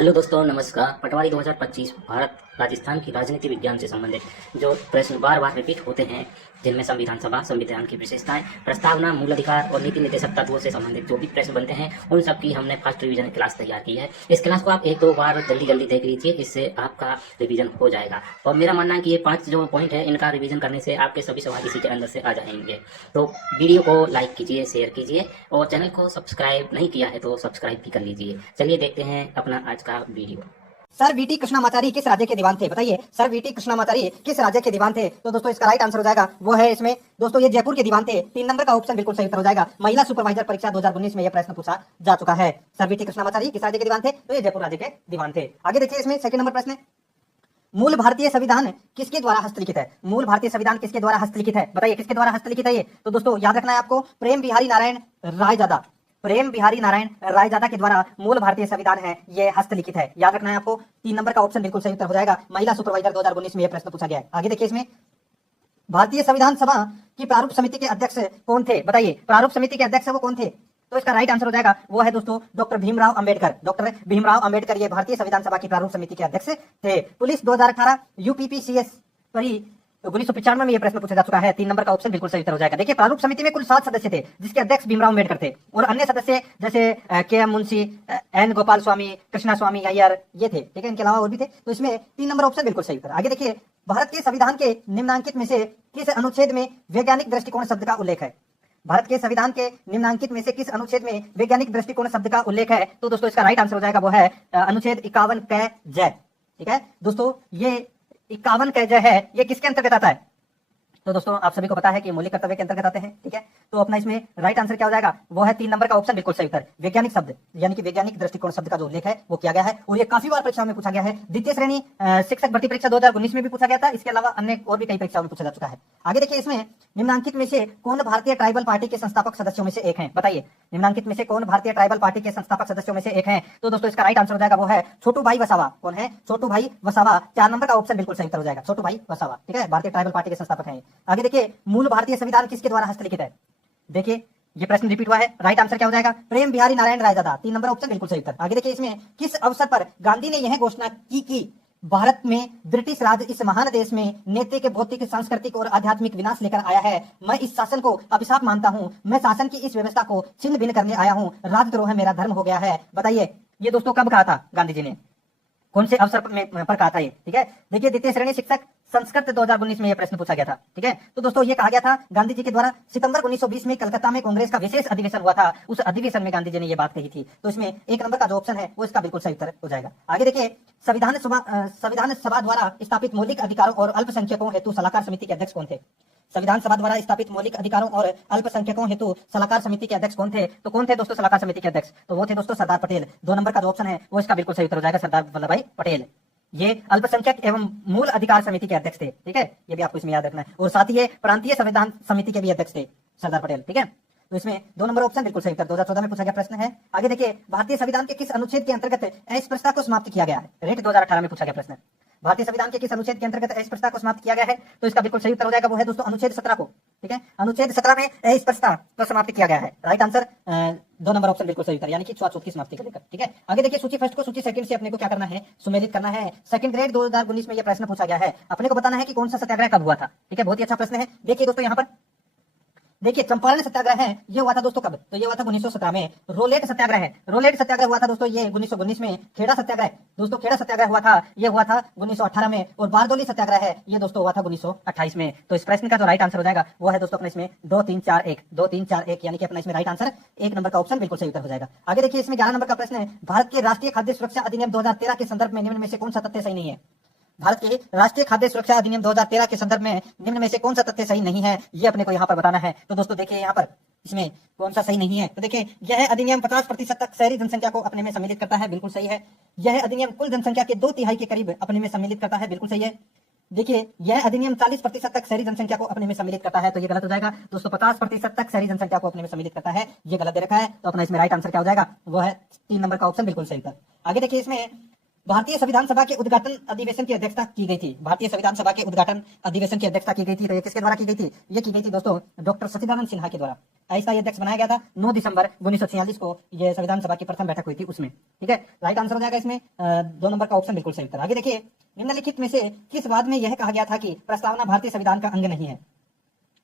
Hello दोस्तों, नमस्कार। पटवारी 2025 भारत राजस्थान की राजनीति विज्ञान से संबंधित जो प्रश्न बार बार रिपीट होते हैं, जिनमें संविधान सभा, संविधान की विशेषताएं, प्रस्तावना, मूल अधिकार और नीति निर्देशक तत्वों से संबंधित जो भी प्रश्न बनते हैं, उन सब की हमने फर्स्ट रिवीजन क्लास तैयार की है। इस क्लास को आप एक दो बार जल्दी जल्दी देख लीजिए, इससे आपका रिवीजन हो जाएगा। और मेरा मानना है कि ये 5 जो पॉइंट है, इनका रिवीजन करने से आपके सभी सवाल इसी के अंदर से आ जाएंगे। तो वीडियो को लाइक कीजिए, शेयर कीजिए और चैनल को सब्सक्राइब नहीं किया है तो सब्सक्राइब भी कर लीजिए। चलिए देखते हैं अपना आज का वीडियो। सर वीटी कृष्णामाचारी किस राज्य के दीवान थे? बताइए, सर वीटी कृष्णामाचारी किस राज्य के दीवान थे? तो दोस्तों इसका राइट आंसर हो जाएगा वो है इसमें दोस्तों ये जयपुर के दीवान थे। 3 नंबर का ऑप्शन बिल्कुल सही उत्तर हो जाएगा। महिला सुपरवाइजर परीक्षा 2019 में यह प्रश्न पूछा जा चुका है। सर वीटी कृष्णामाचारी किस राज्य के दीवान थे? तो ये जयपुर राज्य के दीवान थे। आगे देखिए, इसमें सेकंड नंबर प्रश्न है, मूल भारतीय संविधान किसके द्वारा हस्तलिखित है? मूल भारतीय संविधान किसके द्वारा हस्तलिखित है? बताइए किसके द्वारा हस्तलिखित है ये? तो दोस्तों याद रखना है आपको, प्रेम बिहारी नारायण रायजादा, प्रेम बिहारी नारायण रायजादा के द्वारा मूल भारतीय संविधान है ये हस्तलिखित है। याद रखना है आपको। 3 नंबर का ऑप्शन बिल्कुल सही उत्तर हो जाएगा। महिला सुपरवाइजर 2019 में यह प्रश्न पूछा गया है। आगे देखिए, इसमें भारतीय संविधान सभा की प्रारूप समिति के अध्यक्ष कौन थे? बताइए प्रारूप समिति के अध्यक्ष वो कौन थे? तो इसका राइट आंसर हो जाएगा वो है दोस्तों डॉक्टर भीमराव अंबेडकर। डॉक्टर भीमराव अंबेडकर ये भारतीय संविधान सभा की प्रारूप समिति के अध्यक्ष थे। पुलिस 2018 यूपीपीसीएस परी 1995 में यह प्रश्न पूछा जा चुका है। 3 नंबर का ऑप्शन बिल्कुल सही उत्तर हो जाएगा। देखिए प्रारूप समिति में कुल 7 सदस्य थे, जिसके अध्यक्ष भीमराव अंबेडकर थे और अन्य सदस्य जैसे के एम मुंशी, एन गोपाल स्वामी, कृष्णा स्वामी अय्यर ये थे। ठीक है, इनके अलावा और भी थे। तो इसमें 3 नंबर ऑप्शन बिल्कुल सही उत्तर। आगे देखिए, भारत के संविधान के निम्नांकित में से किस अनुच्छेद में वैज्ञानिक दृष्टिकोण शब्द का उल्लेख है? भारत के संविधान के निम्नांकित में से किस अनुच्छेद में वैज्ञानिक दृष्टिकोण शब्द का उल्लेख है? तो दोस्तों इसका राइट आंसर हो जाएगा वो है अनुच्छेद 51 क ज। ठीक है दोस्तों, ये 51 क ज है, ये किसके अंतर्गत आता है? तो दोस्तों आप सभी को पता है कि मौलिक कर्तव्य के अंतर्गत आते हैं। ठीक है, तो अपना इसमें राइट आंसर क्या हो जाएगा? वो है 3 नंबर का ऑप्शन बिल्कुल सही उत्तर। वैज्ञानिक शब्द यानी कि वैज्ञानिक दृष्टिकोण शब्द का जो उल्लेख है वो किया गया है और ये काफी बार परीक्षाओं में पूछा गया है। द्वितीय श्रेणी शिक्षक भर्ती परीक्षा 2019 में भी पूछा गया था। इसके अलावा अन्य और भी कई परीक्षाओं में पूछा जा चुका है। आगे देखिए, इसमें निम्नांकित में से कौन भारतीय ट्राइबल पार्टी के संस्थापक सदस्यों में से एक है? बताइए निम्नांकित में से कौन भारतीय ट्राइबल पार्टी के संस्थापक सदस्यों में से एक है? तो दोस्तों इसका राइट आंसर हो जाएगा वो है छोटू भाई वसावा। कौन है? छोटू भाई वसावा। 4 नंबर का ऑप्शन बिल्कुल सही उत्तर हो जाएगा, छोटू भाई वसावा। ठीक है, भारतीय ट्राइबल पार्टी के संस्थापक हैं। आगे देखिए, मूल भारतीय संविधान किसके द्वारा हस्तलिखित है? देखिए ये प्रश्न रिपीट हुआ है। राइट आंसर क्या हो जाएगा? प्रेम बिहारी नारायण रायजादा। 3 नंबर ऑप्शन बिल्कुल सही उत्तर। आगे देखिए, इसमें किस अवसर पर गांधी ने यह घोषणा की कि भारत में ब्रिटिश राज इस महान देश में नैतिक, भौतिक, सांस्कृतिक और आध्यात्मिक विनाश लेकर आया है। मैं इस शासन को अभिशाप मानता हूँ। मैं शासन की इस व्यवस्था को छिन्न भिन्न करने आया हूँ। राजद्रोह मेरा धर्म हो गया है। बताइए ये दोस्तों कब कहा था गांधी जी ने? कौन से अवसर पर कहा था ये? ठीक है, देखिए द्वितीय श्रेणी शिक्षक संस्कृत 2019 में यह प्रश्न पूछा गया था। ठीक है, तो दोस्तों ये कहा गया था गांधी जी के द्वारा सितंबर 1920 में कलकत्ता में कांग्रेस का विशेष अधिवेशन हुआ था। उस अधिवेशन में गांधी जी ने यह बात कही थी। तो इसमें 1 नंबर का जो ऑप्शन है वो इसका बिल्कुल सही उत्तर हो जाएगा। आगे देखिए, संविधान सभा द्वारा स्थापित मौलिक अधिकारों और अल्पसंख्यकों हेतु सलाहकार समिति के अध्यक्ष कौन थे? संविधान सभा द्वारा स्थापित मौलिक अधिकारों और अल्पसंख्यकों हेतु सलाहकार समिति के अध्यक्ष कौन थे? तो कौन थे दोस्तों सलाहकार समिति के अध्यक्ष? तो वो थे दोस्तों सरदार पटेल। 2 नंबर का जो ऑप्शन है वो इसका बिल्कुल सही उत्तर हो जाएगा, सरदार वल्लभ भाई पटेल। ये अल्पसंख्यक एवं मूल अधिकार समिति के अध्यक्ष थे। ठीक है, ये भी आपको इसमें याद रखना है। और साथ ही ये प्रांतीय संविधान समिति के भी अध्यक्ष थे सरदार पटेल। ठीक है, तो इसमें 2 नंबर ऑप्शन बिल्कुल सही उत्तर 2014 में पूछा गया प्रश्न है। आगे देखिए, भारतीय संविधान के किस अनुच्छेद के अंतर्गत अस्पृश्यता को समाप्त किया गया है? रेट 2018 में पूछा गया प्रश्न। भारतीय संविधान के किस अनुच्छेद के अंतर्गत अस्पृश्यता को समाप्त किया गया है? तो इसका बिल्कुल सही उत्तर हो जाएगा वो है दोस्तों अनुच्छेद 17 को। ठीक है, अनुच्छेद 17 में अस्पृश्यता को समाप्त किया गया है। राइट आंसर 2 नंबर ऑप्शन बिल्कुल सही उत्तर, यानी कि छुआछूत की समाप्ति को लेकर। ठीक है, आगे देखिए, सूची फर्स्ट को सूची सेकंड से अपने को क्या करना है? सुमेलित करना है। सेकंड ग्रेड 2019 में यह प्रश्न पूछा गया है। अपने को बताना है कि कौन सा सत्याग्रह कब हुआ था। ठीक है, बहुत ही अच्छा प्रश्न है। देखिए दोस्तों यहाँ पर देखिए, चंपारण सत्याग्रह है ये हुआ था दोस्तों कब? तो ये हुआ था 1917 में। रोलेट सत्याग्रह है, रोलेट सत्याग्रह हुआ था दोस्तों ये 1919 में। खेड़ा सत्याग्रह दोस्तों, खेड़ा सत्याग्रह हुआ था ये हुआ था 1918 में। और बारदोली सत्याग्रह है ये दोस्तों हुआ था 1928 में। तो इस प्रश्न का जो राइट आंसर हो जाएगा वो है दोस्तों अपने इसमें 2 3 4 1 2 3 4 1, यानी कि अपना इसमें राइट आंसर 1 नंबर का ऑप्शन बिल्कुल सही उत्तर हो जाएगा। आगे देखिए, इसमें 11 नंबर का प्रश्न है, भारत के राष्ट्रीय खाद्य सुरक्षा अधिनियम 2013 के संदर्भ में निम्न में से कौन सा तथ्य सही नहीं है? भारत के राष्ट्रीय खाद्य सुरक्षा अधिनियम 2013 के संदर्भ में निम्न में से कौन सा तथ्य सही नहीं है? ये अपने को यहाँ पर बताना है। तो दोस्तों देखिए यहाँ पर इसमें कौन सा सही नहीं है? तो देखिए, यह अधिनियम 50% तक शहरी जनसंख्या को अपने में सम्मिलित करता है। बिल्कुल सही है। यह अधिनियम कुल जनसंख्या के 2/3 के करीब अपने में सम्मिलित करता है। बिल्कुल सही है। देखिए, यह अधिनियम 40% तक शहरी जनसंख्या को अपने में सम्मिलित करता है। तो ये गलत हो जाएगा दोस्तों। 50% तक शहरी जनसंख्या को अपने में सम्मिलित करता है, ये गलत दे रखा है। तो अपना इसमें राइट आंसर क्या हो जाएगा? वो है 3 नंबर का ऑप्शन बिल्कुल सही उत्तर। आगे देखिए, इसमें भारतीय संविधान सभा के उद्घाटन अधिवेशन की अध्यक्षता की गई थी। भारतीय संविधान सभा के उद्घाटन अधिवेशन की अध्यक्षता की गई थी। तो ये किसके द्वारा की गई थी? ये की गई थी दोस्तों डॉक्टर सचिदानंद सिन्हा के द्वारा। ऐसा ये अध्यक्ष बनाया गया था 9 दिसंबर 1946 को ये संविधान सभा की प्रथम बैठक हुई थी उसमें। ठीक है, राइट आंसर हो जाएगा इसमें 2 नंबर का ऑप्शन बिल्कुल सही उत्तर। आगे देखिए, निम्नलिखित में से किस वाद में यह कहा गया था कि प्रस्तावना भारतीय संविधान का अंग नहीं है?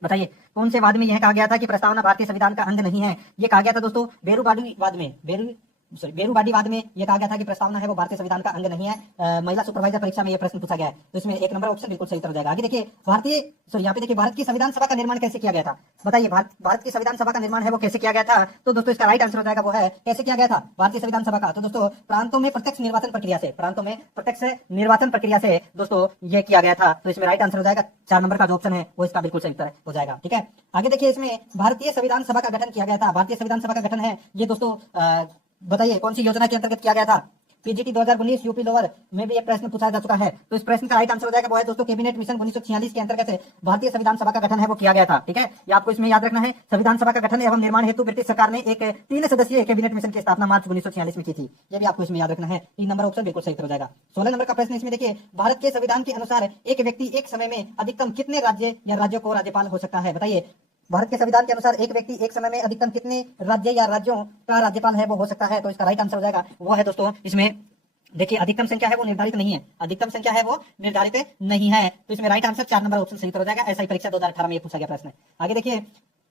बताइए कौन से वाद में यह कहा गया था कि प्रस्तावना भारतीय संविधान का अंग नहीं है? ये कहा गया था दोस्तों बेरूबादी वाद में। बेरूबादी वाद में यह कहा गया था कि प्रस्तावना है वो भारतीय संविधान का अंग नहीं है। महिला सुपरवाइजर परीक्षा में यह प्रश्न पूछा गया है, तो इसमें 1 नंबर ऑप्शन बिल्कुल सही उत्तर हो जाएगा। आगे देखिए, यहाँ पे देखिए भारत की संविधान सभा का निर्माण कैसे किया गया था? बताइए भारत की संविधान सभा का निर्माण है वो कैसे किया गया था? तो दोस्तों इसका राइट आंसर हो जाएगा वो है कैसे किया गया था भारतीय संविधान सभा का? तो दोस्तों प्रांतों में प्रत्यक्ष निर्वाचन प्रक्रिया से दोस्तों ये किया गया था। तो इसमें राइट आंसर हो जाएगा 4 नंबर का जो ऑप्शन है वो इसका बिल्कुल सही उत्तर हो जाएगा। ठीक है, आगे देखिए, इसमें भारतीय संविधान सभा का गठन किया गया था। भारतीय संविधान सभा का गठन है ये दोस्तों बताइए कौन सी योजना के अंतर्गत किया गया था? पीजीटी 2019 यूपी लोअर में भी ये प्रश्न पूछा जा चुका है। तो इस प्रश्न का राइट आंसर हो जाएगा वो है दोस्तों कैबिनेट मिशन 1946 के अंतर्गत भारतीय संविधान सभा का गठन है वो किया गया था। ठीक है, ये आपको इसमें याद रखना है। संविधान सभा का गठन एवं निर्माण हेतु ब्रिटिश सरकार ने एक 3 सदस्यीय कैबिनेट मिशन की स्थापना मार्च 1946 में की थी। ये भी आपको इसमें याद रखना है। 3 नंबर ऑप्शन बिल्कुल सही हो जाएगा। 16 नंबर का प्रश्न इसमें देखिए, भारत के संविधान के अनुसार एक व्यक्ति एक समय में अधिकतम कितने राज्य या राज्यों को राज्यपाल हो सकता है? बताइए भारत के संविधान के अनुसार एक व्यक्ति एक समय में अधिकतम कितने राज्य या राज्यों का राज्यपाल है वो हो सकता है? तो इसका राइट आंसर हो जाएगा वो है दोस्तों इसमें देखिए अधिकतम संख्या है वो निर्धारित नहीं है। अधिकतम संख्या है वो निर्धारित नहीं है। तो इसमें राइट आंसर 4 नंबर ऑप्शन सही हो जाएगा। ऐसा ही परीक्षा 2018 में ये पूछा गया प्रश्न है। आगे देखिए,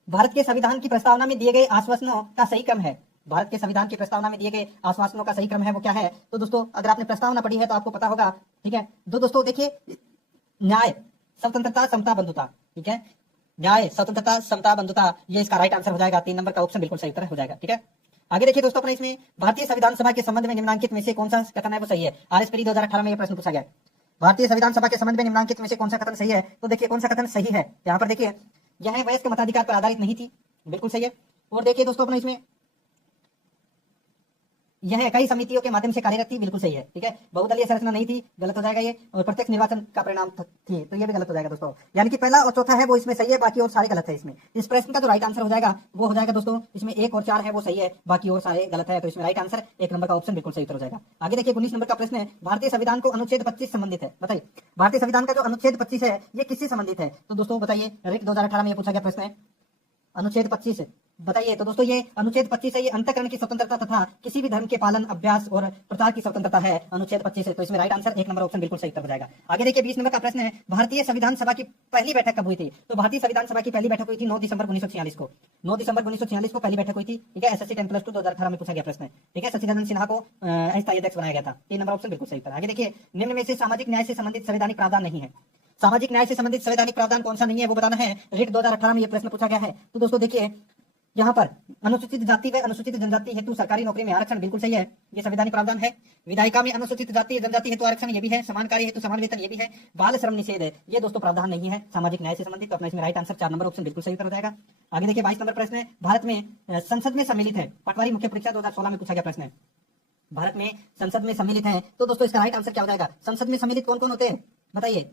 भारत के संविधान की प्रस्तावना में दिए गए आश्वासनों का सही क्रम है। भारत के संविधान की प्रस्तावना में दिए गए आश्वासनों का सही क्रम है वो क्या है? तो दोस्तों अगर आपने प्रस्तावना पढ़ी है तो आपको पता होगा। ठीक है, दोस्तों देखिए, न्याय, स्वतंत्रता, समता, बंधुता। ठीक है, न्याय, स्वतंत्रता, समता, बंधुता, ये इसका राइट आंसर हो जाएगा। 3 नंबर का ऑप्शन बिल्कुल सही उत्तर हो जाएगा। ठीक है, आगे देखिए दोस्तों, अपने इसमें भारतीय संविधान सभा के संबंध में निम्नलिखित में से कौन सा कथन है वो सही है? आरएस पेरी 2018 में यह प्रश्न पूछा गया है। भारतीय संविधान सभा के संबंध में निम्नलिखित में से कौन सा कथन सही है? तो देखिए कौन सा कथन सही है। यहाँ पर देखिए, यह वयस्क मताधिकार पर आधारित नहीं थी, बिल्कुल सही है। और देखिए दोस्तों, अपने इसमें यह कई समितियों के माध्यम से कार्यरत थी, बिल्कुल सही है। ठीक है, बहुदलीय संरचना नहीं थी, गलत हो जाएगा ये। और प्रत्यक्ष निर्वाचन का परिणाम थी, तो ये भी गलत हो जाएगा दोस्तों। यानी कि पहला और चौथा है वो इसमें सही है, बाकी और सारे गलत है। इसमें इस प्रश्न का जो राइट आंसर हो जाएगा वो हो जाएगा दोस्तों इसमें 1 और 4 है वो सही है, बाकी और सारे गलत है। तो इसमें राइट आंसर 1 नंबर का ऑप्शन बिल्कुल सही हो जाएगा। आगे देखिए, 19 नंबर का प्रश्न है, भारतीय संविधान को अनुच्छेद 25 संबंधित है। बताइए भारतीय संविधान का जो अनुच्छेद 25 है ये किससे संबंधित है? तो दोस्तों बताइए, रिट 2018 में ये पूछा गया प्रश्न है अनुच्छेद 25 बताइए। तो दोस्तों ये अनुच्छेद 25 है, ये अंतःकरण की स्वतंत्रता तथा किसी भी धर्म के पालन, अभ्यास और प्रचार की स्वतंत्रता है, अनुच्छेद 25 है। तो इसमें राइट आंसर 1 नंबर ऑप्शन बिल्कुल सही उत्तर हो जाएगा। आगे देखिए, 20 नंबर का प्रश्न है, भारतीय संविधान सभा की पहली बैठक कब हुई थी? तो भारतीय संविधान सभा की पहली बैठक हुई थी 9 दिसंबर 1946 को। 9 दिसंबर 1946 को पहली बैठक हुई थी। ठीक है, एसएससी 10+2 2018 में पूछा गया प्रश्न है। ठीक है, सचिदानंद सिन्हा को अस्थायी अध्यक्ष बनाया गया था। 3 नंबर ऑप्शन बिल्कुल सही उत्तर। आगे देखिए, निम्न में से सामाजिक न्याय से संबंधित संवैधानिक प्रावधान नहीं है। सामाजिक न्याय से संबंधित संवैधानिक प्रावधान कौन सा नहीं है वो बताना है। रिट 2018 में यह प्रश्न पूछा गया है। तो दोस्तों देखिए, यहाँ पर अनुसूचित जाति व अनुसूचित जनजाति हेतु सरकारी नौकरी में आरक्षण बिल्कुल सही है, ये संवैधानिक प्रावधान है। विधायिका में अनुसूचित जाति जनजाति हेतु आरक्षण ये भी है। समान कार्य हेतु समान वेतन ये भी है। बाल श्रम निषेध है, ये दोस्तों प्रावधान नहीं है सामाजिक न्याय से संबंधित। तो अपना इसमें राइट आंसर 4 नंबर ऑप्शन बिल्कुल सही हो जाएगा। आगे देखिए, 22 नंबर प्रश्न है, भारत में संसद में सम्मिलित है। पटवारी मुख्य परीक्षा 2016 में पूछा गया प्रश्न है, भारत में संसद में सम्मिलित है। तो दोस्तों इसका राइट आंसर क्या हो जाएगा? संसद में सम्मिलित कौन कौन होते हैं बताइए।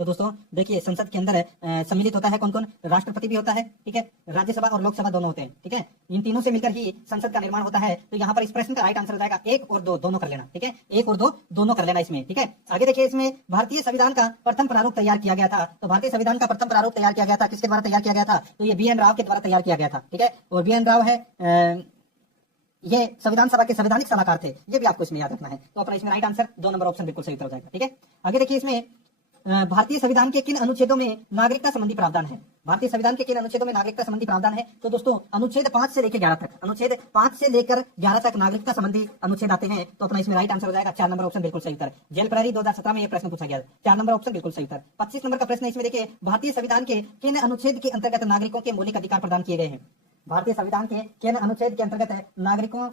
तो दोस्तों देखिए, संसद के अंदर सम्मिलित होता है कौन कौन? राष्ट्रपति भी होता है। ठीक है, राज्यसभा और लोकसभा दोनों होते हैं। ठीक है, इन तीनों से मिलकर ही संसद का निर्माण होता है। तो यहाँ पर इस प्रश्न का राइट आंसर हो जाएगा 1 और 2 दोनों कर लेना। ठीक है, 1 और 2 दोनों कर लेना इसमें। ठीक है, आगे देखिए, इसमें भारतीय संविधान का प्रथम प्रारूप तैयार किया गया था। तो भारतीय संविधान का प्रथम प्रारूप तैयार किया गया था, किसके द्वारा तैयार किया गया था? तो ये BN राव के द्वारा तैयार किया गया था। ठीक है, और BN राव है ये संविधान सभा के संवैधानिक सलाहकार थे, ये भी आपको इसमें याद रखना है। तो अपना इसमें राइट आंसर 2 नंबर ऑप्शन बिल्कुल सही हो जाएगा। ठीक है, आगे देखिए, इसमें भारतीय संविधान के किन अनुच्छेदों में नागरिकता संबंधी प्रावधान है? भारतीय संविधान के किन अनुच्छेदों में नागरिकता संबंधी प्रावधान है? तो दोस्तों अनुच्छेद 5 से लेकर 11 तक, अनुच्छेद 5 से लेकर 11 तक नागरिकता संबंधी अनुच्छेद आते हैं। तो अपना इसमें राइट आंसर हो जाएगा 4 नंबर ऑप्शन बिल्कुल सही उत्तर। जेल प्रहरी 2017 में यह प्रश्न पूछा गया, 4 नंबर ऑप्शन बिल्कुल सही उत्तर। 25 नंबर का प्रश्न इसमें देखिए, भारतीय संविधान के किन अनुच्छेद के अंतर्गत नागरिकों के मौलिक अधिकार प्रदान किए गए हैं? भारतीय संविधान के किन अनुच्छेद के अंतर्गत नागरिकों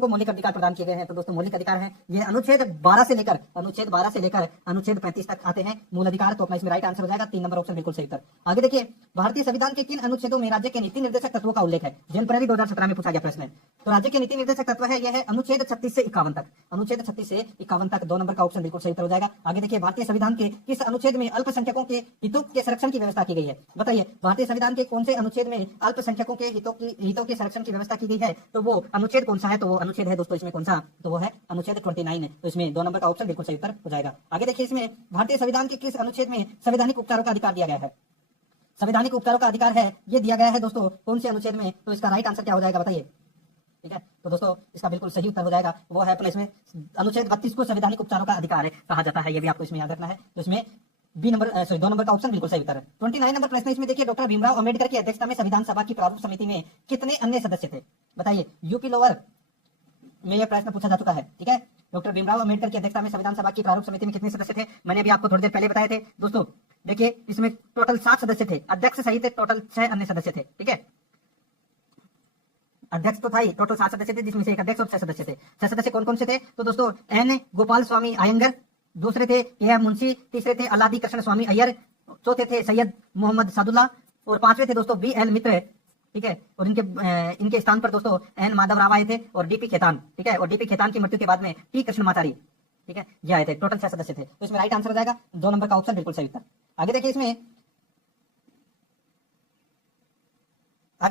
को मौलिक अधिकार प्रदान किए गए हैं? तो दोस्तों मौलिक अधिकार हैं ये अनुच्छेद 12 से लेकर अनुच्छेद 35 तक आते हैं मूल अधिकार। तो अपना इसमें राइट आंसर हो जाएगा 3 नंबर ऑप्शन बिल्कुल सही उत्तर। आगे देखिए, भारतीय संविधान के किन अनुच्छेदों में राज्य के नीति निर्देशक तत्वों का उल्लेख है? जेल प्रहरी 2017 में पूछा गया प्रश्न है। तो राज्य के नीति निर्देशक तत्व है यह है अनुच्छेद 36 से 51 तक। अनुच्छेद 36 से 51 तक 2 नंबर का ऑप्शन बिल्कुल सही उत्तर हो जाएगा। आगे देखिए, भारतीय संविधान के किस अनुच्छेद में अल्पसंख्यकों के हितों के संरक्षण की व्यवस्था की गई है? बताइए, भारतीय संविधान के कौन से अनुच्छेद में अल्पसंख्यकों के हितों के संरक्षण की व्यवस्था की गई है? तो वो अनुच्छेद कौन सा है? तो वो अनुच्छेद है दोस्तों इसमें कौन सा? तो वो है अनुच्छेद 29 है। तो इसमें 2 नंबर का ऑप्शन बिल्कुल सही उत्तर हो जाएगा। आगे देखिए, इसमें भारतीय संविधान के किस अनुच्छेद में संवैधानिक उपचारों का अधिकार दिया गया है? संवैधानिक उपचारों का अधिकार है, ये दिया गया है दोस्तों कौन से अनुच्छेद में? तो इसका राइट आंसर क्या हो जाएगा बताइए? ठीक है, तो दोस्तों इसका बिल्कुल सही उत्तर हो जाएगा, वो है अपने इसमें अनुच्छेद 32 को संवैधानिक उपचारों का अधिकार है कहा जाता है। ये भी आपको इसमें याद रखना है। तो इसमें 2 नंबर का ऑप्शन बिल्कुल सही उत्तर है। 29 नंबर प्रश्न इसमें देखिए, डॉक्टर भीमराव अंबेडकर की अध्यक्षता में संविधान सभा की प्रारूप समिति में कितने अन्य सदस्य थे? बताइए, यूपी लोअर में यह प्रश्न पूछा जा चुका है। ठीक है, डॉक्टर भीमराव अंबेडकर की अध्यक्षता में संविधान सभा की प्रारूप समिति में कितने सदस्य थे? मैंने अभी आपको थोड़ी देर पहले बताए थे दोस्तों। देखिए, इसमें टोटल 7 सदस्य थे, अध्यक्ष सहित टोटल 6 अन्य सदस्य थे। ठीक है, अध्यक्ष तो था ही, टोटल 7 सदस्य थे, जिसमें से एक अध्यक्ष और 6 सदस्य थे। 6 सदस्य कौन कौन से थे? तो दोस्तों एन गोपाल स्वामी अयंगर, दूसरे थे ए मुंशी, तीसरे थे अलादी कृष्ण स्वामी अय्यर, चौथे थे सैयद मोहम्मद सादुल्ला और 5वें थे दोस्तों बी एल मित्र। ठीक है, और इनके स्थान पर दोस्तों एन माधव राव आए थे और डीपी खेतान। ठीक है, और डीपी खेतान की मृत्यु के बाद में टी कृष्णमाचारी, ठीक है, ये आए थे। टोटल 6 सदस्य थे। तो इसमें राइट आंसर हो जाएगा 2 नंबर का ऑप्शन बिल्कुल सही उत्तर। आगे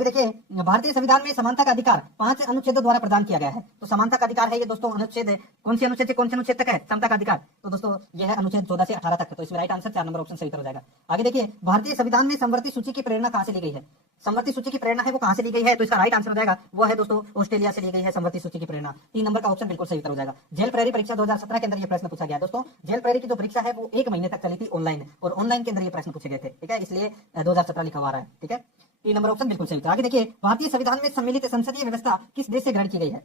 देखिए, भारतीय संविधान में समानता का अधिकार 5 अनुच्छेदों द्वारा प्रदान किया गया है। तो समानता का अधिकार है ये दोस्तों अनुच्छेद कौन से अनुच्छेद से कौन से अनुच्छेद तक है समता का अधिकार? तो दोस्तों यह है अनुच्छेद 14 से 18 तक। तो इसमें राइट आंसर 4 नंबर ऑप्शन सही उत्तर हो जाएगा। आगे देखिए, भारतीय संविधान में समवर्ती सूची की प्रेरणा कहां से ली गई है? समवर्ती सूची की प्रेरणा है वो कहां से ली गई है? तो इसका राइट आंसर हो जाएगा वो है दोस्तों ऑस्ट्रेलिया से ली गई है समवर्ती सूची की प्रेरणा। 3 नंबर का ऑप्शन बिल्कुल सही उत्तर हो जाएगा। जेल प्रहरी परीक्षा 2017 के अंदर ये प्रश्न पूछा गया दोस्तों। जेल प्रहरी की जो परीक्षा है वो 1 महीने तक चली थी ऑनलाइन, और ऑनलाइन के अंदर ये प्रश्न पूछे गए थे। ठीक है, इसलिए 2017 लिखा हुआ है। ठीक है, 3 नंबर ऑप्शन बिल्कुल सही। आगे देखिए, भारतीय संविधान में सम्मिलित संसदीय व्यवस्था किस देश से ग्रहण की गई है?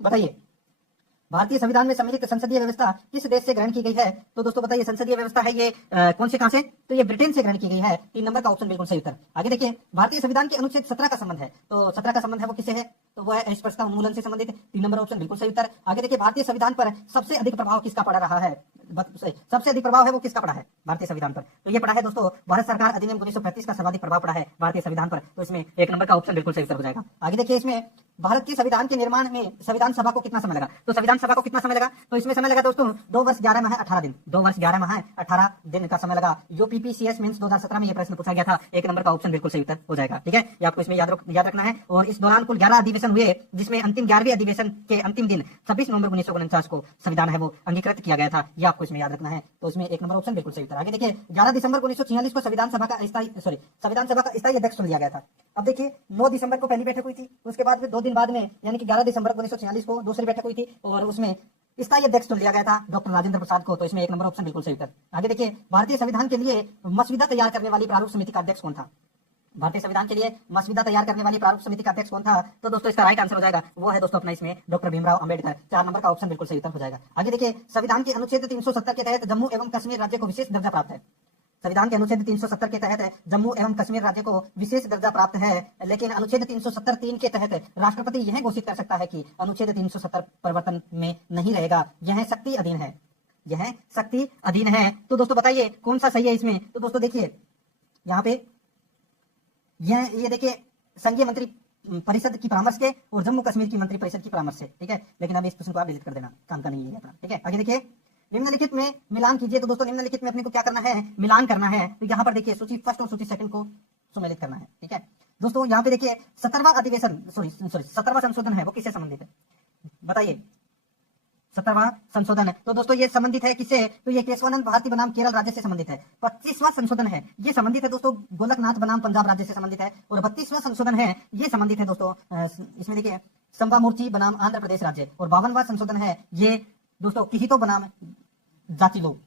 बताइए, भारतीय संविधान में सम्मिलित संसदीय व्यवस्था किस देश से ग्रहण की गई है? तो दोस्तों बताइए, संसदीय व्यवस्था है ये कौन से कहां से? तो ये ब्रिटेन से ग्रहण की गई है। 3 नंबर का ऑप्शन बिल्कुल सही उत्तर। आगे देखिए, भारतीय संविधान के अनुच्छेद 17 का संबंध है। तो 17 का संबंध है वो किससे है? तो वो है अस्पृश्यता उन्मूलन से संबंधित। 3 नंबर ऑप्शन बिल्कुल सही उत्तर। आगे देखिए, भारतीय संविधान पर सबसे अधिक प्रभाव किसका पड़ रहा है? सबसे अधिक प्रभाव है वो किसका पड़ा है भारतीय संविधान पर? तो ये पड़ा है दोस्तों भारत सरकार अधिनियम 1935 का सर्वाधिक प्रभाव पड़ा है भारतीय संविधान पर। तो इसमें 1 नंबर का ऑप्शन बिल्कुल सही उत्तर हो जाएगा। आगे देखिए, इसमें भारत के संविधान के निर्माण में संविधान सभा को कितना समय लगा? तो संविधान सभा को कितना समय लगा? तो इसमें समय लगा दोस्तों 2 वर्ष 11 माह 18 दिन। 2 वर्ष 11 माह 18 दिन का समय लगा। यूपीपीसीएस मेंस 2017 में ये प्रश्न पूछा गया था। 1 नंबर का ऑप्शन बिल्कुल सही उत्तर हो जाएगा। ठीक है, ये आपको इसमें याद रखना है। और इस दौरान कुल 11 अधिवेशन हुए, जिसमें अंतिम 11वें अधिवेशन के अंतिम दिन 26 नवंबर 1949 को संविधान है वो अंगीकृत किया गया था। ये आपको इसमें याद रखना है। तो इसमें 1 नंबर ऑप्शन बिल्कुल सही उत्तर। आगे देखिए, 11 दिसंबर 1946 को संविधान सभा का स्थायी अध्यक्ष चुन लिया गया था। अब देखिए, 9 दिसंबर को पहली बैठक हुई थी, उसके बाद में 2 दिन बाद में यानी कि 11 दिसंबर 1946 को दूसरी बैठक हुई थी, और उसमें स्थायी अध्यक्ष चुन लिया गया था डॉक्टर राजेंद्र प्रसाद को। तो इसमें 1 नंबर ऑप्शन बिल्कुल सही उत्तर। आगे देखिए, भारतीय संविधान के लिए मसविदा तैयार करने वाली प्रारूप समिति का अध्यक्ष कौन था? भारतीय संविधान के लिए मसविदा तैयार करने वाली प्रारूप समिति का अध्यक्ष कौन था? तो दोस्तों इसका राइट आंसर हो जाएगा वो है दोस्तों अपना इसमें डॉक्टर भीमराव अंबेडकर। 4 नंबर का ऑप्शन बिल्कुल सही उत्तर हो जाएगा। आगे देखिए, संविधान के अनुच्छेद 370 के तहत जम्मू एवं कश्मीर राज्य को विशेष दर्जा प्राप्त है। संविधान के अनुच्छेद 370 के तहत जम्मू एवं कश्मीर राज्य को विशेष दर्जा प्राप्त है, लेकिन अनुच्छेद 370(3) के तहत राष्ट्रपति यह घोषित कर सकता है कि अनुच्छेद 370 परिवर्तन में नहीं रहेगा, यह शक्ति अधीन है। यह शक्ति अधीन है। तो दोस्तों बताइए कौन सा सही है इसमें? तो दोस्तों देखिए, यहाँ पे ये देखिए, संघीय मंत्री परिषद की परामर्श के और जम्मू कश्मीर की मंत्री परिषद की परामर्श से। ठीक है, लेकिन अब इस प्रश्न को आप डिलीट कर देना, काम का नहीं है अपना। ठीक है, आगे देखिए, निम्नलिखित में मिलान कीजिए। तो दोस्तों निम्नलिखित में अपने को क्या करना है? मिलान करना है। तो यहाँ पर देखिए, सूची फर्स्ट और सूची सेकंड को सम्मिलित करना है। ठीक है दोस्तों, यहाँ पे देखिए 17वां संशोधन है वो किससे संबंधित है? बताइए, 17वां संशोधन है तो दोस्तों ये संबंधित है किससे? तो ये केशवानंद भारती बनाम केरल राज्य से संबंधित है। 25वां संशोधन है ये संबंधित है दोस्तों गोलकनाथ बनाम पंजाब राज्य से संबंधित है। और 32वां संशोधन है ये संबंधित है दोस्तों इसमें देखिए संबामूर्ति बनाम आंध्र प्रदेश राज्य। और 52वां संशोधन है ये दोस्तों किहितो बनाम जातिलो,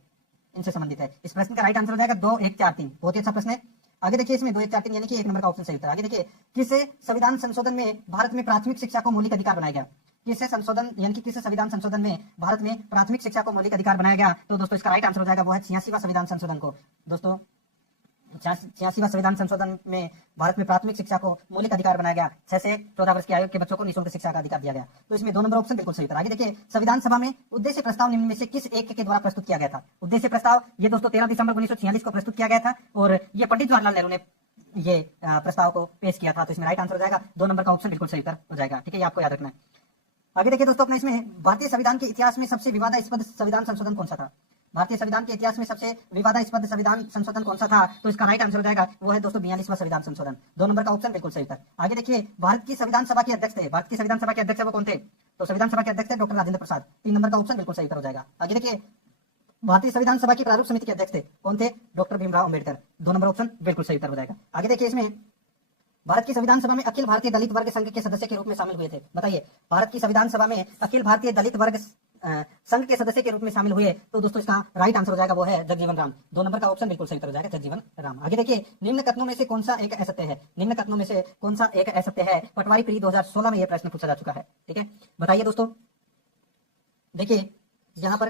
इनसे संबंधित है। इस प्रश्न का राइट आंसर हो जाएगा 2, 1, 4, 3। बहुत ही अच्छा प्रश्न है। आगे देखिए, इसमें 2, 1, 4, 3 यानी कि 1 नंबर का ऑप्शन सही उत्तर। आगे देखिए, किस संविधान संशोधन में भारत में प्राथमिक शिक्षा को मौलिक अधिकार बनाया गया? किस संशोधन यानी कि किस संविधान संशोधन में भारत में प्राथमिक शिक्षा को मौलिक अधिकार बनाया गया? तो दोस्तों इसका राइट आंसर हो जाएगा वो है 86वां संविधान संशोधन को। दोस्तों 86वां संविधान संशोधन में भारत में प्राथमिक शिक्षा को मौलिक अधिकार बनाया गया। 6 से 14 वर्ष की आयु के बच्चों को निःशुल्क शिक्षा का अधिकार दिया गया। तो इसमें 2 नंबर ऑप्शन बिल्कुल सही उत्तर। आगे देखिए, संविधान सभा में उद्देश्य प्रस्ताव निम्न में से किस एक के द्वारा प्रस्तुत किया गया था? उद्देश्य प्रस्ताव ये दोस्तों 13 दिसंबर 1946 को प्रस्तुत किया गया था और ये पंडित जवाहरलाल नेहरू ने ये प्रस्ताव को पेश किया था। तो इसमें राइट आंसर हो जाएगा 2 नंबर का ऑप्शन बिल्कुल सही उत्तर हो जाएगा। ठीक है, ये आपको याद रखना है। आगे देखिए दोस्तों अपने इसमें भारतीय संविधान के इतिहास में सबसे विवादास्पद संविधान संशोधन कौन सा था। भारतीय संविधान के इतिहास में सबसे विवादास्पद संविधान संशोधन कौन सा था, तो इसका राइट आंसर हो जाएगा वो है दोस्तों 42वां संविधान संशोधन। 2 नंबर का ऑप्शन बिल्कुल सही था। आगे देखिए भारत की संविधान सभा के अध्यक्ष थे, भारत की संविधान सभा के अध्यक्ष वो कौन थे, तो संविधान सभा के अध्यक्ष थे डॉक्टर राजेंद्र प्रसाद। 3 नंबर का ऑप्शन बिल्कुल सही हो जाएगा। आगे देखिए भारतीय संविधान सभा की प्रारूप समिति के अध्यक्ष थे, कौन थे, doctor Bhimrao Ambedkar. 2 number option बिल्कुल सही उत्तर हो जाएगा। आगे देखिए इसमें भारत की संविधान सभा में अखिल भारतीय दलित वर्ग संघ के सदस्य के रूप में शामिल हुए थे। बताइए भारत की संविधान सभा में अखिल भारतीय दलित वर्ग संघ के सदस्य के रूप में शामिल हुए, तो दोस्तों इसका राइट आंसर हो जाएगा वो है जगजीवन राम। 2 नंबर का ऑप्शन बिल्कुल सही उत्तर हो जाएगा जगजीवन राम। आगे देखिए निम्न कथनों में से कौन सा एक असत्य है, निम्न कथनों में से कौन सा एक असत्य है। पटवारी प्री 2016 में यह प्रश्न पूछा जा चुका है। ठीक है बताइए दोस्तों। देखिए यहाँ पर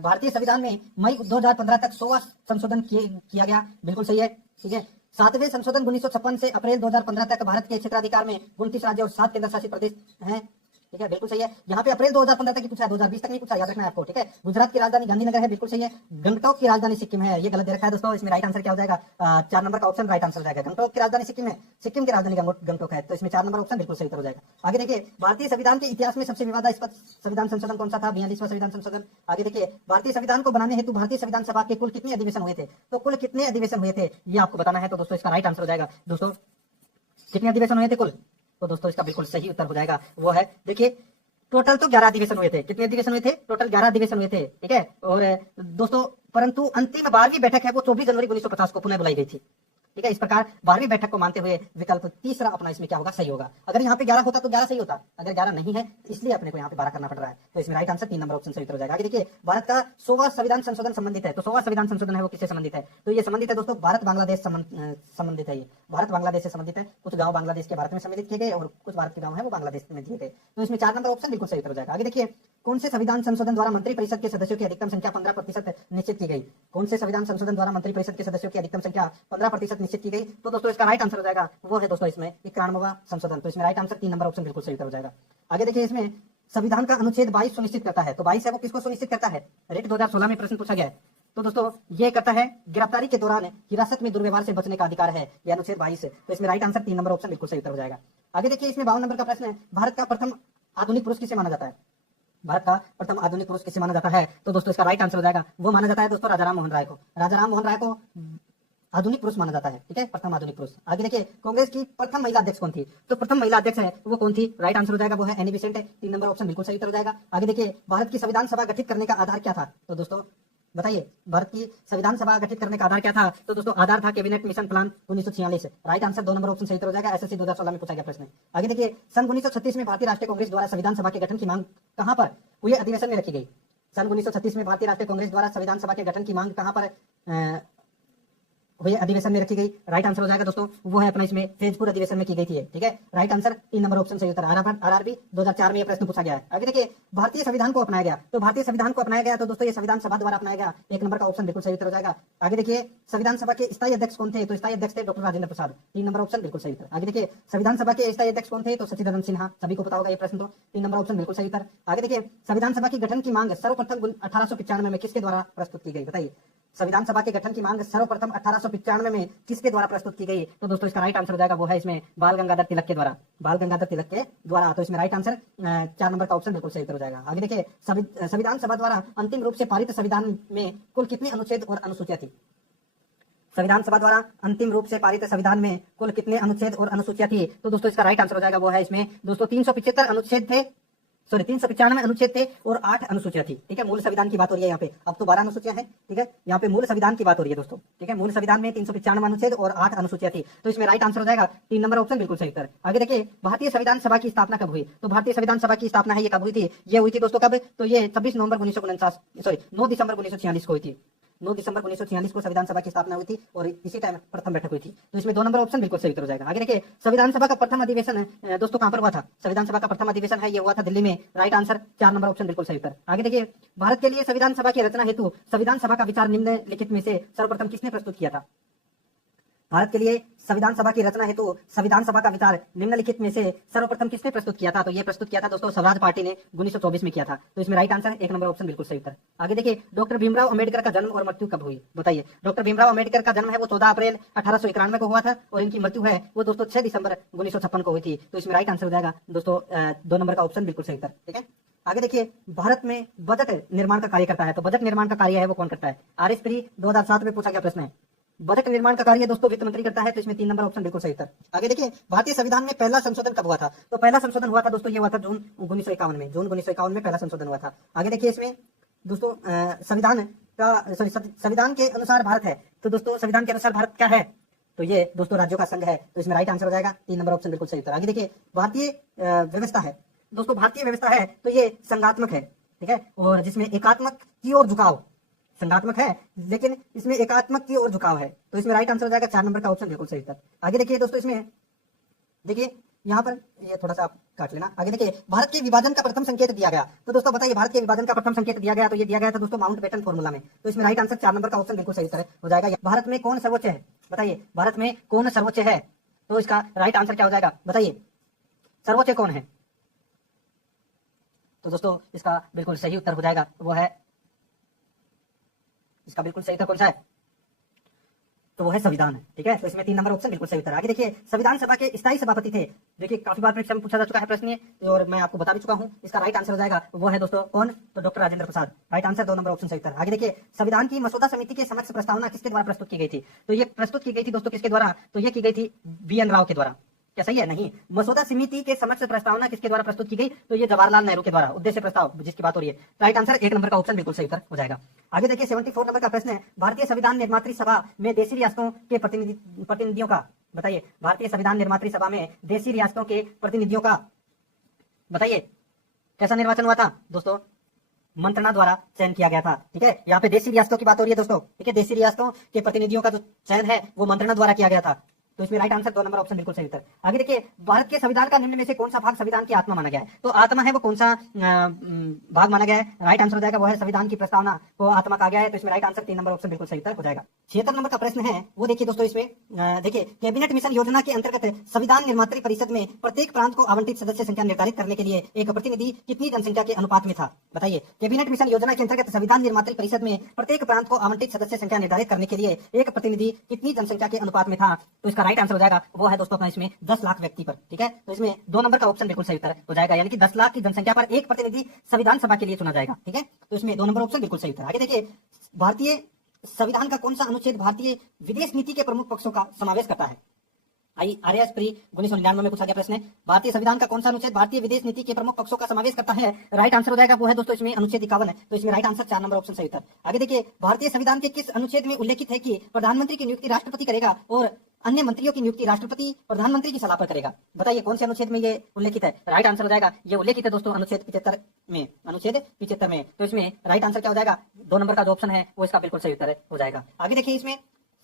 भारतीय संविधान में मई 2015 तक 100वां संशोधन किया गया, बिल्कुल सही है। ठीक है 7वें संशोधन 1956 से अप्रैल 2015 तक भारत के क्षेत्राधिकार में 29 राज्य और 7 केंद्र शासित प्रदेश हैं। ठीक है बिल्कुल सही है। यहाँ पे अप्रैल 2015 तक ही पूछा है, 2020 तक नहीं पूछा, याद रखना है आपको। ठीक है गुजरात की राजधानी गांधीनगर है, बिल्कुल सही है। गंगटोक की राजधानी सिक्किम है, ये गलत दे रखा है दोस्तों। इसमें राइट आंसर क्या हो जाएगा, 4 नंबर का ऑप्शन राइट आंसर हो जाएगा। गंगटोक की राजधानी सिक्किम है, सिक्किम की राजधानी गंगटोक है, तो इसमें 4 नंबर ऑप्शन बिल्कुल सही उत्तर हो जाएगा। आगे देखिए भारतीय संविधान के इतिहास में सबसे विवादास्पद संविधान संशोधन कौन सा था, 42वां संविधान संशोधन। आगे देखिए भारतीय संविधान को बनाने हेतु भारतीय संविधान सभा के कुल कितने अधिवेशन हुए थे, तो कुल कितने अधिवेशन हुए थे ये आपको बताना है। तो दोस्तों इसका राइट आंसर हो जाएगा दोस्तों कितने अधिवेशन हुए थे कुल, तो दोस्तों इसका बिल्कुल सही उत्तर हो जाएगा वो है देखिए टोटल तो 11 अधिवेशन हुए थे। कितने अधिवेशन हुए थे, टोटल 11 अधिवेशन हुए थे। ठीक है और दोस्तों परंतु अंतिम 12वीं बैठक है वो 24 जनवरी 1950 को पुनः बुलाई गई थी। ठीक है इस प्रकार 12वीं बैठक को मानते हुए विकल्प तीसरा अपना इसमें क्या होगा, सही होगा। अगर यहाँ पे 11 होता तो 11 सही होता, अगर 11 नहीं है इसलिए अपने को यहाँ पे 12 करना पड़ रहा है, तो इसमें राइट आंसर 3 नंबर ऑप्शन सही उत्तर हो जाएगा। आगे देखिए भारत का 100वां संविधान संशोधन संबंधित है, तो 100वां संविधान संशोधन है वो किससे संबंधित है, तो ये संबंधित है दोस्तों भारत बांग्लादेश संबंधित है। ये भारत बांग्लादेश से संबंधित है। कुछ गाँव बांग्लादेश के भारत में सम्मिलित किए गए और कुछ भारत के गाँव है वो बांग्लादेश में दिए गए, तो इसमें 4 नंबर ऑप्शन बिल्कुल सही उत्तर हो जाएगा। आगे देखिए कौन से संविधान संशोधन द्वारा मंत्री परिषद के सदस्यों की अधिकतम संख्या 15% निश्चित की गई, कौन से संविधान संशोधन द्वारा मंत्री परिषद के सदस्यों की अधिकतम संख्या 15% निश्चित की गई, तो दोस्तों इसका राइट आंसर हो जाएगा वो है दोस्तों इसमें 91वां संशोधन। तो इसमें राइट आंसर 3 नंबर ऑप्शन बिल्कुल सही उत्तर हो जाएगा। आगे देखिए इसमें संविधान का अनुच्छेद 22 सुनिश्चित करता है, तो 22 है वो किसको सुनिश्चित करता है, रेट 2016 में प्रश्न पूछा गया है। तो दोस्तों ये करता है गिरफ्तारी के दौरान हिरासत में दुर्व्यवहार से बचने का अधिकार है, यह अनुच्छेद 22 है, तो इसमें राइट आंसर 3 नंबर ऑप्शन बिल्कुल सही उत्तर हो जाएगा। आगे देखिए इसमें 52 नंबर का प्रश्न है भारत का प्रथम आधुनिक पुरुष किसे माना जाता है, भारत का प्रथम आधुनिक पुरुष किसे माना जाता है, तो दोस्तों इसका राइट आंसर हो जाएगा वो माना जाता है दोस्तों राजाराम मोहन राय को। राजाराम मोहन राय को आधुनिक पुरुष माना जाता है। ठीक है प्रथम आधुनिक पुरुष। आगे देखिए कांग्रेस की प्रथम महिला अध्यक्ष कौन थी, तो प्रथम महिला अध्यक्ष है वो कौन थी, राइट आंसर हो जाएगा वो है एनी बेसेंट है। 3 नंबर ऑप्शन बिल्कुल सही उत्तर हो जाएगा। आगे देखिए भारत की संविधान सभा गठित करने का आधार क्या था, तो दोस्तों बताइए भारत की संविधान सभा गठित करने का आधार क्या था, तो दोस्तों आधार था cabinet mission plan 1946। Right answer 2 number option सही उत्तर हो जाएगा। एसएससी 2016 में पूछा गया प्रश्न। आगे देखिए सन 1936 में भारतीय राष्ट्रीय कांग्रेस द्वारा संविधान सभा के गठन की मांग कहां पर हुए अधिवेशन में रखी गई, सन 1936 में भारतीय राष्ट्रीय कांग्रेस द्वारा संविधान सभा के गठन की मांग कहां पर हुए अधिवेशन में रखी गई, राइट आंसर हो जाएगा दोस्तों वो है अपना इसमें तेजपुर अधिवेशन में की गई थी। ठीक है राइट आंसर 3 नंबर ऑप्शन सही उत्तर। आरआरबी 2004 में यह प्रश्न पूछा गया है। आगे देखिए भारतीय संविधान को अपनाया गया, तो भारतीय संविधान को अपनाया गया तो दोस्तों ये संविधान सभा द्वारा अपनाया गया, 1 नंबर का ऑप्शन बिल्कुल सही उत्तर हो जाएगा। आगे देखिए संविधान सभा के स्थायी अध्यक्ष कौन थे, तो स्थायी अध्यक्ष थे doctor Rajendra Prasad. 3 number option बिल्कुल सही उत्तर। आगे देखिए संविधान सभा के स्थायी अध्यक्ष कौन थे, तो सचिदानंद सिन्हा, सभी को पता होगा ये प्रश्न, तो 3 नंबर ऑप्शन बिल्कुल सही उत्तर। आगे देखिए संविधान सभा की गठन की मांग सर्वप्रथम 1895 में किसके द्वारा प्रस्तुत की गई, बताइए संविधान सभा के गठन की मांग सर्वप्रथम 1895 में किसके द्वारा प्रस्तुत की गई, तो दोस्तों इसका राइट आंसर हो जाएगा वो है इसमें बाल गंगाधर तिलक के द्वारा, बाल गंगाधर तिलक के द्वारा, तो इसमें राइट आंसर 4 नंबर का ऑप्शन बिल्कुल सही उत्तर हो जाएगा। आगे देखिए संविधान सभा द्वारा अंतिम रूप से पारित संविधान में कुल कितने अनुच्छेद और अनुसूचियां थी, संविधान सभा द्वारा अंतिम रूप से पारित संविधान में कुल कितने अनुच्छेद और अनुसूचियां थी, तो दोस्तों इसका राइट आंसर हो जाएगा वो है इसमें दोस्तों 375 अनुच्छेद थे, सॉरी 395 अनुच्छेद थे और 8 अनुसूचियां थी। ठीक है मूल संविधान की बात हो रही है यहाँ पे, अब तो 12 अनुसूचियां हैं। ठीक है यहाँ पे मूल संविधान की बात हो रही है दोस्तों। ठीक है मूल संविधान में 395 अनुच्छेद और 8 अनुसूचियां थी, तो इसमें राइट आंसर हो जाएगा 3 नंबर ऑप्शन बिल्कुल सही उत्तर। आगे देखिए भारतीय संविधान सभा की स्थापना कब हुई, तो भारतीय संविधान सभा की स्थापना है ये कब हुई थी, ये हुई थी दोस्तों कब, तो ये 26 नवंबर 1949 सॉरी 9 दिसंबर 1946 को हुई थी। 9 दिसंबर 1946 को संविधान सभा की स्थापना हुई थी और इसी टाइम प्रथम बैठक हुई थी, तो इसमें 2 नंबर ऑप्शन बिल्कुल सही उत्तर हो जाएगा। आगे देखिए संविधान सभा का प्रथम अधिवेशन दोस्तों कहां पर हुआ था, संविधान सभा का प्रथम अधिवेशन है ये हुआ था दिल्ली में, राइट आंसर 4 नंबर ऑप्शन बिल्कुल सही उत्तर। आगे देखिए भारत के लिए संविधान सभा की रचना हेतु संविधान सभा का विचार निम्नलिखित में से सर्वप्रथम किसने प्रस्तुत किया था, भारत के लिए संविधान सभा की रचना हेतु संविधान सभा का विचार निम्नलिखित में से सर्वप्रथम किसने प्रस्तुत किया था? तो ये प्रस्तुत किया था दोस्तों स्वराज पार्टी ने 1924 में किया था। तो इसमें राइट आंसर 1 नंबर ऑप्शन बिल्कुल सही उत्तर। आगे देखिए, डॉक्टर भीमराव अंबेडकर का जन्म और मृत्यु कब हुई? बताइए। डॉक्टर भीमराव अंबेडकर का जन्म है वो 14 अप्रैल 1891 को हुआ था और इनकी मृत्यु है वो दोस्तों 6 दिसंबर 1956 को हुई थी। तो इसमें राइट आंसर हो जाएगा दोस्तों 2 नंबर का ऑप्शन बिल्कुल सही उत्तर। ठीक है, आगे देखिए, भारत में बजट निर्माण का कार्य करता है। तो बजट निर्माण का कार्य है वो कौन करता है? आर एस प्री 2007 में पूछा गया प्रश्न है। बजट निर्माण का कार्य दोस्तों वित्त मंत्री करता है। तो इसमें 3 नंबर ऑप्शन बिल्कुल सही उत्तर। आगे देखिए, भारतीय संविधान में पहला संशोधन कब हुआ था? तो पहला संशोधन हुआ था दोस्तों, ये हुआ था जून 1951 में। जून 1951 में पहला संशोधन हुआ था। आगे देखिए, इसमें दोस्तों संविधान के अनुसार भारत है। तो दोस्तों संविधान के अनुसार भारत क्या है? तो ये दोस्तों राज्यों का संघ है। तो इसमें राइट आंसर हो जाएगा 3 नंबर ऑप्शन बिल्कुल सही उत्तर। आगे देखिए, भारतीय व्यवस्था है दोस्तों, भारतीय व्यवस्था है तो ये संघात्मक है। ठीक है, और जिसमें एकात्मक की ओर झुकाव, संघात्मक है लेकिन इसमें एकात्मक की ओर झुकाव है। तो इसमें राइट आंसर हो जाएगा 4 नंबर का ऑप्शन बिल्कुल सही उत्तर। आगे देखिए दोस्तों, इसमें देखिए यहाँ पर ये थोड़ा सा आप काट लेना। आगे देखिए, भारत के विभाजन का प्रथम संकेत दिया गया। तो दोस्तों बताइए, भारत के विभाजन का प्रथम संकेत दिया गया तो ये दिया गया था दोस्तों माउंटबेटन फॉर्मूला में। तो इसमें राइट आंसर 4 नंबर का ऑप्शन बिल्कुल सही उत्तर हो जाएगा। भारत में कौन सर्वोच्च है? बताइए, भारत में कौन सर्वोच्च है? तो इसका राइट आंसर क्या हो जाएगा? बताइए, सर्वोच्च कौन है? तो दोस्तों इसका बिल्कुल सही उत्तर हो जाएगा, वो है, इसका बिल्कुल सही उत्तर कौन सा है? तो वो है संविधान है। ठीक है, तो इसमें 3 नंबर ऑप्शन बिल्कुल सही उत्तर। आगे देखिए, संविधान सभा के स्थायी सभापति थे। देखिए काफी बार परीक्षा में पूछा जा चुका है प्रश्न ये, और मैं आपको बता भी चुका हूं। इसका राइट आंसर हो जाएगा वो है दोस्तों कौन? तो doctor Rajendra Prasad. Right answer 2 number option सही उत्तर। आगे देखिए, संविधान की मसौदा समिति के समक्ष प्रस्तावना किसके द्वारा प्रस्तुत की गई थी? तो ये प्रस्तुत की गई थी दोस्तों किसके द्वारा? तो ये की गई थी BN राव के द्वारा। क्या सही है? नहीं, मसौदा समिति के समक्ष प्रस्तावना किसके द्वारा प्रस्तुत की गई? तो ये जवाहरलाल नेहरू के द्वारा, उद्देश्य प्रस्ताव जिसकी बात हो रही है। राइट आंसर 1 नंबर का ऑप्शन बिल्कुल सही उत्तर हो जाएगा। आगे देखिए, 74 नंबर का प्रश्न है, भारतीय संविधान निर्मात्री सभा में देशी रियासतों के प्रतिनिधियों का, बताइए, भारतीय संविधान निर्मात्री सभा में देशी रियासतों के प्रतिनिधियों का, बताइए कैसा निर्वाचन हुआ था? दोस्तों मंत्रणा द्वारा चयन किया गया था। ठीक है, यहाँ पे देशी रियासतों की बात हो रही है दोस्तों। ठीक है, देशी रियासतों के प्रतिनिधियों का जो चयन है वो मंत्रणा द्वारा किया गया था। तो इसमें राइट आंसर 2 नंबर ऑप्शन बिल्कुल सही उत्तर। आगे देखिए, भारत के संविधान का निम्न में से कौन सा भाग संविधान की आत्मा माना गया है? तो आत्मा है वो कौन सा भाग माना गया है? राइट आंसर हो जाएगा वो है संविधान की प्रस्तावना को आत्मा कहा गया है। तो इसमें राइट आंसर 3 नंबर ऑप्शन बिल्कुल सही उत्तर हो जाएगा। 76 नंबर का प्रश्न है वो देखिए दोस्तों, इसमें देखिए, कैबिनेट मिशन योजना के अंतर्गत संविधान निर्मात्री परिषद में प्रत्येक प्रांत को आवंटित सदस्य संख्या निर्धारित करने के लिए एक प्रतिनिधि कितनी जनसंख्या के अनुपात में था? बताइए, कैबिनेट मिशन योजना के अंतर्गत संविधान निर्मात्री परिषद में प्रत्येक प्रांत को आवंटित सदस्य संख्या निर्धारित करने के लिए एक प्रतिनिधि कितनी जनसंख्या के अनुपात में था? तो इसका राइट आंसर हो जाएगा वो है दोस्तों अपना इसमें 10 लाख व्यक्ति पर। ठीक है, तो इसमें 2 नंबर का ऑप्शन बिल्कुल सही उत्तर हो जाएगा, यानी कि 10 लाख की जनसंख्या पर एक प्रतिनिधि संविधान सभा के लिए चुना जाएगा। ठीक है, तो इसमें 2 नंबर ऑप्शन बिल्कुल सही उत्तर। आगे देखिए, भारतीय संविधान का कौन सा अनुच्छेद भारतीय विदेश नीति के प्रमुख पक्षों का समावेश करता है? IRS प्री 1999 में पूछा गया प्रश्न है, भारतीय संविधान का कौन सा अनुच्छेद भारतीय विदेश नीति के प्रमुख पक्षों का समावेश करता है? राइट आंसर हो जाएगा वो है दोस्तों इसमें अनुच्छेद 51 है। तो इसमें राइट आंसर 4 नंबर ऑप्शन सही उत्तर। आगे देखिए, भारतीय संविधान के किस अनुच्छेद में उल्लेखित है कि प्रधानमंत्री की नियुक्ति राष्ट्रपति करेगा और अन्य मंत्रियों की नियुक्ति राष्ट्रपति प्रधानमंत्री की सलाह पर करेगा? बताइए कौन से अनुच्छेद में ये उल्लेखित है? राइट आंसर हो जाएगा ये उल्लेखित है दोस्तों अनुच्छेद 75 में, अनुच्छेद 75 में। तो इसमें राइट आंसर क्या हो जाएगा? 2 नंबर का जो ऑप्शन है वो इसका बिल्कुल सही उत्तर हो जाएगा। आगे देखिए, इसमें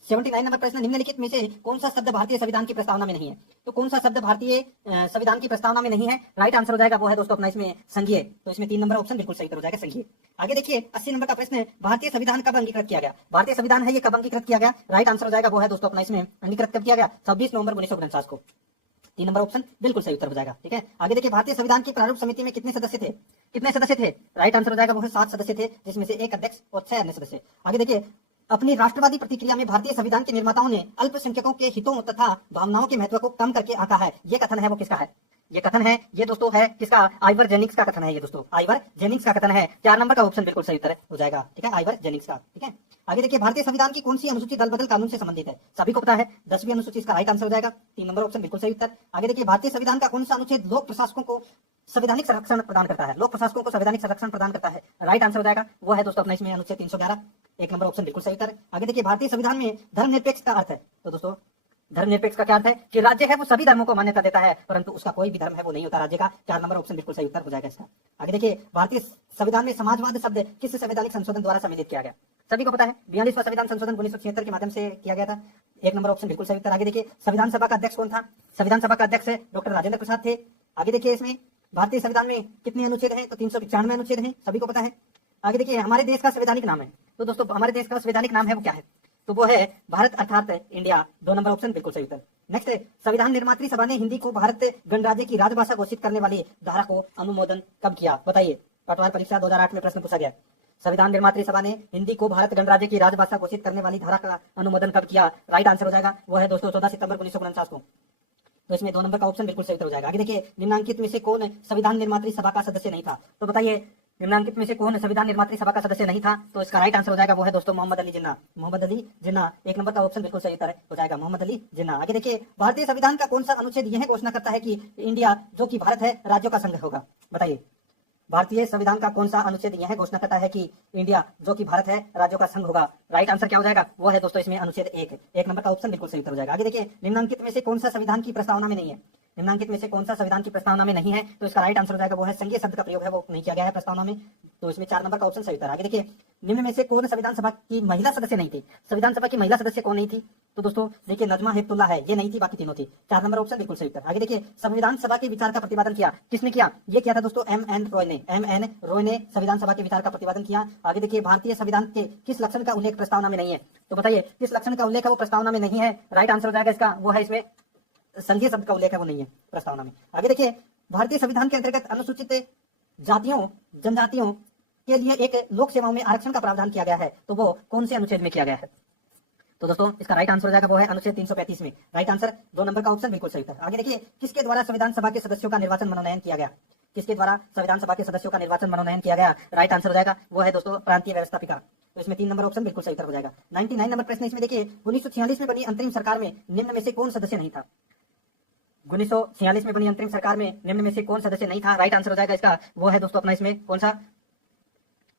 79 नंबर प्रश्न, निम्नलिखित में से कौन सा शब्द भारतीय संविधान की प्रस्तावना में नहीं है? तो कौन सा शब्द भारतीय संविधान की प्रस्तावना में नहीं है? राइट आंसर हो जाएगा वो है दोस्तों अपना इसमें संघीय। तो इसमें 3 नंबर ऑप्शन बिल्कुल सही हो जाएगा, संघीय। आगे देखिए, 80 नंबर का प्रश्न है, भारतीय संविधान कब अंगीकृत किया गया? भारतीय संविधान है ये कब अंगीकृत किया गया? राइट आंसर हो जाएगा वो है दोस्तों अपना इसमें अंगीकृत कब किया गया? 26 नवंबर 1949 को। 3 नंबर ऑप्शन बिल्कुल सही उत्तर हो जाएगा। ठीक है, आगे देखिए, भारतीय संविधान की प्रारूप समिति में कितने सदस्य थे? कितने सदस्य थे? राइट आंसर हो जाएगा वो है 7 सदस्य थे, जिसमें से 1 अध्यक्ष और 6 अन्य सदस्य। आगे देखिए, अपनी राष्ट्रवादी प्रतिक्रिया में भारतीय संविधान के निर्माताओं ने अल्पसंख्यकों के हितों तथा भावनाओं के महत्व को कम करके आंका है। ये कथन है वो किसका है? ये कथन है ये दोस्तों है किसका? आइवर जेनिंग्स का कथन है ये दोस्तों, आइवर जेनिंग्स का कथन है। 4 नंबर का ऑप्शन बिल्कुल सही उत्तर हो जाएगा। ठीक है, आइवर जेनिंग्स का। ठीक है, आगे देखिए, भारतीय संविधान की कौन सी अनुसूची दल बदल कानून से संबंधित है? सभी को पता है, 10वीं अनुसूची, इसका राइट आंसर हो जाएगा 3 नंबर ऑप्शन बिल्कुल सही उत्तर। आगे देखिए, भारतीय संविधान का कौन सा अनुच्छेद लोक प्रशासकों को संवैधानिक संरक्षण प्रदान करता है? लोक प्रशासकों को संवैधानिक संरक्षण प्रदान करता है। राइट आंसर हो जाएगा वो है दोस्तों अपना इसमें अनुच्छेद 311, 1 नंबर ऑप्शन बिल्कुल सही उत्तर। आगे देखिए, भारतीय संविधान में धर्मनिरपेक्ष का अर्थ है। तो दोस्तों धर्मनिरपेक्ष का क्या अर्थ है? कि राज्य है वो सभी धर्मों को मान्यता देता है, परंतु उसका कोई भी धर्म है वो नहीं होता राज्य का। 4 नंबर ऑप्शन बिल्कुल सही उत्तर हो जाएगा इसका। आगे देखिए, भारतीय संविधान में समाजवाद शब्द किस संवैधानिक संशोधन द्वारा सम्मिलित किया गया? सभी को पता है, 42वां संविधान संशोधन 1976 के माध्यम से किया गया था। 1 नंबर ऑप्शन बिल्कुल सही उत्तर। आगे देखिए, संविधान सभा का अध्यक्ष कौन था? संविधान सभा का अध्यक्ष डॉक्टर राजेंद्र प्रसाद थे। आगे देखिए, इसमें भारतीय संविधान में कितने अनुच्छेद हैं? तो 395 अनुच्छेद हैं, सभी को पता है। आगे देखिए, हमारे देश का संवैधानिक नाम है। तो दोस्तों हमारे देश का संवैधानिक नाम है वो क्या है? तो वो है भारत अर्थात इंडिया, 2 नंबर ऑप्शन बिल्कुल सही उत्तर। नेक्स्ट, संविधान निर्मात्री सभा ने हिंदी को भारत गणराज्य की राजभाषा घोषित करने वाली धारा को अनुमोदन कब किया? बताइए, पटवार परीक्षा 2008 में प्रश्न पूछा गया। संविधान निर्मात्री सभा ने हिंदी को भारत गणराज्य की राजभाषा घोषित करने वाली धारा का अनुमोदन कब किया? राइट आंसर हो जाएगा वो है दोस्तों 14 सितंबर 1949 को। तो इसमें 2 नंबर का ऑप्शन बिल्कुल सही उत्तर हो जाएगा। आगे देखिए, निम्नांकित में से कौन संविधान निर्मात्री सभा का सदस्य नहीं था? तो बताइए, निम्नांकित में से कौन संविधान निर्मात्री सभा का सदस्य नहीं था? तो इसका राइट आंसर हो जाएगा वो है दोस्तों मोहम्मद अली जिन्ना। मोहम्मद अली जिन्ना, 1 नंबर का ऑप्शन बिल्कुल सही उत्तर हो जाएगा, मोहम्मद अली जिन्ना। आगे देखिए, भारतीय संविधान का कौन सा अनुच्छेद यह घोषणा करता है कि इंडिया जो कि भारत है राज्यों का संघ होगा? बताइए, भारतीय संविधान का कौन सा अनुच्छेद यह घोषणा करता है कि इंडिया जो कि भारत है राज्यों का संघ होगा? राइट आंसर क्या हो जाएगा वो है दोस्तों इसमें अनुच्छेद 1 नंबर का ऑप्शन बिल्कुल सही उत्तर हो जाएगा। आगे देखिए, निम्नांकित में से कौन सा संविधान की प्रस्तावना में नहीं है? निम्नांकित में से कौन सा संविधान की प्रस्तावना में नहीं है? तो इसका राइट आंसर हो जाएगा वो है संघीय शब्द का प्रयोग है वो नहीं किया गया है प्रस्तावना में, तो इसमें 4 नंबर का ऑप्शन सही उत्तर। आगे देखिए, निम्न में से कौन संविधान सभा की महिला सदस्य नहीं थी? संविधान सभा की महिला सदस्य कौन नहीं थी? तो दोस्तों देखिए, नजमा हेपतुल्ला है, ये नहीं थी, बाकी तीनों थी। 4 नंबर ऑप्शन बिल्कुल सही उत्तर। आगे देखिए, संविधान सभा के विचार का प्रतिपादन किया किसने किया? ये किया था दोस्तों एम.एन. रॉय ने। एम.एन. रॉय ने संविधान सभा के विचार का प्रतिपादन किया। आगे देखिए, भारतीय संविधान के किस लक्षण का उल्लेख प्रस्तावना में नहीं है? तो बताइए, किस लक्षण का उल्लेख है वो प्रस्तावना में नहीं है? राइट आंसर हो जाएगा इसका वो है इसमें संघीय शब्द का उल्लेख है वो नहीं है प्रस्तावना में। आगे देखिए, भारतीय संविधान के अंतर्गत अनुसूचित जातियों जनजातियों के लिए एक लोक सेवाओं में आरक्षण का प्रावधान किया गया है, तो वो कौन से अनुच्छेद में किया गया है? तो दोस्तों इसका राइट आंसर हो जाएगा वो है अनुच्छेद 335 में। राइट आंसर 2 नंबर का ऑप्शन बिल्कुल सही उत्तर। आगे देखिए, किसके द्वारा संविधान सभा के सदस्यों का निर्वाचन मनोनयन किया गया? किसके द्वारा संविधान सभा के सदस्यों का निर्वाचन मनोनयन किया गया? राइट आंसर हो जाएगा वो है दोस्तों प्रांतीय व्यवस्थापिका। तो इसमें 3 नंबर ऑप्शन बिल्कुल सही उत्तर हो जाएगा। 99 नंबर प्रश्न इसमें देखिए, 1946 में बनी अंतरिम सरकार में निम्न में से कौन सदस्य नहीं था? 1946 में बनी अंतरिम सरकार में निम्न में से कौन सदस्य नहीं था? राइट आंसर हो जाएगा इसका वो है दोस्तों अपना इसमें कौन सा?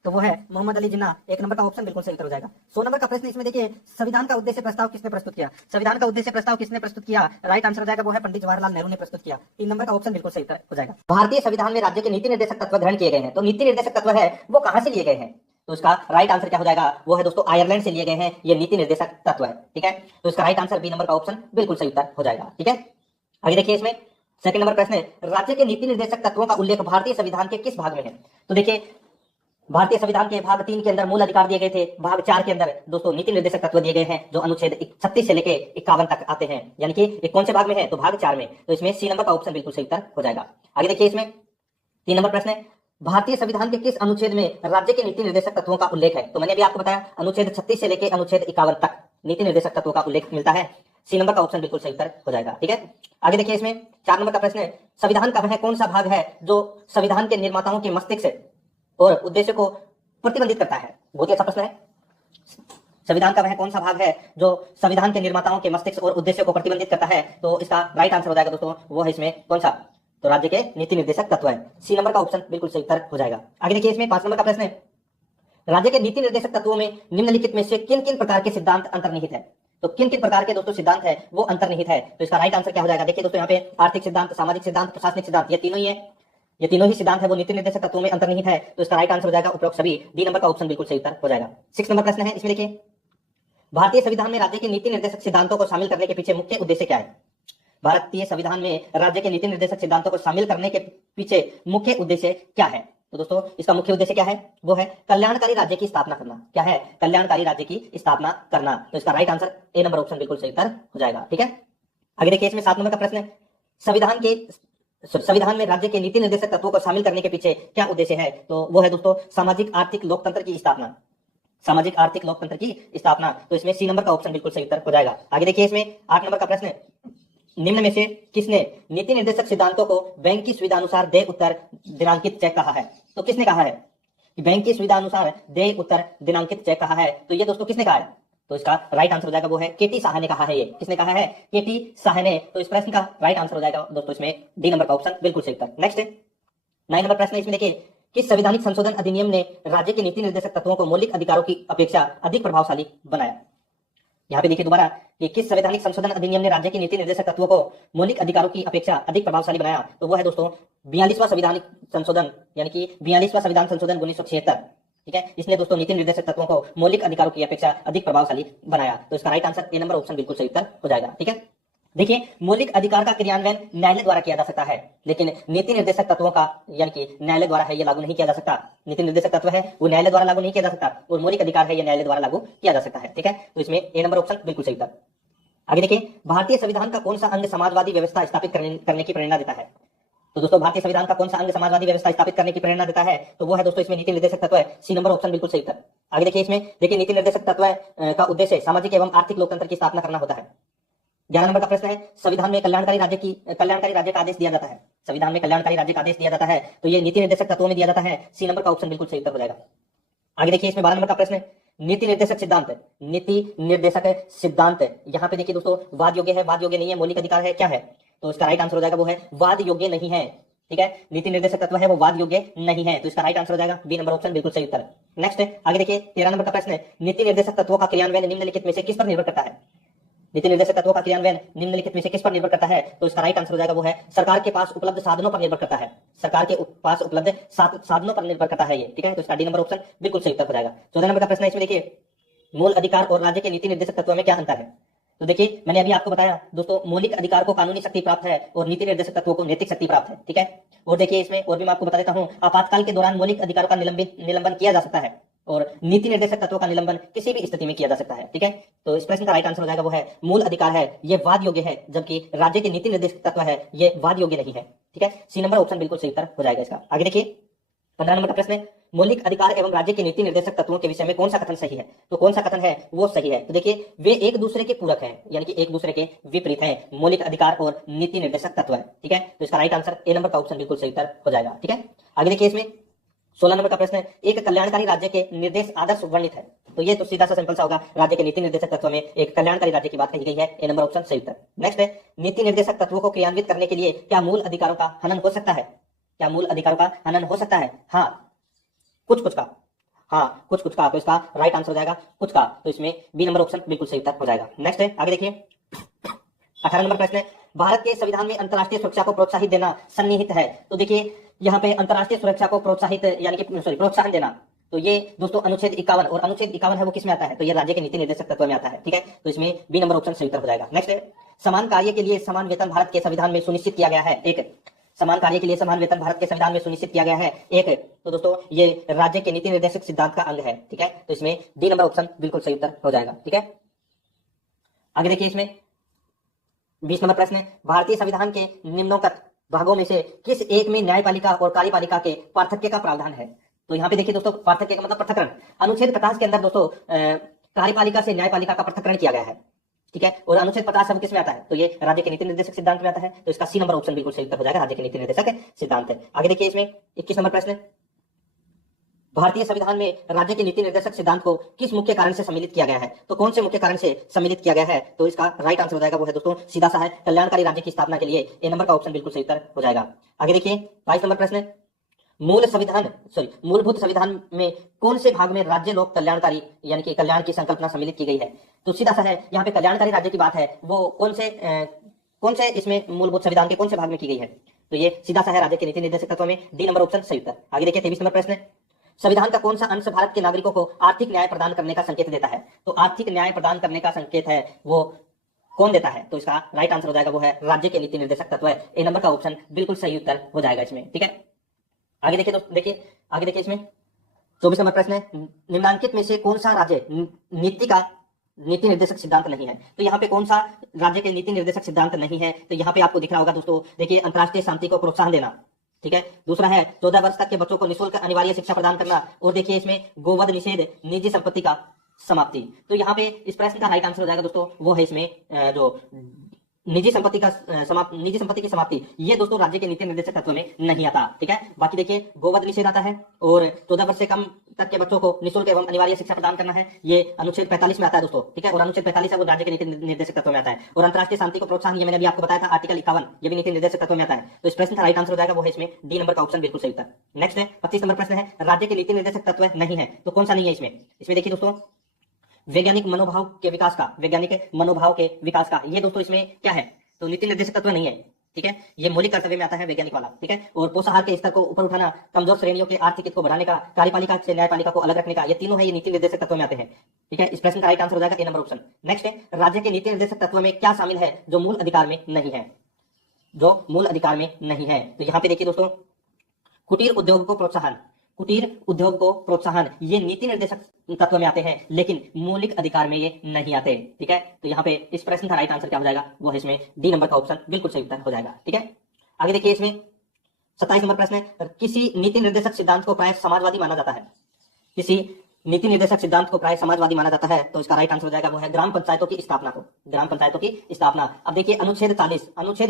तो वो है मोहम्मद अली जिन्ना। 1 नंबर का ऑप्शन बिल्कुल सही उत्तर हो जाएगा। 100 नंबर का प्रश्न इसमें देखिए, संविधान का उद्देश्य प्रस्ताव किसने प्रस्तुत किया? संविधान का उद्देश्य प्रस्ताव किसने प्रस्तुत किया? राइट आंसर हो जाएगा वो है पंडित जवाहरलाल नेहरू ने प्रस्तुत किया। 3 नंबर का ऑप्शन बिल्कुल सही उत्तर हो जाएगा। भारतीय संविधान में राज्य के नीति निर्देशक तत्व ग्रहण किए गए हैं, तो नीति निर्देशक तत्व है वो कहां से लिए गए हैं? तो इसका राइट आंसर क्या हो जाएगा वो है दोस्तों आयरलैंड से लिए गए हैं ये नीति निर्देशक तत्व है। ठीक है, तो इसका राइट आंसर बी नंबर का ऑप्शन बिल्कुल सही उत्तर हो जाएगा। ठीक है, आगे देखिए, इसमें सेकंड नंबर प्रश्न है, राज्य के नीति निर्देशक तत्वों का उल्लेख भारतीय संविधान के किस भाग में है? तो देखिए, भारतीय संविधान के भाग 3 के अंदर मूल अधिकार दिए गए थे, भाग 4 के अंदर दोस्तों नीति निर्देशक तत्व दिए गए हैं जो अनुच्छेद 36 से लेके 51 तक आते हैं, यानी कि ये कौन से भाग में है? तो भाग 4 में। तो इसमें सी नंबर का ऑप्शन बिल्कुल सही उत्तर हो जाएगा। आगे देखिए, इसमें 3 नंबर प्रश्न है, भारतीय संविधान के किस अनुच्छेद में राज्य के नीति निर्देशक तत्वों का उल्लेख है? तो मैंने अभी आपको बताया अनुच्छेद 36 से लेके अनुच्छेद 51 तक नीति निर्देशक तत्वों का उल्लेख मिलता है। सी नंबर का ऑप्शन बिल्कुल सही उत्तर हो जाएगा। ठीक है, आगे देखिए, इसमें 4 नंबर का प्रश्न है, संविधान का वह कौन सा भाग है जो संविधान के निर्माताओं के मस्तिष्क और उद्देश्य को प्रतिबंधित करता है? बहुत ही अच्छा प्रश्न है। संविधान का वह कौन सा भाग है जो संविधान के निर्माताओं के मस्तिष्क और उद्देश्य को प्रतिबंधित करता है? तो इसका राइट आंसर हो जाएगा दोस्तों वो है इसमें कौन सा? तो राज्य के नीति निर्देशक तत्व है। सी नंबर का ऑप्शन बिल्कुल सही उत्तर हो जाएगा। आगे देखिए, इसमें 5 नंबर का प्रश्न है, राज्य के नीति निर्देशक तत्वों में निम्नलिखित में से किन किन प्रकार के सिद्धांत अंतर्निहित है? तो किन किन प्रकार के दोस्तों सिद्धांत है वो अंतर्निहित है? तो इसका राइट आंसर क्या हो जाएगा? देखिए दोस्तों, यहाँ पे आर्थिक सिद्धांत, सामाजिक सिद्धांत, प्रशासनिक सिद्धांत, ये तीनों ही है, ये तीनों ही सिद्धांत है वो नीति निर्देशक तत्वों में अंतर्निहित है। तो इसका राइट आंसर हो जाएगा उपरोक्त सभी। डी नंबर का ऑप्शन बिल्कुल सही उत्तर हो जाएगा। 6 नंबर प्रश्न है, इसमें देखिए, भारतीय संविधान में राज्य के नीति निर्देशक सिद्धांतों को शामिल करने के पीछे मुख्य उद्देश्य क्या है? भारतीय संविधान में राज्य के नीति निर्देशक सिद्धांतों को शामिल करने के पीछे मुख्य उद्देश्य क्या है? तो दोस्तों इसका मुख्य उद्देश्य क्या है? वो है कल्याणकारी राज्य की स्थापना करना। क्या है? कल्याणकारी राज्य की स्थापना करना। तो इसका right answer A number option बिल्कुल सही उत्तर हो जाएगा। ठीक है, आगे देखिए, इसमें 7 नंबर का प्रश्न है, संविधान में राज्य के नीति निर्देशक तत्वों को शामिल करने के पीछे क्या उद्देश्य है? तो वो है दोस्तों सामाजिक आर्थिक लोकतंत्र की स्थापना। सामाजिक आर्थिक लोकतंत्र की स्थापना। तो इसमें सी नंबर का ऑप्शन बिल्कुल सही उत्तर हो जाएगा। आगे देखिए, इसमें 8 नंबर का प्रश्न है, निम्न में से किसने नीति निर्देशक सिद्धांतों को बैंक की सुविधा अनुसार देय उत्तर दिनांकित चेक कहा है? तो किसने कहा है कि बैंक की सुविधा अनुसार देय उत्तर दिनांकित चेक कहा है? तो ये दोस्तों किसने कहा है? तो इसका राइट आंसर हो जाएगा वो है केटी साहा ने कहा है। ये किसने कहा है? केटी साहा ने। तो इस प्रश्न का राइट आंसर हो जाएगा दोस्तों इसमें डी नंबर का ऑप्शन बिल्कुल सही उत्तर। नेक्स्ट 9 नंबर प्रश्न, इसमें देखिए, किस संवैधानिक संशोधन अधिनियम ने राज्य के नीति निर्देशक तत्वों को मौलिक अधिकारों की अपेक्षा अधिक प्रभावशाली बनाया? यहाँ पे देखिए दोबारा कि किस संवैधानिक संशोधन अधिनियम ने राज्य के नीति निर्देशक तत्वों को मौलिक अधिकारों की अपेक्षा अधिक प्रभावशाली बनाया? तो वो है दोस्तों 42वां संवैधानिक संशोधन, यानी कि 42वां संविधान संशोधन 1976। ठीक है, इसने दोस्तों नीति निर्देशक तत्वों को मौलिक अधिकारों की अपेक्षा अधिक प्रभावशाली बनाया। तो इसका right answer A number option बिल्कुल सही उत्तर हो जाएगा। ठीक है, देखिए, मौलिक अधिकार का क्रियान्वयन न्यायालय द्वारा किया जा सकता है, लेकिन नीति निर्देशक तत्वों का यानी कि न्यायालय द्वारा है ये लागू नहीं किया जा सकता। नीति निर्देशक तत्व है वो न्यायालय द्वारा लागू नहीं किया जा सकता, और मौलिक अधिकार है ये न्यायालय द्वारा लागू किया जा सकता है। ठीक है, तो इसमें ए नंबर ऑप्शन बिल्कुल सही उत्तर। आगे देखिए, भारतीय संविधान का कौन सा अंग समाजवादी व्यवस्था स्थापित करने की प्रेरणा देता है? तो दोस्तों, भारतीय संविधान का कौन सा अंग समाजवादी व्यवस्था स्थापित करने की प्रेरणा देता है? तो वो है दोस्तों इसमें नीति निर्देशक तत्व है, सी नंबर ऑप्शन बिल्कुल सही उत्तर। आगे देखिए, इसमें देखिए नीति निर्देशक तत्व का उद्देश्य सामाजिक एवं आर्थिक लोकतंत्र की स्थापना करना होता है। 11 नंबर का प्रश्न है, संविधान में कल्याणकारी राज्य का आदेश दिया जाता है। संविधान में कल्याणकारी राज्य का आदेश दिया जाता है, तो ये नीति निर्देशक तत्वों में दिया जाता है, सी नंबर का ऑप्शन बिल्कुल सही उत्तर हो जाएगा। आगे देखिए, इसमें 12 नंबर का प्रश्न है, नीति निर्देशक सिद्धांत। नीति निर्देशक सिद्धांत यहाँ पे देखिए दोस्तों, वाद योग्य है, वाद योग्य नहीं है, मौलिक अधिकार है, क्या है? तो इसका राइट आंसर हो जाएगा वो है वाद योग्य नहीं है। ठीक है, नीति निर्देशक तत्व है वो वाद योग्य नहीं है, तो इसका राइट आंसर हो जाएगा बी नंबर ऑप्शन बिल्कुल सही उत्तर। नेक्स्ट आगे देखिए, 13 नंबर का प्रश्न है, नीति निर्देशक तत्वों का क्रियान्वयन निम्नलिखित में से किस पर निर्भर करता है? नीति निर्देशक तत्वों का क्रियान्वयन निम्नलिखित में से किस पर निर्भर करता है? तो इसका राइट आंसर हो जाएगा वो है सरकार के पास उपलब्ध साधनों पर निर्भर करता है। सरकार के पास उपलब्ध साधनों पर निर्भर करता है ये। ठीक है, तो इसका डी नंबर ऑप्शन बिल्कुल सही उत्तर हो जाएगा। 14 नंबर का प्रश्न है, इसमें देखिए, मूल अधिकार और राज्य के नीति निर्देशक तत्वों में क्या अंतर है? तो देखिए, मैंने अभी आपको बताया दोस्तों, मौलिक अधिकार को कानूनी शक्ति प्राप्त है और नीति निर्देशक तत्वों को नैतिक शक्ति प्राप्त है। ठीक है, और देखिए इसमें और भी मैं आपको बता देता हूं, आपातकाल के दौरान मौलिक अधिकारों का निलंबन किया जा सकता है और नीति निर्देशक तत्वों का निलंबन किसी भी स्थिति में किया जा सकता है। ठीक है, तो इस प्रश्न का राइट आंसर हो जाएगा वो है मूल अधिकार है ये वाद योग्य है, जबकि राज्य के नीति निर्देशक तत्व है ये वाद योग्य नहीं है। ठीक है, सी नंबर ऑप्शन बिल्कुल सही उत्तर हो जाएगा इसका। आगे देखिए, 15 नंबर का प्रश्न है, मौलिक अधिकार एवं राज्य के नीति निर्देशक तत्वों के विषय में कौन सा कथन सही है? तो कौन सा कथन है वो सही है? तो देखिए, वे एक दूसरे के पूरक हैं, यानी कि एक दूसरे के विपरीत हैं, मौलिक अधिकार और नीति निर्देशक तत्व है। ठीक है, तो इसका राइट आंसर ए नंबर का ऑप्शन बिल्कुल सही उत्तर हो जाएगा। ठीक है, आगे देखिए, इसमें 16 नंबर का प्रश्न है, एक कल्याणकारी राज्य के निर्देश आदर्श वर्णित है। तो ये तो सीधा सा सिंपल सा होगा, राज्य के नीति निर्देशक तत्व में एक कल्याणकारी राज्य की बात कही गई है, ए नंबर ऑप्शन सही उत्तर। नेक्स्ट है, नीति निर्देशक तत्वों को क्रियान्वित करने के लिए क्या मूल अधिकारों का हनन हो सकता है? क्या मूल अधिकारों का हनन हो सकता है? हाँ, कुछ कुछ का, हाँ कुछ कुछ का, तो इसका राइट आंसर हो जाएगा कुछ का, तो इसमें बी नंबर ऑप्शन बिल्कुल सही उत्तर हो जाएगा। नेक्स्ट है, आगे देखिए, 18 नंबर प्रश्न है, भारत के संविधान में अंतर्राष्ट्रीय सुरक्षा को प्रोत्साहित देना सन्निहित है। तो देखिए, यहाँ पे अंतर्राष्ट्रीय सुरक्षा को प्रोत्साहित यानी कि प्रोत्साहन देना, तो ये दोस्तों अनुच्छेद 51, और अनुच्छेद 51 है वो किस में आता है? तो ये राज्य के नीति निर्देशक तत्व में आता है। ठीक है, तो इसमें बी नंबर ऑप्शन सही उत्तर हो जाएगा। नेक्स्ट है, समान कार्य के लिए समान वेतन भारत के संविधान में सुनिश्चित किया गया है। एक, समान कार्य के लिए समान वेतन भारत के संविधान में सुनिश्चित किया गया है। एक, तो दोस्तों ये राज्य के नीति निर्देशक सिद्धांत का अंग है। ठीक है, तो इसमें डी नंबर ऑप्शन बिल्कुल सही उत्तर हो जाएगा। ठीक है, आगे देखिए, इसमें 20 नंबर प्रश्न है, भारतीय संविधान के निम्नोक्त भागों में से किस एक में न्यायपालिका और कार्यपालिका के पार्थक्य का प्रावधान है? तो यहाँ पे देखिए दोस्तों, पार्थक्य का मतलब पृथक्करण। अनुच्छेद 50 के अंदर दोस्तों कार्यपालिका से न्यायपालिका का पृथक्करण किया गया है। ठीक है, और अनुच्छेद 50 है वो किस में आता है? तो ये राज्य के नीति निर्देशक सिद्धांत में आता है, तो इसका सी नंबर ऑप्शन बिल्कुल सही उत्तर हो जाएगा, राज्य के नीति निर्देशक सिद्धांत है। आगे देखिए, इसमें 21 नंबर प्रश्न है, भारतीय संविधान में राज्य के नीति निर्देशक सिद्धांत को किस मुख्य कारण से सम्मिलित किया गया है? तो कौन से मुख्य कारण से सम्मिलित किया गया है? तो इसका राइट आंसर हो जाएगा वो है दोस्तों सीधा सा है, कल्याणकारी राज्य की स्थापना के लिए, ए नंबर का ऑप्शन बिल्कुल सही उत्तर हो जाएगा। आगे देखिए, 22 नंबर प्रश्न है, मूलभूत संविधान में कौन से भाग में राज्य लोक कल्याणकारी यानी कि कल्याण की संकल्पना सम्मिलित की गई है? तो सीधा सा है, यहाँ पे कल्याणकारी राज्य की बात है, वो कौन से इसमें मूलभूत संविधान के कौन से भाग में की गई है? तो ये सीधा सा है, राज्य के नीति निर्देशक तत्व में, डी नंबर ऑप्शन सही उत्तर। आगे देखिए, 23 नंबर प्रश्न है, संविधान का कौन सा अंश भारत के नागरिकों को आर्थिक न्याय प्रदान करने का संकेत देता है? तो आर्थिक न्याय प्रदान करने का संकेत है वो कौन देता है? तो इसका राइट आंसर हो जाएगा वो है राज्य के नीति निर्देशक तत्व है, ए नंबर का ऑप्शन बिल्कुल सही उत्तर हो जाएगा इसमें। ठीक है, आगे देखिए दोस्तों, देखिए आगे देखिए, इसमें 24 नंबर प्रश्न है, निम्नलिखित में से कौन सा राज्य नीति निर्देशक सिद्धांत नहीं है? तो यहाँ पे कौन सा राज्य के नीति निर्देशक सिद्धांत नहीं है? तो यहाँ पे आपको दिख रहा होगा दोस्तों, देखिए, अंतर्राष्ट्रीय शांति को प्रोत्साहन देना। ठीक है, दूसरा है 14 वर्ष तक के बच्चों को निःशुल्क अनिवार्य शिक्षा प्रदान करना, और देखिए इसमें गोवध निषेध, निजी संपत्ति का समाप्ति। तो यहाँ पे इस प्रश्न का राइट आंसर हो जाएगा दोस्तों वो है इसमें जो निजी संपत्ति की समाप्ति, ये दोस्तों राज्य के नीति निर्देशक तत्व में नहीं आता। ठीक है, बाकी देखिए गोवध निषेध आता है, और 14 वर्ष से कम तक के बच्चों को निःशुल्क एवं अनिवार्य शिक्षा प्रदान करना है, ये अनुच्छेद 45 में आता है दोस्तों। ठीक है, और अनुच्छेद 45 है वो राज्य के नीति निर्देशक तत्व में आता है, और अंतर्राष्ट्रीय शांति को प्रोत्साहन, ये मैंने अभी आपको बताया था, आर्टिकल 51, ये भी नीति निर्देशक तत्व में आता है। तो इस प्रश्न का राइट आंसर हो जाएगा वो है इसमें डी नंबर का ऑप्शन बिल्कुल सही उत्तर। नेक्स्ट है 25 नंबर प्रश्न है, राज्य के नीति निर्देशक तत्व नहीं है, तो कौन सा नहीं है इसमें? इसमें देखिए दोस्तों, वैज्ञानिक मनोभाव के विकास का, ये दोस्तों इसमें क्या है? तो नीति निर्देशक तत्व नहीं है। ठीक है, ये मौलिक कर्तव्य में आता है वैज्ञानिक वाला। ठीक है, और पोषाहार के स्तर को ऊपर उठाना, कमजोर श्रेणियों के आर्थिक हित को बढ़ाने का, कार्यपालिका से न्यायपालिका को अलग रखने का, ये तीनों है, ये नीति निर्देशक तत्व में आते हैं। ठीक है, इस प्रश्न का राइट आंसर हो जाएगा ए नंबर ऑप्शन। नेक्स्ट है, राज्य के नीति निर्देशक तत्व में क्या शामिल है जो मूल अधिकार में नहीं है, जो मूल अधिकार में नहीं है। तो यहाँ पे देखिए दोस्तों, कुटीर उद्योग को प्रोत्साहन, कुटीर उद्योग को प्रोत्साहन, ये नीति निर्देशक तत्व में आते हैं, लेकिन मौलिक अधिकार में ये नहीं आते। ठीक है, तो यहाँ पे इस प्रश्न का राइट आंसर क्या हो जाएगा, वो है इसमें डी नंबर का ऑप्शन बिल्कुल सही उत्तर हो जाएगा। ठीक है, आगे देखिए, इसमें 27 नंबर प्रश्न है, किसी नीति निर्देशक सिद्धांत को प्राय समाजवादी माना जाता है, किसी नीति निर्देशक सिद्धांत को प्राय समाजवादी माना जाता है, तो इसका राइट आंसर हो जाएगा वो है ग्राम पंचायतों की स्थापना को, ग्राम पंचायतों की स्थापना। अब देखिए अनुच्छेद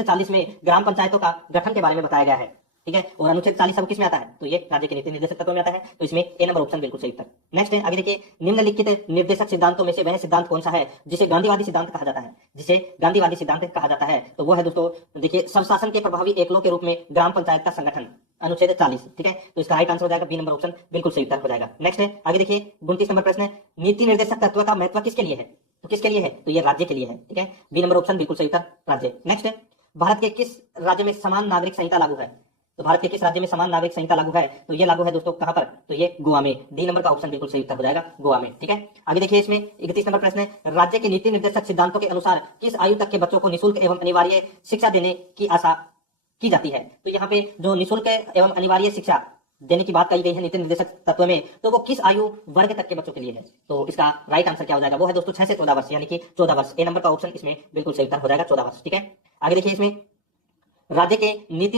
40 में ग्राम पंचायतों का गठन के बारे में बताया गया है। ठीक है, और अनुच्छेद 40 अब किस में आता है, तो ये राज्य के नीति निर्देशक तत्व में आता है, तो इसमें ए नंबर ऑप्शन बिल्कुल सही उत्तर। नेक्स्ट है, आगे देखिए, निम्नलिखित निर्देशक सिद्धांतों में से वह सिद्धांत कौन सा है जिसे गांधीवादी सिद्धांत कहा जाता है, जिसे गांधीवादी सिद्धांत कहा जाता है, तो वो है दोस्तों देखिए, सब शासन के प्रभावी एकलों के रूप में ग्राम पंचायत का संगठन, अनुच्छेद 40। ठीक है, तो इसका राइट आंसर हो जाएगा बी नंबर ऑप्शन बिल्कुल सही उत्तर हो जाएगा। नेक्स्ट है, आगे देखिए, 29 नंबर प्रश्न है, नीति निर्देशक तत्व का महत्व किसके लिए है, तो किसके लिए है, तो ये राज्य के लिए है। ठीक है, बी नंबर ऑप्शन बिल्कुल सही उत्तर, राज्य। नेक्स्ट है, भारत के किस राज्य में समान नागरिक संहिता लागू है, तो भारत के किस राज्य में समान नागरिक संहिता लागू है, तो ये लागू है दोस्तों कहां पर, तो ये गोवा में, डी नंबर का ऑप्शन बिल्कुल सही उत्तर हो जाएगा, गोवा में। ठीक है, आगे देखिए, इसमें 31 नंबर प्रश्न है, राज्य के नीति निर्देशक सिद्धांतों के अनुसार किस आयु तक के बच्चों को निःशुल्क एवं अनिवार्य शिक्षा देने की आशा की जाती है, तो यहाँ पे जो निःशुल्क एवं अनिवार्य शिक्षा देने की बात कही गई है नीति निर्देशक तत्व में, तो वो किस आयु वर्ग तक के बच्चों के लिए है, तो इसका राइट आंसर क्या हो जाएगा, वो है दोस्तों 6 से 14 वर्ष, यानी कि 14 वर्ष, ए नंबर का ऑप्शन इसमें बिल्कुल सही उत्तर हो जाएगा, 14 वर्ष। ठीक है, आगे देखिए, इसमें राज्य के नीति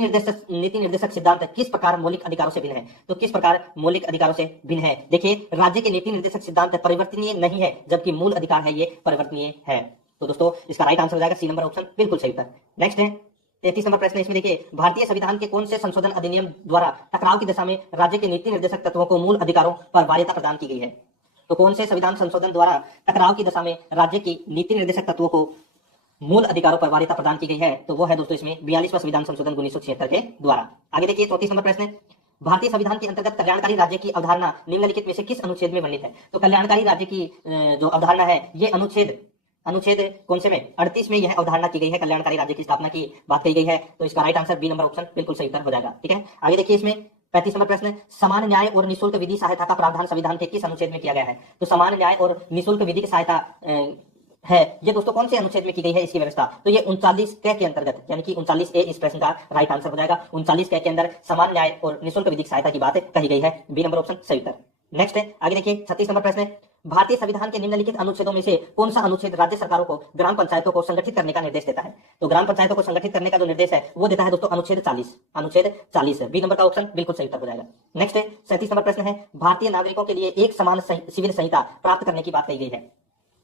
निर्देशक सिद्धांत किस प्रकार मौलिक अधिकारों से भिन्न है, तो किस प्रकार मौलिक अधिकारों से भिन्न है। देखिए, राज्य के नीति निर्देशक सिद्धांत परिवर्तनीय नहीं है, जबकि मूल अधिकार है ये परिवर्तनीय है, तो दोस्तों इसका राइट आंसर हो जाएगा सी नंबर ऑप्शन बिल्कुल सही उत्तर। नेक्स्ट है, 33 नंबर प्रश्न, इसमें देखिए, भारतीय संविधान के कौन से संशोधन अधिनियम द्वारा टकराव की दिशा में राज्य के नीति निर्देशक तत्वों को मूल अधिकारों पर वरीयता प्रदान की गई है, तो कौन से संविधान संशोधन द्वारा टकराव की दिशा में राज्य की नीति निर्देशक तत्वों को मूल अधिकारों पर वरीयता प्रदान की गई है, तो वो है दोस्तों इसमें 42वां संविधान संशोधन 1976 के द्वारा। आगे देखिए, 34 नंबर प्रश्न, भारतीय संविधान के अंतर्गत कल्याणकारी राज्य की अवधारणा निम्नलिखित में से किस अनुच्छेद में वर्णित है, तो कल्याणकारी राज्य की जो अवधारणा है, ये अनुच्छेद कौन से में, 38 में यह अवधारणा की गई है, कल्याणकारी राज्य की स्थापना की बात कही गई है, तो इसका right answer B number option बिल्कुल सही उत्तर हो जाएगा। ठीक है, आगे देखिए, इसमें 35 नंबर प्रश्न, समान न्याय और निःशुल्क विधि सहायता का प्रावधान संविधान के किस अनुच्छेद में किया गया है, तो समान न्याय और निःशुल्क विधि की सहायता है, ये दोस्तों कौन से अनुच्छेद में की गई है इसकी व्यवस्था, तो ये 39 के अंतर्गत, यानी कि 39 ए इस प्रश्न का राइट आंसर हो जाएगा। 39 के अंदर समान न्याय और निःशुल्क विधि सहायता की बात कही गई है, बी नंबर ऑप्शन सही उत्तर। नेक्स्ट है, आगे देखिए, 36 नंबर प्रश्न, भारतीय संविधान के निम्नलिखित अनुच्छेदों में से कौन सा अनुच्छेद राज्य सरकारों को ग्राम पंचायतों को संगठित करने का निर्देश देता है, तो ग्राम पंचायतों को संगठित करने का जो निर्देश है वो देता है दोस्तों अनुच्छेद 40, बी नंबर का ऑप्शन बिल्कुल सही उत्तर हो जाएगा। नेक्स्ट है, 37 नंबर प्रश्न है, भारतीय नागरिकों के लिए एक समान सिविल संहिता प्राप्त करने की बात कही गई है,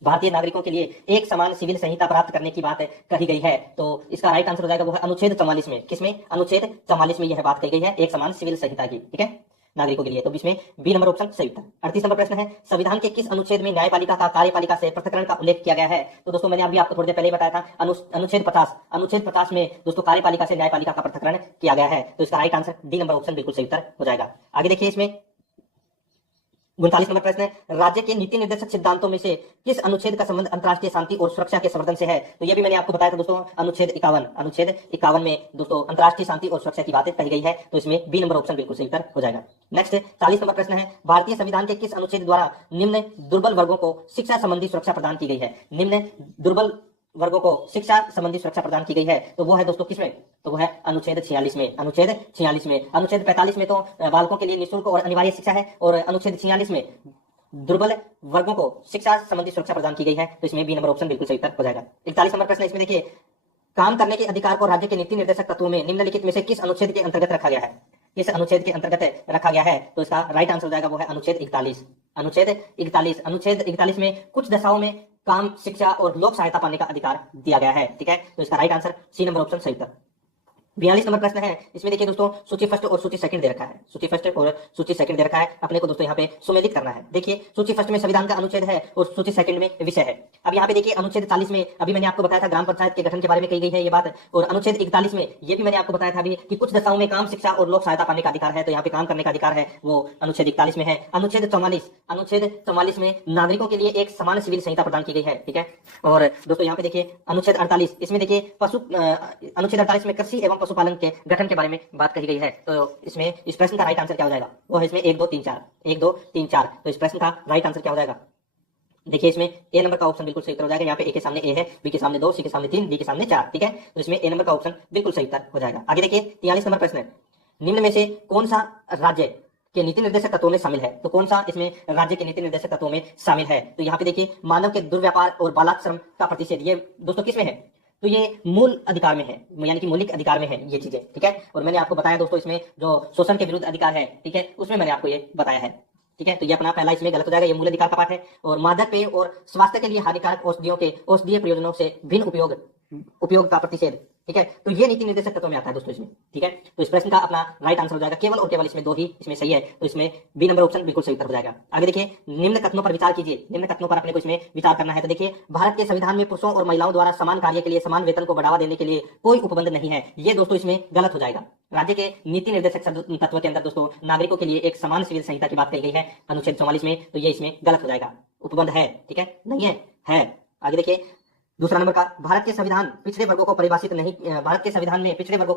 भारतीय नागरिकों के लिए एक समान सिविल संहिता प्राप्त करने की बात कही गई है, तो इसका राइट आंसर हो जाएगा वो है अनुच्छेद 44 में, किसमें, अनुच्छेद 44 में यह बात कही गई है, एक समान सिविल संहिता की। ठीक है, नागरिकों के लिए, तो इसमें बी नंबर ऑप्शन सही उत्तर। 38 नंबर प्रश्न है, संविधान के किस अनुच्छेद में न्यायपालिका का कार्यपालिका से पृथक्करण का उल्लेख किया गया है, तो दोस्तों मैंने अभी आपको थोड़ी देर पहले बताया था, अनुच्छेद 50 में दोस्तों कार्यपालिका से न्यायपालिका का पृथक्करण किया गया है, तो इसका right answer D number option बिल्कुल सही उत्तर हो जाएगा। आगे देखिए, इसमें 39 नंबर प्रश्न है, राज्य के नीति निर्देशक सिद्धांतों में से किस अनुच्छेद का संबंध अंतर्राष्ट्रीय शांति और सुरक्षा के संवर्धन से है, तो ये भी मैंने आपको बताया था दोस्तों, अनुच्छेद 51 में दोस्तों अंतर्राष्ट्रीय शांति और सुरक्षा की बातें कही गई है, तो इसमें बी नंबर ऑप्शन बिल्कुल सही उत्तर हो जाएगा। नेक्स्ट 40 नंबर प्रश्न है, भारतीय संविधान के किस अनुच्छेद द्वारा निम्न दुर्बल वर्गों को शिक्षा संबंधी सुरक्षा प्रदान की गई है, निम्न दुर्बल वर्गों को शिक्षा संबंधी सुरक्षा प्रदान की गई है, तो वो है दोस्तों किसमें, तो वो है अनुच्छेद 46 में, अनुच्छेद 45 में तो बालकों के लिए निःशुल्क और अनिवार्य शिक्षा है, और अनुच्छेद 46 में दुर्बल वर्गों को शिक्षा संबंधी सुरक्षा प्रदान की गई है, तो इसमें बी नंबर ऑप्शन बिल्कुल सही उत्तर हो जाएगा। 41 नंबर प्रश्न, इसमें देखिए, काम करने के अधिकार को राज्य के नीति निर्देशक तत्वों में निम्नलिखित में से किस अनुच्छेद के अंतर्गत रखा गया है, किस अनुच्छेद के अंतर्गत रखा गया है, तो इसका राइट आंसर हो जाएगा वो है अनुच्छेद 41 में कुछ दशाओं में काम, शिक्षा और लोक सहायता पाने का अधिकार दिया गया है। ठीक है, तो इसका right answer C number option सही उत्तर। 42 नंबर प्रश्न है। इसमें देखिए दोस्तों सूची फर्स्ट और सूची सेकंड दे रखा है। सूची फर्स्ट और सूची सेकंड दे रखा है। अपने को दोस्तों यहाँ पे सुमेलित करना है। देखिए सूची फर्स्ट में संविधान का अनुच्छेद है और सूची सेकंड में विषय है। अब यहाँ पे देखिए अनुच्छेद 40 में अभी मैंने आपको बताया था ग्राम पंचायत के गठन के बारे में कही गई है ये बात। और अनुच्छेद 41 में ये भी मैंने आपको बताया था अभी कि कुछ दशाओं में काम, शिक्षा और लोक सहायता पाने का अधिकार है। तो यहाँ पे काम करने का अधिकार है वो अनुच्छेद 41 में है। अनुच्छेद 44 में नागरिकों के लिए एक समान सिविल संहिता प्रदान की गई है। ठीक है। और दोस्तों यहाँ पे देखिए अनुच्छेद 48, इसमें देखिए अनुच्छेद 48 में कृषि एवं पशुपालन के गठन के बारे में बात कही गई है। तो इसमें इस प्रश्न का राइट आंसर क्या हो जाएगा? वो है इसमें 1 2 3 4 1 2 3 4। तो इस प्रश्न का राइट आंसर क्या हो जाएगा? देखिए इसमें ए नंबर का ऑप्शन बिल्कुल सही उत्तर हो जाएगा। यहाँ पे ए के सामने ए है, बी के सामने 2, सी के सामने 3, डी के सामने 4। ठीक है। तो इसमें ए नंबर का ऑप्शन बिल्कुल सही उत्तर हो जाएगा। आगे देखिए 43 नंबर प्रश्न है। निम्न में से कौन सा राज्य के नीति निर्देशक तत्वों में शामिल है? तो कौन सा इसमें राज्य के नीति निर्देशक तत्वों में शामिल है? तो यहाँ पे देखिए मानव के दुर्व्यापार और बालाक श्रम का प्रतिषेध, ये दोस्तों किस में है? तो ये मूल अधिकार में है, यानी कि मौलिक अधिकार में है ये चीजें। ठीक है। और मैंने आपको बताया दोस्तों इसमें जो शोषण के विरुद्ध अधिकार है, ठीक है, उसमें मैंने आपको ये बताया है। ठीक है। तो ये अपना पहला इसमें गलत हो जाएगा, ये मूल अधिकार का पाठ है। और मादक पेय और स्वास्थ्य के लिए हानिकारक औषधियों के औषधीय प्रयोजनों से भिन्न उपयोग का प्रतिषेध। ठीक है। तो ये नीति निर्देशक तत्व में आता है दोस्तों इसमें। ठीक है। तो इस प्रश्न का अपना राइट आंसर हो जाएगा केवल और केवल इसमें 2 ही इसमें सही है। तो इसमें बी नंबर ऑप्शन बिल्कुल सही उत्तर हो जाएगा। आगे देखिए निम्न कथनों पर विचार कीजिए। निम्न कथनों पर अपने को इसमें विचार करना है। तो देखिए भारत के संविधान में पुरुषों और महिलाओं द्वारा समान कार्य के लिए समान वेतन को बढ़ावा देने के लिए कोई उपबंध नहीं है। ये दोस्तों इसमें गलत हो जाएगा। राज्य के नीति निर्देशक तत्व के अंदर दोस्तों नागरिकों के लिए एक समान सिविल संहिता की बात कही गई है अनुच्छेद 44 में। तो ये इसमें गलत हो जाएगा। उपबंध है, ठीक है, नहीं है। आगे देखिए दूसरा नंबर का, भारत के संविधान में पिछड़े वर्गों को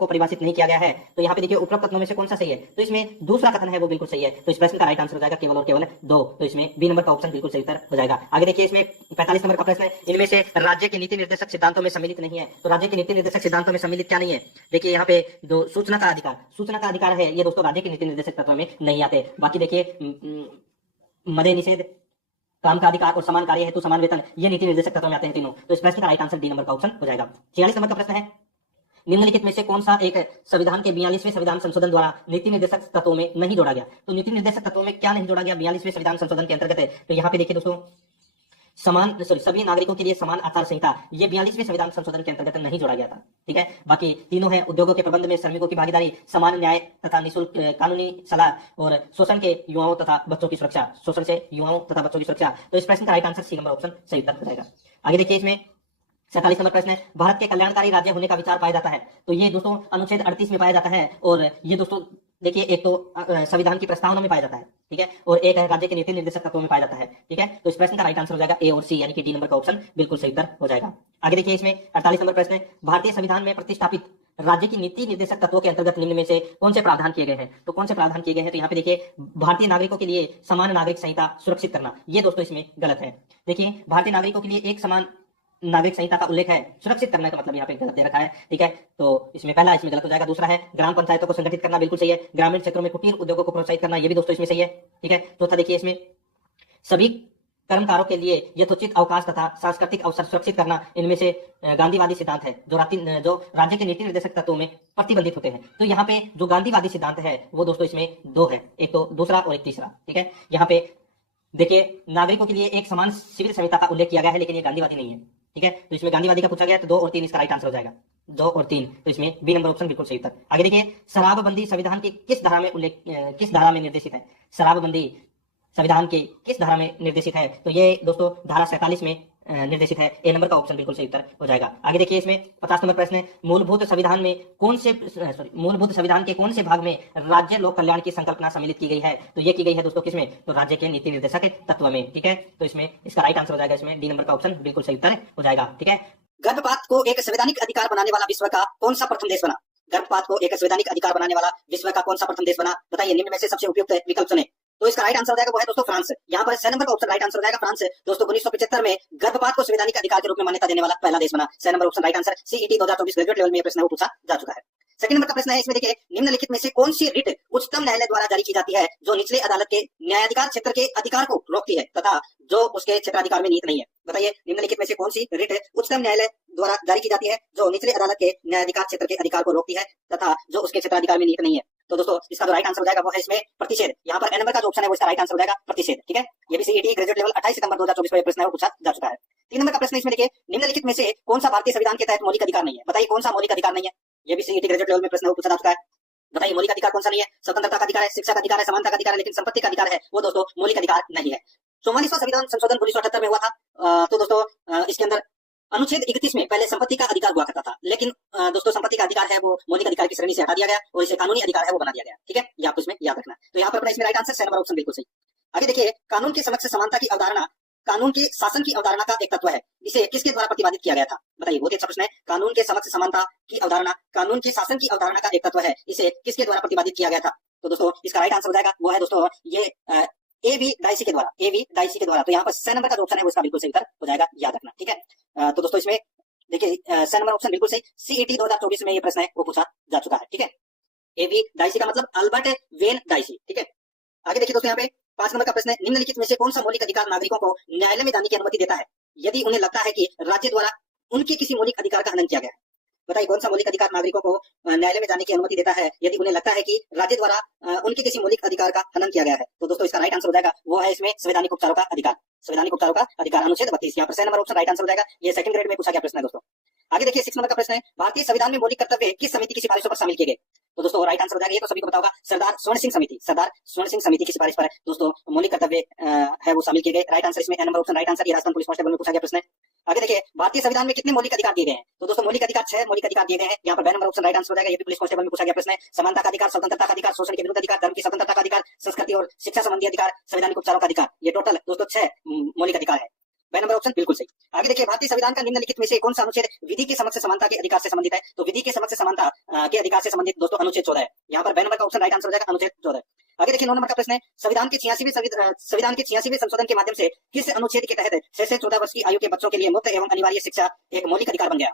परिभाषित नहीं किया गया है। तो यहाँ पे देखिए उपरोक्त कथनों में से कौन सा सही है? तो इसमें दूसरा कथन है वो बिल्कुल सही है। तो इस प्रश्न का राइट आंसर हो जाएगा केवल और केवल 2। तो इसमें बी नंबर का ऑप्शन बिल्कुल सही उत्तर हो जाएगा। आगे देखिए इसमें 45 नंबर का प्रश्न है। इनमें से राज्य के नीति निर्देशक सिद्धांतों में सम्मिलित नहीं है। तो राज्य के नीति निर्देशक सिद्धांतों में सम्मिलित क्या नहीं है? देखिए यहाँ पे जो सूचना का अधिकार है, ये दोस्तों राज्य के नीति निर्देशक तत्व में नहीं आते। बाकी देखिए मदे निषेध, काम का अधिकार और समान कार्य हेतु समान वेतन, ये नीति निर्देशक तत्व में आते हैं तीनों। तो इस प्रश्न का राइट आंसर डी नंबर का ऑप्शन हो जाएगा। 46 नंबर का प्रश्न है। निम्नलिखित में से कौन सा एक संविधान के 42वें संविधान संशोधन द्वारा नीति निर्देशक तत्वों में नहीं जोड़ा गया? तो नीति निर्देशक तत्वों में क्या नहीं जोड़ा गया 42वें संविधान संशोधन के अंतर्गत है? तो यहाँ पे देखिए दोस्तों सभी नागरिकों के लिए समान आचार संहिता, ये 42वें संविधान संशोधन के अंतर्गत नहीं जोड़ा गया था। ठीक है। बाकी तीनों है उद्योगों के प्रबंध में श्रमिकों की भागीदारी, समान न्याय तथा निःशुल्क कानूनी सलाह और शोषण से युवाओं तथा बच्चों की सुरक्षा। तो इस प्रश्न का right answer C number option सही उत्तर हो जाएगा। आगे देखिए इसमें 47 नंबर प्रश्न है। भारत के कल्याणकारी राज्य होने का विचार पाया जाता है। तो ये दोस्तों अनुच्छेद 38 में पाया जाता है। और ये दोस्तों देखिए एक तो संविधान की प्रस्तावना में पाया जाता है, ठीक है, और एक है राज्य के नीति निर्देशक तत्वों में पाया जाता है। ठीक है। तो इस प्रश्न का राइट आंसर हो जाएगा ए और सी, यानी कि डी नंबर का ऑप्शन बिल्कुल सही उत्तर हो जाएगा। आगे देखिए इसमें 48 नंबर प्रश्न है। भारतीय संविधान में प्रतिष्ठापित राज्य की नीति निर्देशक तत्वों के अंतर्गत निम्न में से कौन से प्रावधान किए गए हैं? तो कौन से प्रावधान किए गए हैं? तो यहाँ पे देखिए भारतीय नागरिकों के लिए समान नागरिक संहिता सुरक्षित करना, ये दोस्तों इसमें गलत है। देखिए भारतीय नागरिकों के लिए एक समान नागरिक संहिता का उल्लेख है, सुरक्षित करने का मतलब यहाँ पे गलत दे रखा है। ठीक है। तो इसमें पहला इसमें गलत हो जाएगा। दूसरा है ग्राम पंचायतों को संगठित करना, बिल्कुल सही है। ग्रामीण क्षेत्रों में कुटीर उद्योगों को प्रोत्साहित करना, ये भी दोस्तों इसमें सही है। ठीक है। चौथा देखिए इसमें सभी कर्मकारों के लिए यथोचित अवकाश तथा सांस्कृतिक अवसर सुरक्षित करना, इनमें से गांधीवादी सिद्धांत है जो राज्य के नीति निर्देशक तत्वों में प्रतिबंधित होते हैं। तो यहाँ पे जो गांधीवादी सिद्धांत है वो दोस्तों इसमें 2 है, एक तो दूसरा और एक तीसरा। ठीक है। यहाँ पे देखिए नागरिकों के लिए एक समान सिविल संहिता का उल्लेख किया गया है, लेकिन ये गांधीवादी नहीं है। ठीक है। तो इसमें गांधीवादी का पूछा गया तो 2 और 3 इसका राइट आंसर हो जाएगा। 2 और 3, तो इसमें बी नंबर ऑप्शन बिल्कुल सही उत्तर। आगे देखिए शराबबंदी संविधान की किस धारा में निर्देशित है? शराबबंदी संविधान के किस धारा में निर्देशित है? तो ये दोस्तों धारा 47 में निर्देशित है। ए नंबर का ऑप्शन बिल्कुल सही उत्तर हो जाएगा। आगे देखिए इसमें 50 नंबर प्रश्न है। मूलभूत संविधान के कौन से भाग में राज्य लोक कल्याण की संकल्पना सम्मिलित की गई है? तो ये की गई है दोस्तों किसमें? तो राज्य के नीति निर्देशक तत्व में। ठीक है। तो इसमें इसका राइट आंसर हो जाएगा, इसमें डी नंबर का ऑप्शन बिल्कुल सही उत्तर हो जाएगा। ठीक है। गर्भपात को एक संवैधानिक अधिकार बनाने वाला विश्व का कौन सा प्रथम देश बना? गर्भपात को एक संवैधानिक अधिकार बनाने वाला विश्व का कौन सा प्रथम देश बना? बताइए निम्न में से सबसे उपयुक्त विकल्प चुने। तो इसका राइट आंसर हो जाएगा वो है दोस्तों फ्रांस। यहाँ पर 6 नंबर का ऑप्शन राइट आंसर हो जाएगा फ्रांस। दोस्तों 1975 में गर्भपात को संवैधानिक अधिकार के रूप में मान्यता देने वाला पहला देश बना। 6 number option right answer. CET 2024 graduate level में यह प्रश्न पूछा जा चुका है। सेकंड नंबर का प्रश्न है। इसमें देखिए निम्नलिखित में से कौन सी रिट उच्चतम न्यायालय द्वारा जारी की जाती है जो निचले अदालत के न्यायाधिकार क्षेत्र के अधिकार को रोकती है तथा जो उसके क्षेत्राधिकार में निहित नहीं है? बताइए निम्नलिखित में से कौन सी रिट उच्चतम न्यायालय द्वारा जारी की जाती है जो निचले अदालत के न्यायाधिकार क्षेत्र के अधिकार को रोकती है तथा जो उसके क्षेत्राधिकार में निहित नहीं है? तो दोस्तों इसका जो राइट आंसर हो जाएगा वो है इसमें प्रतिषेध। यहाँ पर ए नंबर का जो ऑप्शन है वो इसका राइट आंसर हो जाएगा प्रतिषेध। ठीक है। ये भी सीईटी ग्रेजुएट लेवल 28 सितंबर 2024 में प्रश्न है वो पूछा जा चुका है। 3 नंबर का प्रश्न इसमें देखिए निम्नलिखित में से कौन सा भारतीय संविधान के तहत मौलिक अधिकार नहीं है? बताइए कौन सा मौलिक अधिकार नहीं है? ये भी सीईटी ग्रेजुएट लेवल में प्रश्न पूछा जा चुका है। बताइए मौलिक अधिकार कौन सा नहीं है? स्वतंत्रता का अधिकार है, शिक्षा का अधिकार है, समानता का अधिकार है, लेकिन संपत्ति का अधिकार है वो दोस्तों मौलिक अधिकार नहीं है। 44वां संविधान संशोधन 1978 में हुआ था। तो दोस्तों इसके अंदर अनुच्छेद 31 में पहले संपत्ति का अधिकार हुआ करता था, लेकिन दोस्तों संपत्ति का अधिकार है वो मौलिक अधिकार की श्रेणी से हटा दिया गया और इसे कानूनी अधिकार है वो बना दिया गया। ठीक है, ये आपको इसमें याद रखना। तो यहाँ पर अपना इसमें राइट आंसर नंबर ऑप्शन बिल्कुल सही। आगे देखिए, कानून के समक्ष समानता की अवधारणा कानून के शासन की अवधारणा का एक तत्व है, इसे किसके द्वारा प्रतिपादित किया गया था? बताइए, बहुत ही अच्छा प्रश्न है। कानून के समक्ष समानता की अवधारणा कानून के शासन की अवधारणा का एक तत्व है, इसे किसके द्वारा प्रतिपादित किया गया था? तो दोस्तों इसका राइट आंसर हो जाएगा वो है दोस्तों ये ए वी डाइसी के द्वारा, ए वी डाइसी के द्वारा। तो यहाँ पर 6 नंबर का जो ऑप्शन है वो इसका बिल्कुल सही उत्तर हो जाएगा, याद रखना। ठीक है, तो दोस्तों इसमें देखिए 6 नंबर ऑप्शन बिल्कुल सही। सीईटी 2024 में ये प्रश्न है वो पूछा जा चुका है। ठीक है, ए वी डाइसी का मतलब अल्बर्ट वेन डाइसी। ठीक है, आगे देखिए दोस्तों यहाँ पे 5 नंबर का प्रश्न है, निम्नलिखित में से कौन सा मौलिक अधिकार नागरिकों को न्यायालय में जाने की अनुमति देता है यदि उन्हें लगता है कि राज्य द्वारा उनके किसी मौलिक अधिकार का हनन किया गया है? बताइए कौन सा मौलिक अधिकार नागरिकों को न्यायालय में जाने की अनुमति देता है यदि उन्हें लगता है कि राज्य द्वारा उनके किसी मौलिक अधिकार का हनन किया गया है? तो दोस्तों इसका राइट आंसर हो जाएगा वो है इसमें संवैधानिक उपचारों का अधिकार, संवैधानिक उपचारों का अधिकार, अनुच्छेद 32। यहाँ पर 6 नंबर ऑप्शन राइट आंसर हो जाएगा। ये सेकंड ग्रेड में पूछा गया प्रश्न है दोस्तों। आगे देखिए 6 नंबर का प्रश्न है, भारतीय संविधान में मौलिक कर्तव्य किस समिति की सिफारिशों पर शामिल किए गए? तो दोस्तों राइट आंसर हो जाएगा, ये तो सभी को पता होगा, सरदार स्वर्ण सिंह समिति, सरदार स्वर्ण सिंह समिति की सिफारिश पर दोस्तों मौलिक कर्तव्य है वो शामिल किए गए। राइट आंसर इसमें नंबर ऑप्शन राइट आंसर, ये राजस्थान पुलिस कांस्टेबल में पूछा गया प्रश्न है। आगे देखिए, भारतीय संविधान में कितने मौलिक अधिकार दिए गए हैं? तो दोस्तों मौलिक अधिकार 6 मौलिक अधिकार दिए गए हैं। यहाँ पर नंबर ऑप्शन राइट आंसर हो जाएगा, ये भी पुलिस कांस्टेबल में पूछा गया प्रश्न है। समानता का अधिकार, स्वतंत्रता का अधिकार, शोषण के विरुद्ध अधिकार, धर्म की स्वतंत्रता का अधिकार, संस्कृति और शिक्षा संबंधी अधिकार, संवैधानिक उपचारों का अधिकार, ये टोटल दोस्तों 6 मौलिक अधिकार है। नंबर ऑप्शन बिल्कुल सही। आगे देखिए, भारतीय संविधान का निम्नलिखित में से कौन सा अनुच्छेद विधि के समक्ष समानता के अधिकार से संबंधित है? तो विधि के समक्ष समानता के अधिकार से संबंधित दोस्तों अनुच्छेद 14 है। यहाँ पर नंबर का ऑप्शन राइट आंसर हो जाएगा, अनुच्छेद 14। आगे देखिए 9 नंबर का प्रश्न है, संविधान के 86वें संशोधन के माध्यम से किस अनुच्छेद के तहत 6 से 14 वर्ष की आयु के बच्चों के लिए मुफ्त एवं अनिवार्य शिक्षा एक मौलिक अधिकार बन गया?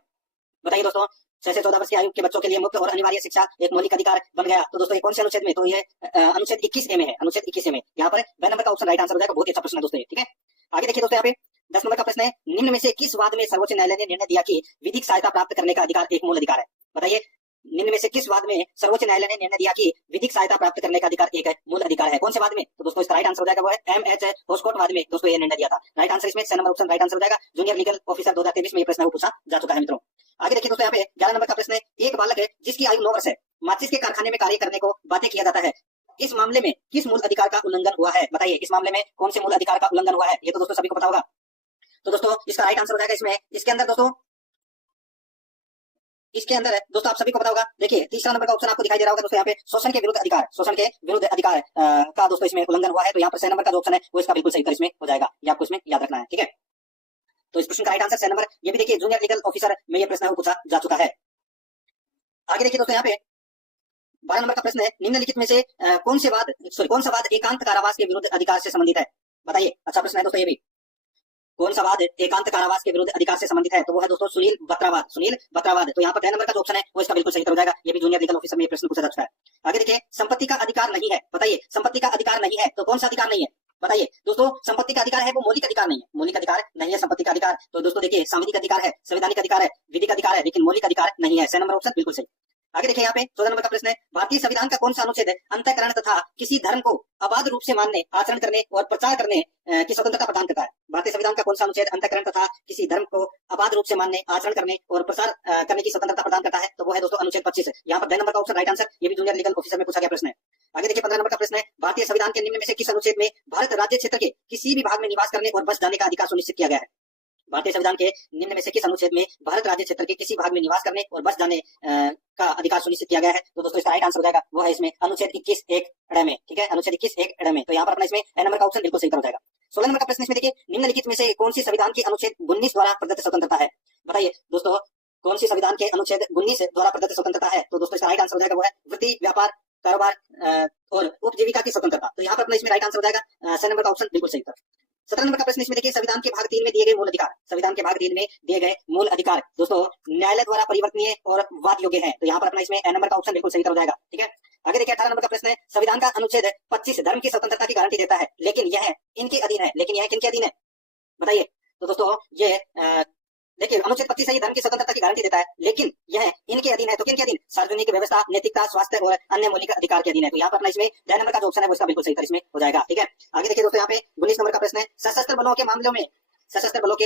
बताइए दोस्तों, 6 से 14 वर्ष की आयु के बच्चों के लिए मुफ्त और अनिवार्य शिक्षा एक मौलिक अधिकार बन गया। तो दोस्तों ये कौन से अनुच्छेद में? तो ये अनुच्छेद 21A में है, अनुच्छेद 21A में। यहाँ पर नंबर का ऑप्शन राइट आंसर हो जाएगा। बहुत ही अच्छा प्रश्न है दोस्तों, ठीक है। आगे देखिए दोस्तों, यहाँ पे 10 नंबर का प्रश्न है, निम्न में से किस वाद में सर्वोच्च न्यायालय ने निर्णय दिया कि विधिक सहायता प्राप्त करने का अधिकार एक मूल अधिकार है? बताइए, निम्न में से किस वाद में सर्वोच्च न्यायालय ने निर्णय दिया कि विधिक सहायता प्राप्त करने का अधिकार एक मूल अधिकार है? कौन से वाद में? तो दोस्तों इसका राइट आंसर हो जाएगा वो है एमएच होस्कोट वाद में दोस्तों ये निर्णय दिया था। राइट आंसर इसमें 6 नंबर ऑप्शन राइट आंसर हो जाएगा। जूनियर लीगल ऑफिसर 2023 में ये प्रश्न पूछा जा चुका है मित्रों। आगे देखिए दोस्तों, यहाँ पे 11 नंबर का प्रश्न है, एक बालक है जिसकी आयु 9 वर्ष है, माचिस के कारखाने में कार्य करने को बाध्य किया जाता है, इस मामले में किस मूल अधिकार का उल्लंघन हुआ है? बताइए इस मामले में कौन से मूल अधिकार का उल्लंघन हुआ है? ये तो दोस्तों सभी को पता होगा। तो दोस्तों इसका राइट आंसर हो जाएगा इसमें, इसके अंदर दोस्तों आप सभी को पता होगा। देखिए तीसरा नंबर का ऑप्शन आपको दिखाई दे रहा होगा दोस्तों, यहाँ पे शोषण के विरुद्ध अधिकार, शोषण के विरुद्ध अधिकार का दोस्तों इसमें उल्लंघन हुआ है। तो यहाँ पर 6 नंबर का जो ऑप्शन है वो इसका बिल्कुल सही उत्तर इसमें हो जाएगा, ये आपको इसमें याद रखना है, ठीक है। तो इस प्रश्न का राइट आंसर 6 नंबर। ये भी देखिए जूनियर लीगल ऑफिसर में ये प्रश्न पूछा जा चुका है। आगे देखिए दोस्तों, यहाँ पे 12 नंबर का प्रश्न है, निम्नलिखित में से कौन सा वाद एकांत कारावास के विरुद्ध अधिकार से संबंधित है? बताइए, अच्छा प्रश्न है दोस्तों ये भी। कौन सा वाद एकांत कारावास के विरुद्ध अधिकार से संबंधित है? तो वो है दोस्तों सुनील बत्रावाद, सुनील बत्रावाद। तो यहाँ पर 10 नंबर का जो ऑप्शन है वो इसका बिल्कुल सही उत्तर हो जाएगा। ये भी जूनियर लीगल ऑफिसर में ये प्रश्न पूछा जा चुका है। आगे देखिए, संपत्ति का अधिकार नहीं है। बताइए संपत्ति का अधिकार नहीं है तो कौन सा अधिकार नहीं है? बताइए दोस्तों, संपत्ति का अधिकार है वो मौलिक अधिकार नहीं है, मौलिक अधिकार नहीं है संपत्ति का अधिकार। तो दोस्तों देखिए, सांविधिक अधिकार है, संवैधानिक अधिकार है, विधिक अधिकार है, लेकिन मौलिक अधिकार नहीं है। 6 नंबर ऑप्शन बिल्कुल सही। आगे देखिए यहाँ पे 14 नंबर का प्रश्न है, भारतीय संविधान का कौन सा अनुच्छेद अंतःकरण तथा किसी धर्म को अबाध रूप से मानने, आचरण करने और प्रचार करने की स्वतंत्रता प्रदान करता है? भारतीय संविधान का कौन सा अनुच्छेद अंतःकरण तथा किसी धर्म को अबाध रूप से मानने, आचरण करने और प्रसार करने की स्वतंत्रता प्रदान करता है? तो वो है दोस्तों अनुच्छेद 25। यहाँ पर 10 नंबर का ऑप्शन राइट आंसर। ये भी जूनियर लीगल ऑफिसर में पूछा गया प्रश्न है। आगे देखिए 15 नंबर का प्रश्न है, भारतीय संविधान के निम्न में से किस अनुच्छेद में भारत राज्य क्षेत्र के किसी भी भाग में निवास करने और बस जाने का अधिकार सुनिश्चित किया गया है? भारतीय संविधान के निम्न में से किस अनुच्छेद में भारत राज्य क्षेत्र के किसी भाग में निवास करने और बस जाने का अधिकार सुनिश्चित किया गया है? तो दोस्तों इसका राइट आंसर हो जाएगा वो है इसमें अनुच्छेद 21(1) में, ठीक है, अनुच्छेद 21(1) में। तो यहाँ पर अपना इसमें ए नंबर का ऑप्शन बिल्कुल सही हो जाएगा। 16 नंबर का प्रश्न इसमें देखिए, निम्नलिखित में से कौन सी संविधान के अनुच्छेद 19 द्वारा प्रदत्त स्वतंत्रता है? बताइए दोस्तों, कौन सी संविधान के अनुच्छेद 19 द्वारा प्रदत्त स्वतंत्रता है? तो दोस्तों इसका राइट आंसर हो जाएगा वो है वृत्ति, व्यापार, कारोबार और उपजीविका की स्वतंत्रता। तो यहाँ पर अपना इसमें राइट आंसर हो जाएगा 6 नंबर का ऑप्शन बिल्कुल सही था। 17 नंबर का प्रश्न इसमें देखिए, संविधान के भाग 3 में दिए गए मूल अधिकार, संविधान के भाग 3 में दिए गए मूल अधिकार दोस्तों न्यायालय द्वारा परिवर्तनीय और वाद योग्य है। तो यहाँ पर अपना इसमें ए नंबर का ऑप्शन बिल्कुल सही हो जाएगा, ठीक है। आगे देखिए 18 नंबर का प्रश्न है, संविधान का अनुच्छेद 25 धर्म की स्वतंत्रता की गारंटी देता है, लेकिन यह इनके अधीन है, लेकिन यह किनके अधीन है? बताइए। तो दोस्तों ये देखिए अनुच्छेद 25 धर्म की स्वतंत्रता की गारंटी देता है, लेकिन यह इनके अधीन है। तो किनके अधीन? सार्वजनिक व्यवस्था, नैतिकता, स्वास्थ्य और अन्य मौलिक अधिकार के अधीन है। तो यहाँ पर अपना इसमें 10 नंबर का जो ऑप्शन है वो इसका बिल्कुल सही इसमें हो जाएगा, ठीक है। आगे देखिए दोस्तों, यहाँ पे 19 नंबर का प्रश्न है, सशस्त्र बलों के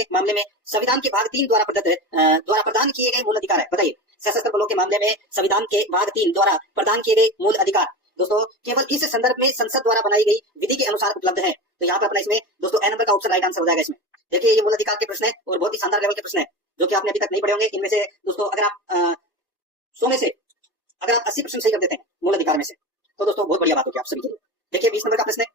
मामले में संविधान के भाग 3 द्वारा प्रदान किए गए मूल अधिकार है। बताइए सशस्त्र बलों के मामले में संविधान के भाग 3 द्वारा प्रदान किए गए मूल अधिकार दोस्तों केवल इस संदर्भ में संसद द्वारा बनाई गई विधि के अनुसार उपलब्ध है। तो यहाँ पर अपना इसमें दोस्तों ए नंबर का ऑप्शन राइट आंसर हो जाएगा इसमें। देखिए ये मूल अधिकार के प्रश्न है और बहुत ही शानदार लेवल के प्रश्न है जो कि आपने अभी तक नहीं पढ़े होंगे। इनमें से दोस्तों अगर आप 100 में से अगर आप 80% सही कर देते हैं मूल अधिकार में से तो दोस्तों बहुत बढ़िया बात होगी आप सभी के लिए। देखिए 20 नंबर का प्रश्न है,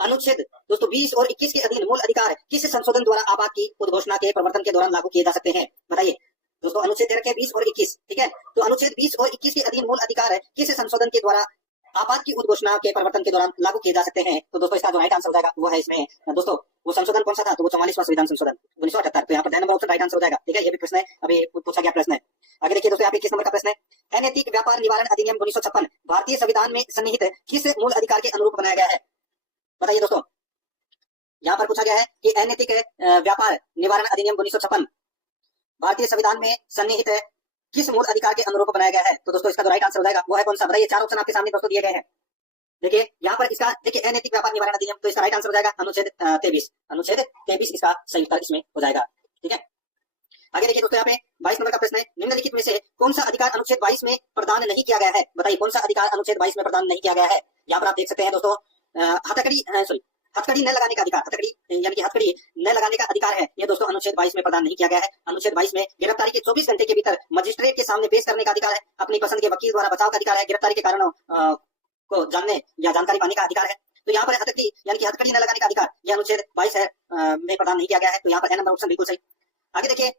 अनुच्छेद दोस्तों 20 और 21 के अधीन मूल अधिकार किस संशोधन द्वारा आपात की उद्घोषणा के प्रवर्तन के दौरान लागू किए जा सकते हैं? बताइए दोस्तों अनुच्छेद 20 और 21, ठीक है। तो अनुच्छेद 20 और 21 के अधीन मूल अधिकार है किस संशोधन के द्वारा आपात की उद्घोषणा के प्रवर्तन के दौरान लागू किए जा सकते हैं? तो दोस्तों इसका जो राइट आंसर हो जाएगा वो है इसमें दोस्तों वो संशोधन कौन सा था? तो वो 44वां संविधान संशोधन 1978। तो यहाँ पर नंबर ऑप्शन राइट आंसर हो जाएगा, ठीक है। ये भी प्रश्न है अभी पूछा गया प्रश्न है। आगे देखिए दोस्तों यहाँ पे 21 नंबर का प्रश्न है, अनैतिक व्यापार निवारण अधिनियम 1956 भारतीय संविधान में सन्निहित किस मूल अधिकार के अनुरूप बनाया गया है? बताइए दोस्तों यहाँ पर पूछा गया है कि अनैतिक व्यापार निवारण अधिनियम 1956 भारतीय संविधान में सन्निहित किस मूल अधिकार के अनुरूप बनाया गया है? तो दोस्तों इसका जो राइट आंसर हो जाएगा वो है कौन सा? बताइए, चार ऑप्शन आपके सामने दोस्तों दिए गए हैं। देखिए यहाँ पर इसका देखिए अनैतिक व्यापार निवारण अधिनियम, तो इसका राइट आंसर हो जाएगा अनुच्छेद 23। अनुच्छेद 23 इसका सही उत्तर इसमें हो जाएगा, ठीक है। आगे देखिए दोस्तों यहाँ पे 22 नंबर का प्रश्न है, निम्नलिखित में से कौन सा अधिकार अनुच्छेद 22 में प्रदान नहीं किया गया है? बताइए कौन सा अधिकार अनुच्छेद 22 में प्रदान नहीं किया गया है? यहाँ पर आप देख सकते हैं दोस्तों हथकड़ी न लगाने का अधिकार, हथकड़ी यानी कि हथकड़ी न लगाने का अधिकार है, ये दोस्तों अनुच्छेद 22 में प्रदान नहीं किया गया है। अनुच्छेद 22 में गिरफ्तारी के 24 घंटे के भीतर मजिस्ट्रेट के सामने पेश करने का अधिकार है, अपनी पसंद के वकील द्वारा बचाव का अधिकार है, गिरफ्तारी के कारणों को जानने या जानकारी पाने का अधिकार है। तो यहाँ पर हथकड़ी यानी कि हथकड़ी न लगाने का अधिकार यह अनुच्छेद 22 में प्रदान नहीं किया गया है। तो यहाँ पर नंबर ऑप्शन बिल्कुल सही। आगे देखिए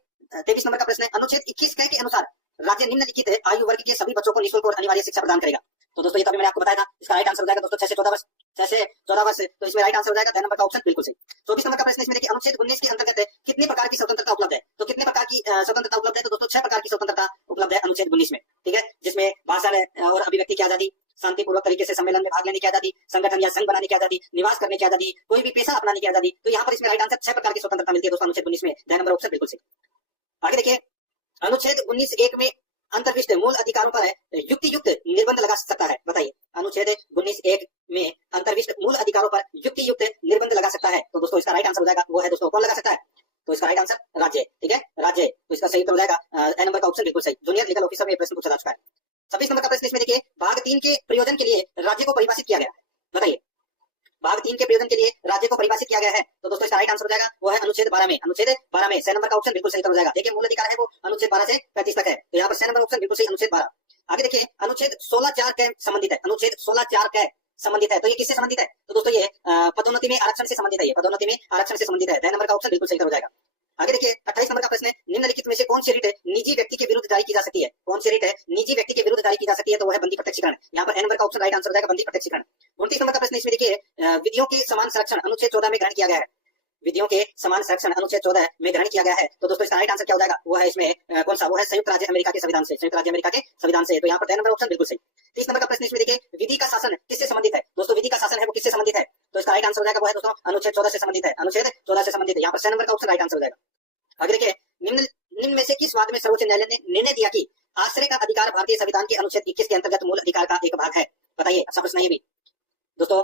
23 नंबर का प्रश्न है, अनुच्छेद 21 के अनुसार राज्य निम्नलिखित आयु वर्ग के सभी बच्चों को निःशुल्क और अनिवार्य शिक्षा प्रदान करेगा। तो दोस्तों ये तभी मैंने आपको बताया था, इसका राइट आंसर हो जाएगा दोस्तों 6 से 14 वर्ष, 6 से 14 वर्ष। तो इसमें राइट आंसर हो जाएगा नंबर का ऑप्शन बिल्कुल सही। 24 नंबर का प्रश्न इसमें देखिए, अनुच्छेद 19 के अंतर्गत कितने प्रकार की स्वतंत्रता उपलब्ध है? तो कितने प्रकार की स्वतंत्रता उपलब्ध है? तो दोस्तों 6 प्रकार की स्वतंत्रता उपलब्ध है अनुच्छेद 19 में, ठीक है। जिसमें भाषण और अभिव्यक्ति की आजादी, शांतिपूर्वक तरीके से सम्मेलन में भाग लेने की आजादी, संगठन या संघ बनाने की आजादी, निवास करने की आजादी, कोई भी पेशा अपनाने की आजादी। तो यहाँ पर इसमें राइट आंसर 6 प्रकार की स्वतंत्रता मिलती है दोस्तों अनुच्छेद 19 में, नंबर ऑप्शन बिल्कुल सही। आगे देखिए अनुच्छेद 19(1) में अंतर्विष्ट मूल अधिकारों पर युक्तियुक्त निर्बंध लगा सकता है। बताइए अनुच्छेद 19(1) में अंतर्विष्ट मूल अधिकारों पर युक्तियुक्त निर्बंध लगा सकता है। तो दोस्तों इसका राइट आंसर हो जाएगा वो है दोस्तों कौन लगा सकता है? तो इसका राइट आंसर राज्य, ठीक है, राज्य। तो इसका सही उत्तर हो जाएगा ए नंबर का ऑप्शन बिल्कुल सही। जूनियर लीगल ऑफिसर में प्रश्न पूछा जा चुका है। 26 नंबर का प्रश्न इसमें देखिए, भाग 3 के प्रयोजन के लिए राज्य को परिभाषित किया गया। बताइए भाग 3 के प्रयोजन के लिए राज्य को परिभाषित किया गया है। तो दोस्तों इसका राइट आंसर हो जाएगा वो है अनुच्छेद 12 में। अनुच्छेद 12 में 6 नंबर का ऑप्शन बिल्कुल सही हो जाएगा। देखिए मूल अधिकार है वो अनुच्छेद 12 से 35 तक है। तो यहाँ पर 6 नंबर ऑप्शन बिल्कुल सही, अनुच्छेद 12। आगे देखिए अनुच्छेद 16(4) के संबंधित है। अनुच्छेद 16(4) के संबंधित है। तो ये किससे संबंधित है? तो दोस्तों ये पदोन्नति में आरक्षण से संबंधित है। ये पदोन्नति में आरक्षण से संबंधित है। 6 नंबर का ऑप्शन बिल्कुल सही हो जाएगा। आगे देखिए 28 नंबर का प्रश्न है, निम्नलिखित में से कौन सी रिट निजी व्यक्ति के विरुद्ध जारी की जा सकती है? कौन सी रिट निजी व्यक्ति के विरुद्ध जारी की जा सकती है? तो वो है बंदी प्रत्यक्षीकरण। यहाँ पर ए नंबर का ऑप्शन राइट आंसर हो जाएगा बंदी प्रत्यक्षीकरण। 29 नंबर का प्रश्न इसमें देखिए, विधियों के समान संरक्षण अनुच्छेद 14 में ग्रहण किया गया है। विधियों के समान संरक्षण अनुच्छेद 14 में ग्रहण किया गया है। तो दोस्तों इसका राइट आंसर क्या हो जाएगा? वो है इसमें कौन सा? वो है संयुक्त राज्य अमेरिका के संविधान से, संयुक्त राज्य अमेरिका के संविधान से। तो यहाँ पर 10 नंबर ऑप्शन बिल्कुल सही। 30 नंबर का प्रश्न इसमें देखिए, विधि का शासन किससे संबंधित है? दोस्तों विधि का शासन है वो किससे संबंधित है? तो इसका राइट आंसर हो जाएगा वो है दोस्तों अनुच्छेद 14 से संबंधित है। अनुच्छेद 14 से संबंधित है। यहाँ पर 6 नंबर का ऑप्शन राइट आंसर हो जाएगा। आगे देखिए, निम्न में से किस वाद में सर्वोच्च न्यायालय ने निर्णय दिया कि आश्रय का अधिकार भारतीय संविधान के अनुच्छेद 21 के अंतर्गत मूल अधिकार का एक भाग है? बताइए, अच्छा प्रश्न है ये भी दोस्तों।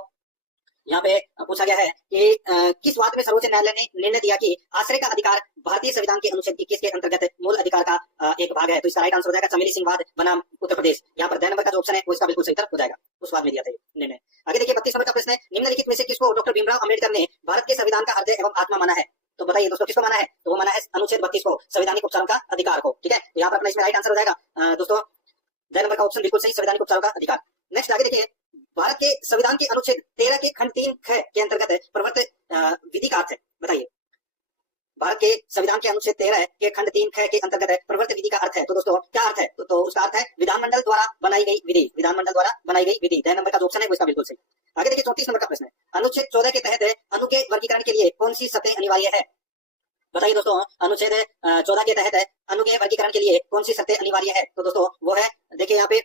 यहाँ पे पूछा गया है कि किस वाद में सर्वोच्च न्यायालय ने निर्णय दिया कि आश्रय का अधिकार भारतीय संविधान के अनुच्छेद 21 के अंतर्गत मूल अधिकार का एक भाग है? तो इसका राइट आंसर हो जाएगा चमेली सिंह वाद बनाम उत्तर प्रदेश। यहाँ पर 10 नंबर का जो ऑप्शन है वो इसका बिल्कुल सही उत्तर हो जाएगा। उस वाद में दिया था निर्णय। आगे देखिए 32 नंबर का प्रश्न है, निम्नलिखित में से किसको डॉक्टर भीमराव अम्बेडकर ने भारत के संविधान का हृदय एवं आत्मा माना है? तो बताइए दोस्तों किसको माना है? तो वो माना है अनुच्छेद 32 को, संवैधानिक उपचारों का अधिकार को, ठीक है। तो यहाँ पर अपना इसमें राइट आंसर हो जाएगा दोस्तों 10 नंबर का ऑप्शन बिल्कुल सही, संवैधानिक उपचारों का अधिकार। नेक्स्ट आगे देखिए, भारत के संविधान के अनुच्छेद 13 के खंड 3 ख के अंतर्गत प्रवर्त विधि का अर्थ है। बताइए भारत के संविधान के अनुच्छेद 13 के खंड 3 ख के अंतर्गत प्रवर्त विधि का अर्थ है। तो दोस्तों क्या अर्थ है? तो उसका अर्थ है विधानमंडल द्वारा बनाई गई विधि, विधानमंडल द्वारा बनाई गई विधि। 10 नंबर का जो ऑप्शन है वो इसका बिल्कुल सही। आगे देखिए 34 नंबर का प्रश्न है, अनुच्छेद 14 के तहत अणु के वर्गीकरण के लिए कौन सी शर्तें अनिवार्य है? बताइए दोस्तों अनुच्छेद 14 के तहत अणु के वर्गीकरण के लिए कौन सी शर्तें अनिवार्य है? तो दोस्तों वो है, देखिए यहाँ पे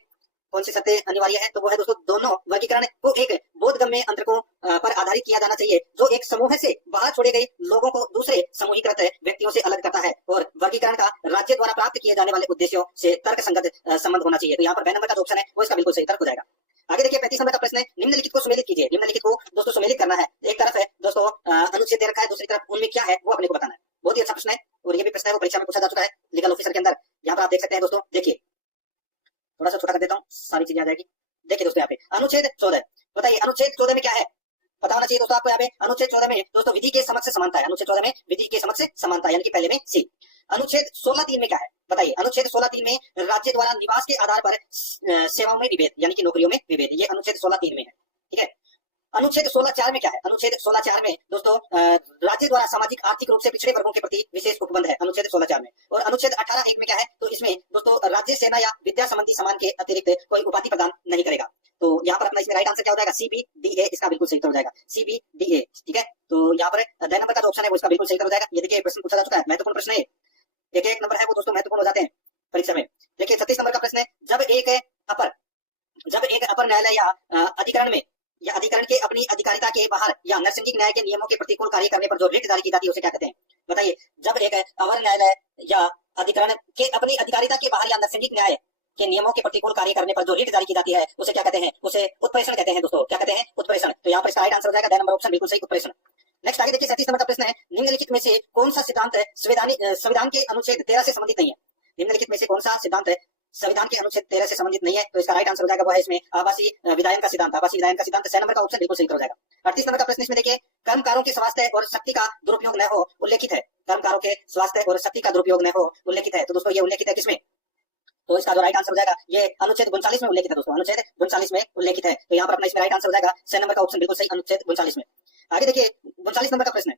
कौन सी शर्तें अनिवार्य है? तो वो है दोस्तों दोनों वर्गीकरण को एक बोधगम्य अंतरकों पर आधारित किया जाना चाहिए, जो एक समूह से बाहर छोड़े गए लोगों को दूसरे समूहीकृत व्यक्तियों से अलग करता है, और वर्गीकरण का राज्य द्वारा प्राप्त किए जाने वाले उद्देश्यों से तर्क संगत संबंध होना चाहिए। तो यहाँ पर 2 नंबर का जो ऑप्शन है वो इसका बिल्कुल सही तर्क हो जाएगा। आगे देखिए 35 नंबर का प्रश्न है, निम्नलिखित को सुमेलित कीजिए। निम्नलिखित को दोस्तों सुमेलित करना है। एक तरफ है दोस्तों अनुच्छेद दे रखा है, दूसरी तरफ उनमें क्या है वो अपने को बताना है। बहुत ही अच्छा प्रश्न है और ये भी प्रश्न है वो परीक्षा में पूछा जा चुका है लीगल ऑफिसर के अंदर। यहाँ पर आप देख सकते हैं दोस्तों, देखिए थोड़ा सा छोटा कर देता हूँ, सारी चीजें आ जाएगी। देखिए दोस्तों यहाँ पे अनुच्छेद 14, बताइए अनुच्छेद 14 में क्या है, पता होना चाहिए दोस्तों आपको। यहाँ पे अनुच्छेद 14 में दोस्तों विधि के समक्ष समानता है, अनुच्छेद 14 में विधि के समक्ष समानता यानी कि पहले में सी। अनुच्छेद 16(3) में क्या है, बताइए अनुच्छेद 16(3) में राज्य द्वारा निवास के आधार पर सेवाओं में विभेद यानी कि नौकरियों में विभेद, ये अनुच्छेद 16(3) में है, ठीक है। अनुच्छेद 16(4) में क्या है, अनुच्छेद 16(4) में दोस्तों राज्य द्वारा सामाजिक आर्थिक रूप से पिछड़े वर्गों के प्रति विशेष उपबंध है, अनुच्छेद 16(4) में। और अनुच्छेद 18(1) में क्या है, तो इसमें दोस्तों राज्य सेना या विद्या संबंधी सम्मान के अतिरिक्त कोई उपाधि प्रदान नहीं करेगा। तो यहाँ पर अपना इसमें राइट आंसर क्या हो जाएगा, सी बी डी ए, इसका बिल्कुल सही उत्तर हो जाएगा, सी बी डी ए, ठीक है। तो यहाँ पर द नंबर का जो ऑप्शन है वो इसका बिल्कुल सही उत्तर हो जाएगा। ये देखिए प्रश्न पूछा जा चुका है, महत्वपूर्ण प्रश्न है, एक एक नंबर है वो दोस्तों महत्वपूर्ण हो जाते हैं परीक्षा में। देखिए 36 नंबर का प्रश्न है, जब एक अपर न्यायालय या अधिकरण में या अधिकरण के अपनी अधिकारिता के बाहर या नैसर्गिक न्याय के नियमों के प्रतिकूल कार्य करने पर जो रिट जारी की जाती है उसे क्या कहते हैं, बताइए। जब एक अवर न्यायालय या अधिकरण के अपनी अधिकारिता के बाहर या नैसर्गिक न्याय के नियमों के प्रतिकूल कार्य करने पर जो रिट जारी की जाती है उसे क्या कहते हैं, उसे उत्प्रेषण कहते हैं दोस्तों, क्या कहते हैं, उत्प्रेषण। तो यहाँ पर इसका राइट आंसर हो जाएगा द नंबर ऑप्शन, बिल्कुल सही, उत्प्रेषण। नेक्स्ट आगे देखिए 37 नंबर का प्रश्न है, निम्नलिखित में से कौन सा सिद्धांत संविधान के अनुच्छेद 13 से संबंधित नहीं है, निम्नलिखित में से कौन सा सिद्धांत संविधान के अनुच्छेद 13 से संबंधित नहीं है, तो इसका राइट आंसर हो जाएगा वो है इसमें आवासीय विधायन का सिद्धांत, आवासीय विधायन का सिद्धांत, 6 नंबर का ऑप्शन बिल्कुल सही हो जाएगा। 38 नंबर का प्रश्न इसमें देखिए, कर्मकारों के स्वास्थ्य और शक्ति का दुरुपयोग न हो उल्लेखित है, कर्मकारों के स्वास्थ्य और शक्ति का दुरुपयोग न हो उल्लेखित है, तो दोस्तों ये उल्लेखित है किसमें, तो इसका जो राइट आंसर हो जाएगा ये अनुच्छेद 39 में उल्लेखित है दोस्तों, अनुच्छेद 39 में उल्लेखित है। तो यहाँ पर अपना इसमें राइट आंसर हो जाएगा 6 नंबर का ऑप्शन बिल्कुल सही, अनुच्छेद 39 में। आगे देखिए 39 नंबर का प्रश्न है,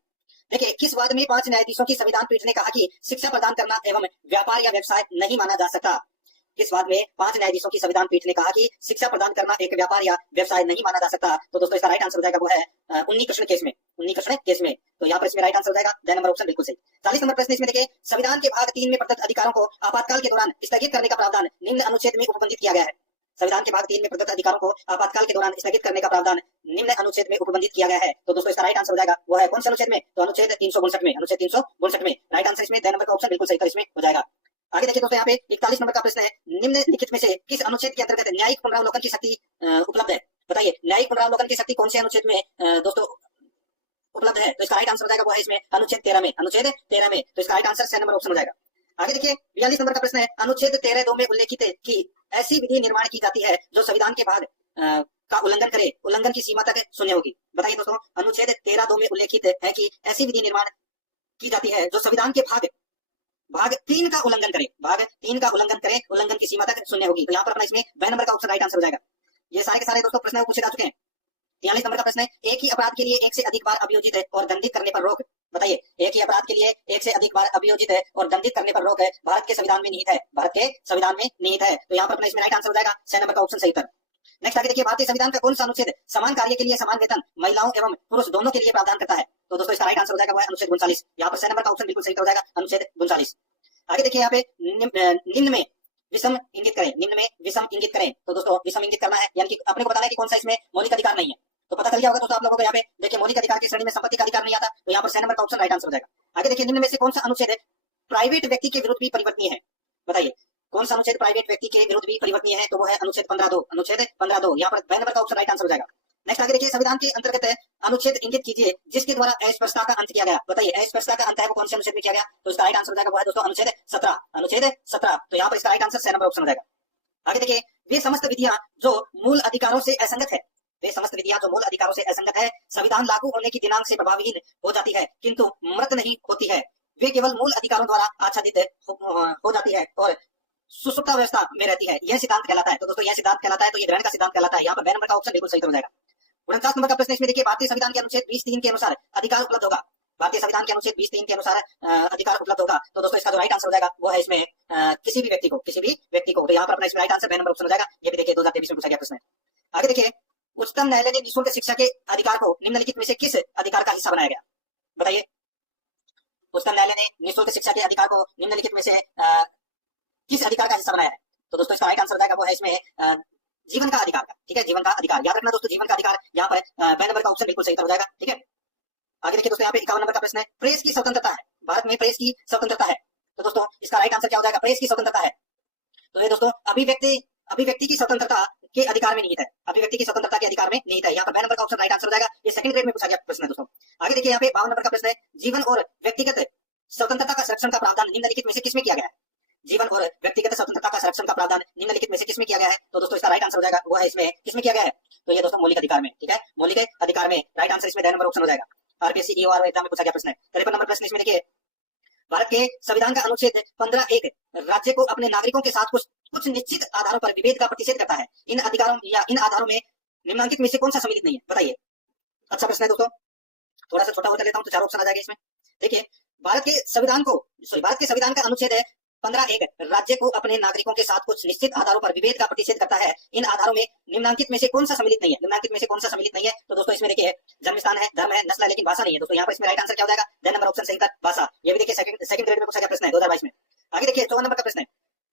देखिए किस वाद में 5 न्यायाधीशों की संविधान पीठ ने कहा कि शिक्षा प्रदान करना एवं व्यापार या व्यवसाय नहीं माना जा सकता, किस बात में 5 न्यायाधीशों की संविधान पीठ ने कहा कि शिक्षा प्रदान करना एक व्यापार या व्यवसाय नहीं माना जा सकता, तो दोस्तों इसका राइट आंसर हो जाएगा वो है 19 कृष्ण केस में, 19 कृष्ण केस में। तो यहाँ पर इसमें राइट आंसर हो जाएगा द नंबर ऑप्शन बिल्कुल सही। 40 नंबर प्रश्न इसमें देखिए, संविधान के भाग 3 में प्रदत्त अधिकारों को आपातकाल के दौरान स्थगित करने का प्रावधान निम्न अनुच्छेद में उपबंधित किया गया है, संविधान के भाग 3 में प्रदत्त अधिकारों को आपातकाल के दौरान स्थगित करने का प्रावधान निम्न अनुच्छेद में उपबंधित किया गया है, तो दोस्तों इसका राइट आंसर हो जाएगा वो है कौन से अनुच्छेद में, तो अनुच्छेद 362 में, अनुच्छेद 362 में। राइट आंसर इसमें द नंबर का ऑप्शन बिल्कुल सही इसमें हो जाएगा। आगे देखिए दोस्तों यहाँ पे 41 नंबर का प्रश्न है, निम्नलिखित में से किस अनुच्छेद के अंतर्गत न्यायिक पुनरावलोकन की शक्ति उपलब्ध है, बताइए न्यायिक पुनरावलोकन की शक्ति कौन से अनुच्छेद में दोस्तों उपलब्ध है, तो इसका राइट आंसर हो जाएगा वो है इसमें अनुच्छेद 13 में, अनुच्छेद 13 में। तो इसका राइट आंसर 6 नंबर ऑप्शन हो जाएगा। आगे देखिए 42 नंबर का प्रश्न है, अनुच्छेद 13(2) में उल्लेखित है कि ऐसी विधि निर्माण की जाती है जो संविधान के भाग का उल्लंघन करे, उल्लंघन की सीमा तक शून्य होगी, बताइए दोस्तों अनुच्छेद 13(2) में उल्लेखित है कि ऐसी विधि निर्माण की जाती है जो संविधान के भाग 3 का उल्लंघन करे, भाग 3 का उल्लंघन करे, उल्लंघन की सीमा तक शून्य होगी। तो यहाँ पर अपना इसमें ब नंबर का ऑप्शन राइट आंसर हो जाएगा। ये सारे के सारे दोस्तों प्रश्न पूछे जा चुके हैं। 43 नंबर का प्रश्न है, एक ही अपराध के लिए एक से अधिक बार अभियोजित है और दंडित करने पर रोक, बताइए एक ही अपराध के लिए एक से अधिक बार अभियोजित है और दंडित करने पर रोक है भारत के संविधान में निहित है, भारत के संविधान में निहित है, तो यहाँ पर अपना इसमें राइट आंसर हो जाएगा 6 नंबर का ऑप्शन सही उत्तर। नेक्स्ट आगे देखिए, भारतीय संविधान का कौन सा अनुच्छेद समान कार्य के लिए समान वेतन महिलाओं एवं पुरुष दोनों के लिए प्रावधान करता है, तो दोस्तों इसका राइट आंसर हो जाएगा वो है अनुच्छेद 39, यहाँ पर 6 नंबर का ऑप्शन बिल्कुल सही हो जाएगा, अनुच्छेद 39। आगे देखिए यहाँ पे निम्न में विषम इंगित करें, निम्न में विषम इंगित करें, तो दोस्तों विषम इंगित करना है यानी कि अपने को बताना है कि कौन सा इसमें मौलिक अधिकार नहीं है, तो पता चल गया होगा दोस्तों आप लोगों को। यहाँ पे देखिए मौलिक अधिकार की श्रेणी में संपत्ति का अधिकार नहीं आता, तो यहाँ पर 6 नंबर का ऑप्शन राइट आंसर हो जाएगा। आगे देखिए निम्न में से कौन सा अनुच्छेद प्राइवेट व्यक्ति के विरुद्ध भी परिवर्तनीय है, बताइए कौन सा अनुच्छेद प्राइवेट व्यक्ति के विरुद्ध भी परिवर्तनीय है, तो वो है अनुच्छेद 15(2), अनुच्छेद 15(2, यहाँ पर 2 नंबर का ऑप्शन राइट आंसर हो जाएगा। नेक्स्ट आगे देखिए, संविधान के अंतर्गत अनुच्छेद इंगित कीजिए जिसके द्वारा अस्पृश्यता का अंत किया गया, बताइए अस्पृश्यता का अंत है वो कौन से अनुच्छेद में किया गया, तो इसका राइट आंसर हो जाएगा वो है दोस्तों अनुच्छेद 17, अनुच्छेद 17, तो यहाँ पर इसका राइट आंसर 6 नंबर ऑप्शन हो जाएगा। आगे देखिए, वे समस्त विधियां जो मूल अधिकारों से असंगत है, वे समस्त विधियां जो मूल अधिकारों से असंगत है संविधान लागू होने की दिनांक से प्रभावहीन हो जाती है किंतु मृत नहीं होती है, वे केवल मूल अधिकारों द्वारा आच्छादित हो जाती है और सुसुप्ता व्यवस्था में रहती है, यह सिद्धांत कहलाता है, तो दोस्तों यह सिद्धांत कहलाता है, तो ये ग्रहण का सिद्धांत कहलाता है। यहाँ पर 2 नंबर का ऑप्शन बिल्कुल सही हो जाएगा। 49 नंबर का प्रश्न इसमें देखिए, भारतीय संविधान के अनुच्छेद 20(3) के अनुसार अधिकार उपलब्ध होगा, भारतीय संविधान के अनुच्छेद 20(3) के अनुसार अधिकार उपलब्ध होगा, तो दोस्तों इसका जो राइट आंसर हो जाएगा वो है इसमें किसी भी व्यक्ति को, तो यहाँ पर अपना इसमें राइट आंसर 2 नंबर ऑप्शन हो जाएगा। ये भी देखिए 2023 में पूछा गया प्रश्न है। आगे देखिए, उच्चतम न्यायालय ने निःशुल्क शिक्षा के अधिकार को निम्नलिखित में से किस अधिकार का हिस्सा बनाया गया, बताइए उच्चतम न्यायालय ने निःशुल्क शिक्षा के अधिकार को निम्नलिखित में से किस अधिकार का हिस्सा बनाया है, तो दोस्तों इसका राइट आंसर हो जाएगा वो है इसमें जीवन का अधिकार का, ठीक है, जीवन का अधिकार, याद रखना दोस्तों जीवन का अधिकार, यहाँ पर 2 नंबर का ऑप्शन बिल्कुल सही हो जाएगा, ठीक है। आगे देखिए दोस्तों यहाँ पे 51 नंबर का प्रश्न है, प्रेस की स्वतंत्रता है, भारत में प्रेस की स्वतंत्रता है, तो दोस्तों इसका राइट आंसर क्या हो जाएगा, प्रेस की स्वतंत्रता है, तो ये दोस्तों अभिव्यक्ति की स्वतंत्रता के अधिकार में निहित है, अभिव्यक्ति की स्वतंत्रता के अधिकार में निहित है, यहाँ पर 2 नंबर का ऑप्शन राइट आंसर हो जाएगा। ये सेकंड ग्रेड में पूछा गया प्रश्न है दोस्तों। आगे देखिए यहाँ पे 52 नंबर का प्रश्न है, जीवन और व्यक्तिगत स्वतंत्रता का संरक्षण का प्रावधान निम्नलिखित में से किसमें किया गया है, जीवन और व्यक्तिगत स्वतंत्रता का संरक्षण का प्रावधान निम्नलिखित में से किसमें किया गया है? तो दोस्तों इसका राइट आंसर हो जाएगा वो है इसमें किसमें किया गया है? तो ये दोस्तों मौलिक अधिकार में, ठीक है, मौलिक अधिकार में राइट आंसर इसमें 2 नंबर ऑप्शन हो जाएगा। आरपीएससी ईओआर एग्जाम में पूछा गया प्रश्न है। 53 नंबर प्रश्न इसमें देखिए, भारत के संविधान का अनुच्छेद 15(1) राज्य को अपने नागरिकों के साथ कुछ निश्चित आधारों पर विभेद का प्रतिषेध करता है। इन अधिकारों या इन आधारों में निम्नलिखित में से कौन सा सम्मिलित नहीं है? बताइए। अच्छा प्रश्न है दोस्तों, थोड़ा सा छोटा होता लेता हूं तो 4 ऑप्शन आ जाएगा इसमें। देखिए, भारत के संविधान का अनुच्छेद है 15(1) राज्य को अपने नागरिकों के साथ कुछ निश्चित आधारों पर विभेद का प्रतिषेध करता है। इन आधारों में निम्नलिखित में से कौन सा सम्मिलित नहीं है? निम्नलिखित में से कौन सा सम्मिलित नहीं है? तो दोस्तों इसमें देखिए, जन्म स्थान है, धर्म है, नस्ल है, लेकिन भाषा नहीं है। दोस्तों यहाँ पर इसमें राइट आंसर क्या हो जाएगा? 2 नंबर ऑप्शन सही था, भाषा। ये भी देखिए सेकंड ग्रेड में पूछा गया प्रश्न है 2022 में। आगे देखिए 54 नंबर का प्रश्न है,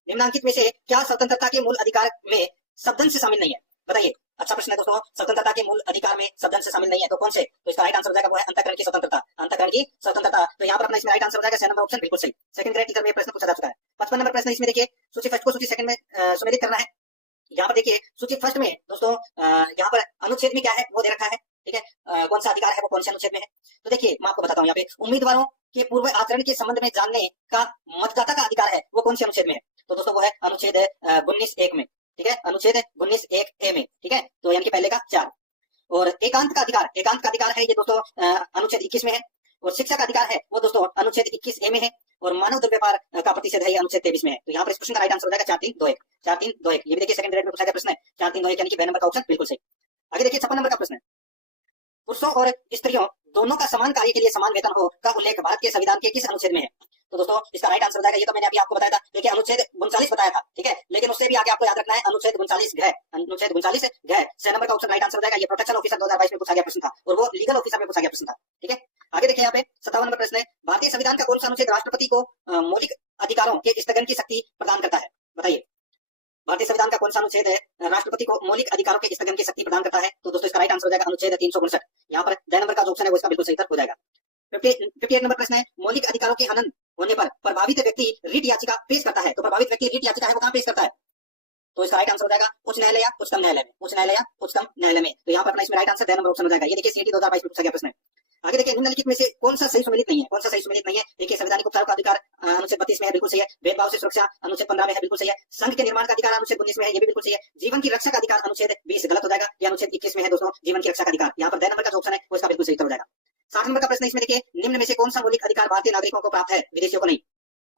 निम्नलिखित में से क्या स्वतंत्रता के मूल अधिकार में शब्दंश शामिल नहीं है? बताइए। अच्छा प्रश्न है दोस्तों, स्वतंत्रता के मूल अधिकार में शब्दंश शामिल नहीं है तो कौन से? तो इसका राइट आंसर हो जाएगा वो है अंतःकरण की स्वतंत्रता। अंतःकरण की स्वतंत्रता, तो यहाँ पर अपना इसमें राइट आंसर हो जाएगा 6 नंबर ऑप्शन बिल्कुल सही। सेकंड ग्रेड टीचर में प्रश्न पूछा जा चुका है। 55 नंबर प्रश्न इसमें देखिए, सूची फर्स्ट को सूची सेकंड में सुमेलित करना है। यहाँ पर देखिए सूची फर्स्ट में दोस्तों यहाँ पर अनुच्छेद में क्या है वो दे रखा है, ठीक है, कौन सा अधिकार है वो कौन से अनुच्छेद में है। तो देखिए मैं आपको बताता हूँ, यहाँ पे उम्मीदवारों के पूर्व आचरण के संबंध में जानने का मतदाता का अधिकार है वो कौन से अनुच्छेद में है? तो दोस्तों वो है अनुच्छेद 19(1) में, ठीक है, अनुच्छेद 19(1)(a) में, ठीक है, तो यानी कि पहले का 4। और एकांत का अधिकार है ये दोस्तों अनुच्छेद 21 में है। और शिक्षा का अधिकार है वो दोस्तों अनुच्छेद 21(a) में है। और मानव दुर्व्यवहार का प्रतिषेध है ये अनुच्छेद 23 में है। तो यहाँ पर इस प्रश्न का राइट आंसर हो जाएगा 4321। 4321 ये भी देखिए सेकंड ग्रेड में पूछा गया प्रश्न है। 4321 यानी कि 2 नंबर का ऑप्शन बिल्कुल सही। आगे देखिए 56 नंबर का प्रश्न है, पुरुषों और स्त्रियों दोनों का समान कार्य के लिए समान वेतन हो का उल्लेख भारत के संविधान के किस अनुच्छेद में है? तो दोस्तों इसका राइट आंसर हो जाएगा, ये तो मैंने अभी आपको बताया था, देखिए अनुच्छेद 39 बताया था, ठीक है, लेकिन उससे भी आगे आपको याद रखना है अनुच्छेद 39 घ, अनुच्छेद 39 घ 6 नंबर का ऑप्शन राइट आंसर हो जाएगा। ये प्रोटेक्शन ऑफिसर 2022 में पूछा गया प्रश्न था और वो लीगल ऑफिसर में पूछा गया प्रश्न था, ठीक है। आगे देखिए यहाँ पे 57 नंबर प्रश्न है, भारतीय संविधान का कौन सा अनुच्छेद राष्ट्रपति को मौलिक अधिकारों के स्थगन की शक्ति प्रदान करता है? बताइए। भारतीय संविधान का कौन सा अनुच्छेद है राष्ट्रपति को मौलिक अधिकारों के स्थगन की शक्ति प्रदान करता है? तो दोस्तों इसका राइट आंसर हो जाएगा अनुच्छेद 359। यहाँ पर 2 नंबर का जो ऑप्शन है वो इसका बिल्कुल सही उत्तर हो जाएगा। 58 नंबर प्रश्न है, मौलिक अधिकारों के हनन होने पर प्रभावित व्यक्ति रिट याचिका पेश करता है। तो प्रभावित व्यक्ति रिट याचिका है वो कहाँ पेश करता है? तो इसका राइट आंसर हो जाएगा उच्च न्यायालय या उच्चतम न्यायालय में, उच्च न्यायालय या उच्चतम न्यायालय में। तो यहाँ पर अपना इसमें राइट आंसर 2 नंबर ऑप्शन हो जाएगा। ये देखिए सीटी 2022 में पूछा गया प्रश्न है। आगे देखिए निम्नलिखित में से कौन सा सही सुमेलित नहीं है? कौन सा सही सुमेलित नहीं है? देखिए संवैधानिक उपचार का अधिकार अनुच्छेद 32 में है, बिल्कुल सही है। भेदभाव से सुरक्षा अनुच्छेद 15 में है, बिल्कुल सही है। संघ के निर्माण का अधिकार अनुच्छेद 19 में है, ये भी बिल्कुल सही है। जीवन की रक्षा का अधिकार अनुच्छेद 20 गलत हो जाएगा, ये अनुच्छेद 21 में है दोस्तों, जीवन की रक्षा का अधिकार। यहाँ पर 2 नंबर का जो ऑप्शन है वो इसका बिल्कुल सही उत्तर हो जाएगा। 60 नंबर का प्रश्न इसमें देखिए, निम्न में से कौन सा मौलिक अधिकार भारतीय नागरिकों को प्राप्त है विदेशियों को नहीं?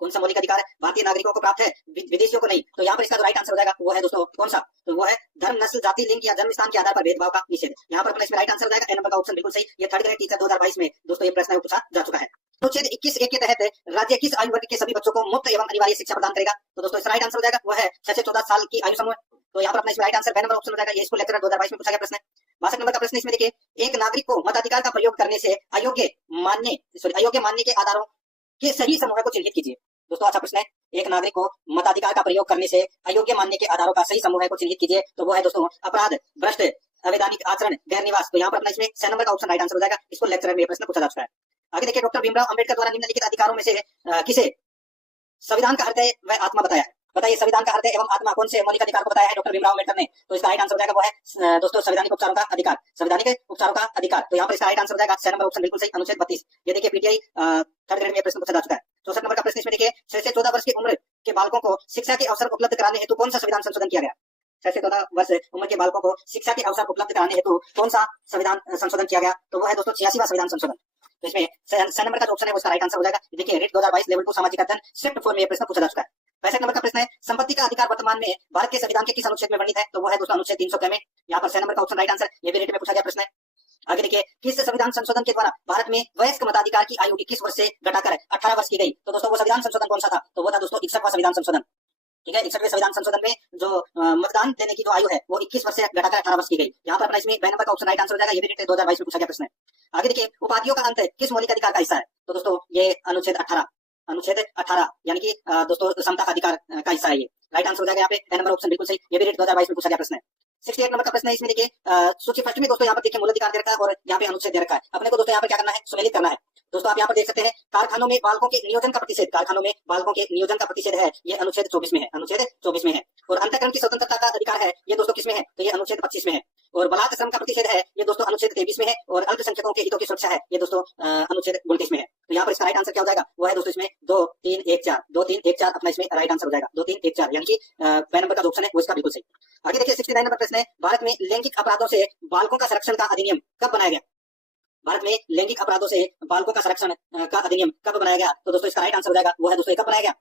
कौन सा मौलिक अधिकार भारतीय नागरिकों को प्राप्त है विदेशियों को नहीं? तो यहाँ पर इसका जो राइट आंसर हो जाएगा वो है दोस्तों कौन सा? तो वो है धर्म, नस्ल, जाति, लिंग या जन्म स्थान के आधार पर भेदभाव का निषेध। यहाँ पर अपना इसमें राइट आंसर हो जाएगा 2 नंबर का ऑप्शन बिल्कुल सही। ये थर्ड ग्रेड टीचर 2022 में दोस्तों ये प्रश्न पूछा जा चुका है। अनुच्छेद 21(1) के तहत राज्य किस आयु वर्ग के सभी बच्चों को मुफ्त एवं अनिवार्य शिक्षा प्रदान करेगा? तो दोस्तों इसका राइट आंसर हो जाएगा वो है 6 से 14 साल की आयु समूह। तो यहाँ पर अपना इसमें राइट आंसर 2 नंबर ऑप्शन हो जाएगा। ये स्कूल लेक्चरर 2022 में पूछा गया प्रश्न है। 62 नंबर का प्रश्न इसमें देखिए, एक नागरिक को मताधिकार का प्रयोग करने से अयोग्य मानने के आधारों के सही समूह को चिन्हित कीजिए। दोस्तों अच्छा प्रश्न है, एक नागरिक को मताधिकार का प्रयोग करने से अयोग्य मानने के आधारों का सही समूह को चिन्हित कीजिए। तो वो है दोस्तों अपराध, भ्रष्ट, अवैधानिक आचरण, गैर निवास। तो यहाँ पर अपना इसमें 6 नंबर का ऑप्शन राइट आंसर हो जाएगा। इसको लेक्चरर में प्रश्न पूछा जा चुका है। आगे देखिए, डॉक्टर भीमराव अंबेडकर द्वारा निम्नलिखित अधिकारों में से किसे संविधान का हृदय व आत्मा बताया है? बताइए, संविधान का हृदय एवं आत्मा कौन से मौलिक अधिकार को बताया है डॉक्टर भीमराव अंबेडकर ने? तो इसका राइट आंसर हो जाएगा वो है दोस्तों संवैधानिक उपचारों का अधिकार, संवैधानिक उपचारों का अधिकार। तो यहाँ पर इसका राइट आंसर हो जाएगा 6 नंबर ऑप्शन बिल्कुल सही, अनुच्छेद 32। ये देखिए पीटीआई थर्ड ग्रेड में प्रश्न पूछा जा चुका है। 64 नंबर का प्रश्न इसमें देखिए, 6 से 14 वर्ष की उम्र के बालकों को शिक्षा के अवसर उपलब्ध कराने हेतु कौन सा संविधान संशोधन किया गया? 6 से 14 वर्ष उम्र के बालकों को शिक्षा के अवसर उपलब्ध कराने हेतु कौन सा संविधान संशोधन किया गया? तो वो है दोस्तों 86वां संविधान संशोधन। तो इसमें 6 नंबर का जो ऑप्शन है उसका राइट आंसर हो जाएगा। देखिए रेट 2022 लेवल 2 सामाजिक अध्ययन शिफ्ट 4 में यह प्रश्न पूछा जा चुका है। 65 नंबर का प्रश्न है, संपत्ति का अधिकार वर्तमान में भारत के संविधान के किस अनुच्छेद में वर्णित है? तो वो है दोस्तों अनुच्छेद 300 में। यहाँ पर 6 नंबर का ऑप्शन राइट आंसर, ये भी रेट में पूछा गया प्रश्न है। आगे देखिए, किस संविधान संशोधन के द्वारा भारत में वयस्क मताधिकार की आयु 21 वर्ष से घटाकर 18 वर्ष की गई? तो दोस्तों वो संविधान संशोधन कौन सा था? तो वो था दोस्तों 61वां संविधान संशोधन। ठीक है, 61वें संविधान संशोधन में जो मतदान देने की जो आयु है वो 21 वर्ष से घटाकर 18 वर्ष की गई। यहाँ पर अपना इसमें 2 नंबर का ऑप्शन राइट आंसर हो जाएगा। ये भी रेट 2022 में पूछा गया प्रश्न है। आगे देखिए, उपाधियों का अंत किस मौलिक अधिकार का हिस्सा है? तो दोस्तों ये अनुच्छेद 18 यानी कि दोस्तों समता का अधिकार का हिस्सा है। ये राइट आंसर हो जाएगा यहाँ पे 2 नंबर ऑप्शन बिल्कुल सही। ये भी रेट 2022 में पूछा गया प्रश्न है। 68 नंबर का प्रश्न है, इसमें देखिए सूची फर्स्ट में दोस्तों यहाँ पर देखिए मूल अधिकार दे रखा है और यहाँ पे अनुच्छेद दे रखा है। अपने को दोस्तों यहाँ पर क्या करना है, सुमेलित करना है। दोस्तों आप यहाँ पर देख सकते हैं, कारखानों में बालकों के नियोजन का प्रतिषेध है, ये अनुच्छेद 24 में है, अनुच्छेद 24 में है। और अंतःकरण की स्वतंत्रता का अधिकार है, ये दोस्तों किसमें है? तो ये अनुच्छेद 25 में है। और बलात् श्रम का प्रतिषेध है, ये दोस्तों अनुच्छेद 23 में है। और अल्पसंख्यकों के हितों की सुरक्षा है, ये दोस्तों अनुच्छेद 29 में है। तो यहाँ पर इसका राइट आंसर क्या हो जाएगा, वो है दोस्तों इसमें 2 3 1 4, 2 3 1 4 अपना इसमें राइट आंसर हो जाएगा, 2 3 1 4, यानी कि पहले नंबर का जो ऑप्शन है वो इसका बिल्कुल सही। आगे देखिए 69 नंबर प्रश्न है, भारत में लैंगिक अपराधों से बालकों का संरक्षण का अधिनियम कब बनाया गया? भारत में लैंगिक अपराधों से बालकों का संरक्षण का अधिनियम कब बनाया गया? तो दोस्तों इसका राइट आंसर हो जाएगा वो है दोस्तों कब बनाया गया?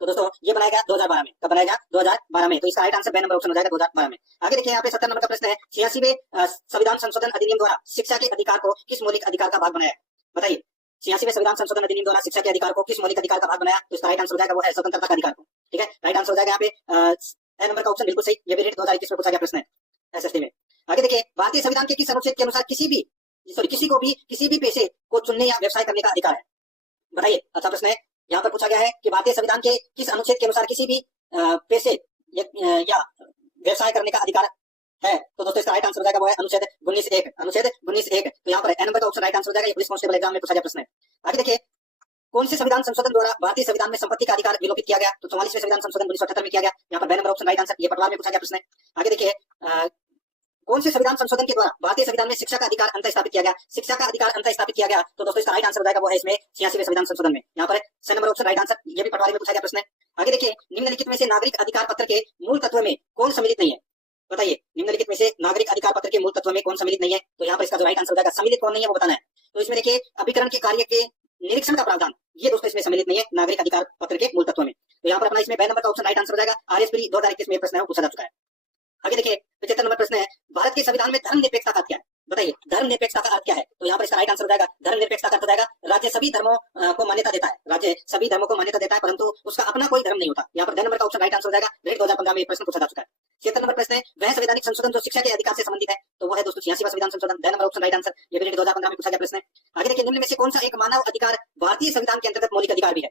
तो दोस्तों ये बनाया गया 2012 में। कब बनाया गया? 2012 में। तो इसका right answer B number option हो जाएगा 2012 में। आगे देखिए यहाँ पे 70 नंबर का प्रश्न है, 86वें संविधान संशोधन अधिनियम द्वारा शिक्षा के अधिकार को किस मौलिक अधिकार का भाग बनाया है? बताइए, 86वें संविधान संशोधन अधिनियम द्वारा शिक्षा के अधिकार को किस मौलिक अधिकार का भाग बनाया? तो इसका राइट आंसर हो जाएगा वो है स्वतंत्रता का अधिकार को। ठीक है, राइट आंसर हो जाएगा यहाँ पे ए नंबर का ऑप्शन बिल्कुल सही। ये भी रेट 2021 में पूछा गया प्रश्न है एसएसटी में। आगे देखिए, भारतीय संविधान के किस अनुच्छेद के अनुसार किसी को भी किसी भी पेशे को चुनने या व्यवसाय करने का अधिकार है? बताइए, अच्छा प्रश्न है। यहाँ पर पूछा गया है कि भारतीय संविधान के किस अनुच्छेद के अनुसार किसी भी पेशे या व्यवसाय करने का अधिकार है? तो दोस्तों इसका राइट आंसर हो जाएगा वो है अनुच्छेद 19(1). अनुच्छेद 19(1). तो यहाँ पर ए नंबर का ऑप्शन राइट आंसर हो जाएगा। ये पुलिस कांस्टेबल एग्जाम में पूछा गया प्रश्न है। आगे देखिए, कौन से संविधान संशोधन द्वारा भारतीय संविधान में संपत्ति का अधिकार विलोपित किया गया? तो 44वें संविधान संशोधन 1978 में किया गया। यहाँ पर B number option right answer. ये पटवार में पूछा गया प्रश्न है। आगे देखिए, कौन से संविधान संशोधन के द्वारा भारतीय संविधान में शिक्षा का अधिकार अंत स्थापित किया गया? शिक्षा का अधिकार अंत स्थापित किया गया। तो दोस्तों इसका राइट आंसर हो जाएगा वो है इसमें 86वें संविधान संशोधन में। यहाँ पर C number option right answer. ये भी पटवारी में पूछा गया प्रश्न है। आगे देखिए, निम्नलिखित में से नागरिक अधिकार पत्र के मूल तत्व में कौन सम्मिलित नहीं है? बताइए, निम्नलिखित में से नागरिक अधिकार पत्र के मूल तत्व में कौन सम्मिलित नहीं है? तो यहाँ पर इसका जो राइट आंसर हो जाएगा, सम्मिलित कौन नहीं है वो बताना है। तो इसमें देखिए, अभिकरण के कार्य के निरीक्षण का प्रावधान, ये दोस्तों इसमें सम्मिलित नहीं है नागरिक अधिकार पत्र के मूल तत्व में। तो यहाँ पर अपना इसमें बी नंबर का ऑप्शन राइट आंसर हो जाएगा। आरएसपी 2021 में प्रश्न है वो पूछा जा चुका है। आगे देखिए, 75 नंबर प्रश्न है, भारत के संविधान में धर्मनिरपेक्षता का अर्थ क्या है? बताइए, धर्मनिरपेक्षता का अर्थ क्या है? तो यहाँ पर इसका राइट आंसर हो जाएगा, धर्मनिरपेक्षता का अर्थ हो जाएगा, राज्य सभी धर्मों को मान्यता देता है। राज्य सभी धर्मों को मान्यता देता है, परंतु उसका अपना कोई धर्म नहीं होता। यहाँ पर डी नंबर का ऑप्शन राइट आंसर हो जाएगा। रेट 2015 में प्रश्न पूछा जा चुका है। 76 नंबर प्रश्न है, वह संवैधानिक संशोधन जो शिक्षा के अधिकार से संबंधित है? तो वो है दोस्तों 86वां संविधान संशोधन। D number option right answer. ये भी 2015 में पूछा गया प्रश्न है। आगे देखिए, निम्न में से कौन सा एक मानव अधिकार भारतीय संविधान के अंतर्गत मौलिक अधिकार भी है?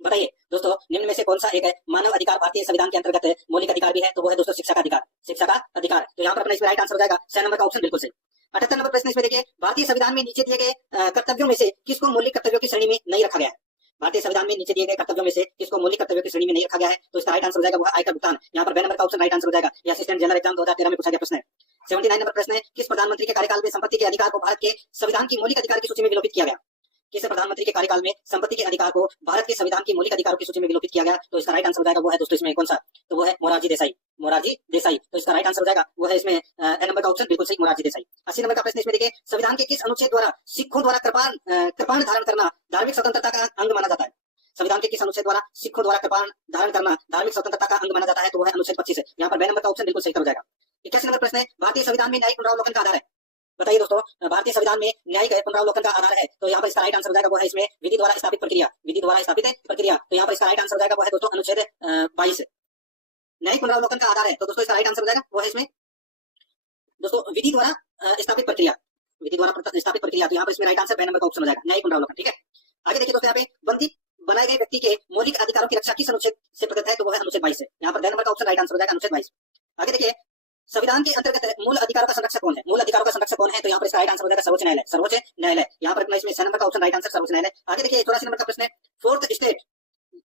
बताइए दोस्तों, निम्न में से कौन सा एक है मानव अधिकार भारतीय संविधान के अंतर्गत मौलिक अधिकार भी है? तो वो है दोस्तों शिक्षा का अधिकार। शिक्षा का अधिकार। तो यहाँ पर अपना इसमें राइट आंसर हो जाएगा सी नंबर का ऑप्शन बिल्कुल सही। 78 नंबर प्रश्न इसमें देखिए, भारतीय संविधान में नीचे दिए गए कर्तव्यों में से किसको मौलिक कर्तव्यों की श्रेणी में नहीं रखा गया है? भारतीय संविधान में नीचे दिए गए कर्तव्यों में से किसको मौलिक कर्तव्यों की श्रेणी में नहीं रखा गया है? तो इसका राइट आंसर हो जाएगा वो है आयकर भुगतान। यहाँ पर बी नंबर का ऑप्शन राइट आंसर हो जाएगा। ये असिस्टेंट जनरल एग्जाम 2013 में पूछा गया प्रश्न है। 79 नंबर प्रश्न है, किस प्रधानमंत्री के कार्यकाल में संपत्ति के अधिकार को भारत के संविधान की मौलिक अधिकार की सूची में विलोपित किया गया? किस प्रधानमंत्री के कार्यकाल में संपत्ति के अधिकार को भारत के संविधान की मौलिक अधिकारों की सूची में विलोपित किया गया? तो इसका राइट आंसर हो जाएगा वो है दोस्तों इसमें कौन सा? तो वो है मोरारजी देसाई। मोरारजी देसाई। तो इसका राइट आंसर हो जाएगा वो है इसमें ए नंबर का ऑप्शन बिल्कुल सही, मोरारजी देसाई। 80 नंबर का प्रश्न इसमें देखिए, संविधान के किस अनुच्छेद द्वारा सिखों द्वारा कृपाण धारण करना धार्मिक स्वतंत्रता का अंग माना जाता है? संविधान के किस अनुच्छेद द्वारा सिखों द्वारा कृपाण धारण करना धार्मिक स्वतंत्रता का अंग माना जाता है? तो वो है अनुच्छेद 25 है। यहाँ पर बी नंबर का ऑप्शन बिल्कुल सही हो जाएगा। 81 नंबर प्रश्न है, भारतीय संविधान में न्यायिक पुनरावलोकन का आधार है? बताइए दोस्तों, भारतीय संविधान में न्यायिक पुनरावलोकन का आधार है? तो यहाँ पर इसका राइट आंसर हो जाएगा वो है इसमें विधि द्वारा स्थापित प्रक्रिया। विधि द्वारा स्थापित प्रक्रिया। तो यहाँ पर इसका राइट आंसर हो जाएगा वो है दोस्तों अनुच्छेद 22। न्यायिक पुनरावलोकन का आधार है, तो दोस्तों इसका राइट आंसर हो जाएगा वो है इसमें दोस्तों विधि द्वारा स्थापित प्रक्रिया। विधि द्वारा स्थापित प्रक्रिया। तो यहाँ पर इसमें राइट आंसर बी नंबर का ऑप्शन हो जाएगा, न्यायिक पुनरावलोकन। ठीक है, आगे देखिए दोस्तों, यहाँ पे बंदी बनाए गए व्यक्ति के मौलिक अधिकारों की रक्षा किस अनुच्छेद से प्रदत्त है? तो वो है अनुच्छेद 22 है। यहाँ पर बी नंबर का ऑप्शन राइट आंसर हो जाएगा अनुच्छेद 22। आगे देखिए, संविधान के अंतर्गत मूल अधिकारों का संरक्षक कौन है? मूल अधिकारों का संरक्षक कौन है? तो यहाँ पर इसका राइट आंसर हो जाएगा सर्वोच्च न्यायालय। सर्वोच्च न्यायालय। यहाँ पर अपना इसमें सी नंबर का ऑप्शन राइट आंसर सर्वोच्च न्यायालय। आगे देखिए, 84 नंबर का प्रश्न है, फोर्थ स्टेट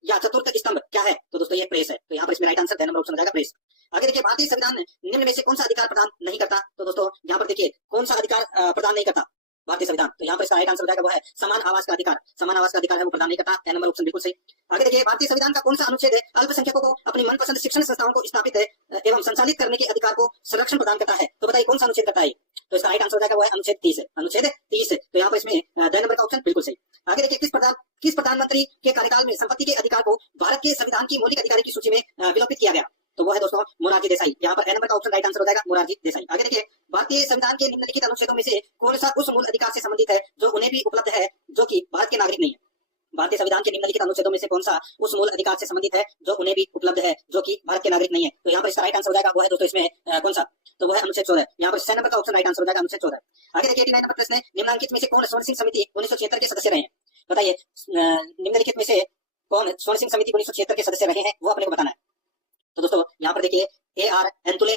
या चतुर्थ स्तंभ क्या है? तो दोस्तों ये प्रेस है। तो यहाँ पर इसमें right answer D number option हो जाएगा प्रेस। आगे देखिए, भारतीय संविधान निम्न में से कौन सा अधिकार प्रदान नहीं करता? तो दोस्तों यहाँ पर देखिए, कौन सा अधिकार प्रदान नहीं करता भारतीय संविधान? तो यहाँ पर इसका राइट आंसर हो जाएगा वो है समान आवास का अधिकार। समान आवास का अधिकार है वो प्रदान नहीं करता। ए नंबर ऑप्शन बिल्कुल सही। आगे देखिए, भारतीय संविधान का कौन सा अनुच्छेद है अल्पसंख्यकों को अपनी मनपसंद शिक्षण संस्थाओं को स्थापित एवं संचालित करने के अधिकार को संरक्षण प्रदान करता है? तो बताइए कौन सा अनुच्छेद करता है? तो इसका राइट आंसर हो जाएगा वो है अनुच्छेद 30 है। अनुच्छेद 30 है। तो यहाँ पर इसमें डी नंबर का ऑप्शन बिल्कुल सही। आगे देखिए, किस प्रधानमंत्री के कार्यकाल में संपत्ति के अधिकार को भारत के संविधान की मौलिक अधिकारी की सूची में विलोपित किया गया? तो वो है दोस्तों मोरारजी देसाई। यहाँ पर ए नंबर का ऑप्शन राइट आंसर हो जाएगा मोरारजी देसाई। आगे देखिए, भारतीय संविधान के निम्नलिखित अनुच्छेदों में से कौन सा उस मूल अधिकार से संबंधित है जो उन्हें भी उपलब्ध है जो कि भारत के नागरिक नहीं है? भारतीय संविधान के निम्नलिखित अनुच्छेदों में से कौन सा उस मूल अधिकार से संबंधित है जो उन्हें भी उपलब्ध है जो कि भारत के नागरिक नहीं है? तो यहाँ पर इसका राइट आंसर हो जाएगा वो है दोस्तों इसमें कौन सा? तो वो है अनुच्छेद 14। यहाँ पर सी नंबर का ऑप्शन राइट आंसर हो जाएगा अनुच्छेद 14। आगे देखिए, 89 नंबर प्रश्न है, निम्नलिखित में से कौन स्वर्ण सिंह समिति 1976 के सदस्य रहे हैं? बताइए, निम्नलिखित में से कौन स्वर्ण सिंह समिति 1976 के सदस्य रहे हैं वो अपने को बताना है। तो दोस्तों यहाँ पर देखिए, AR एंतुले,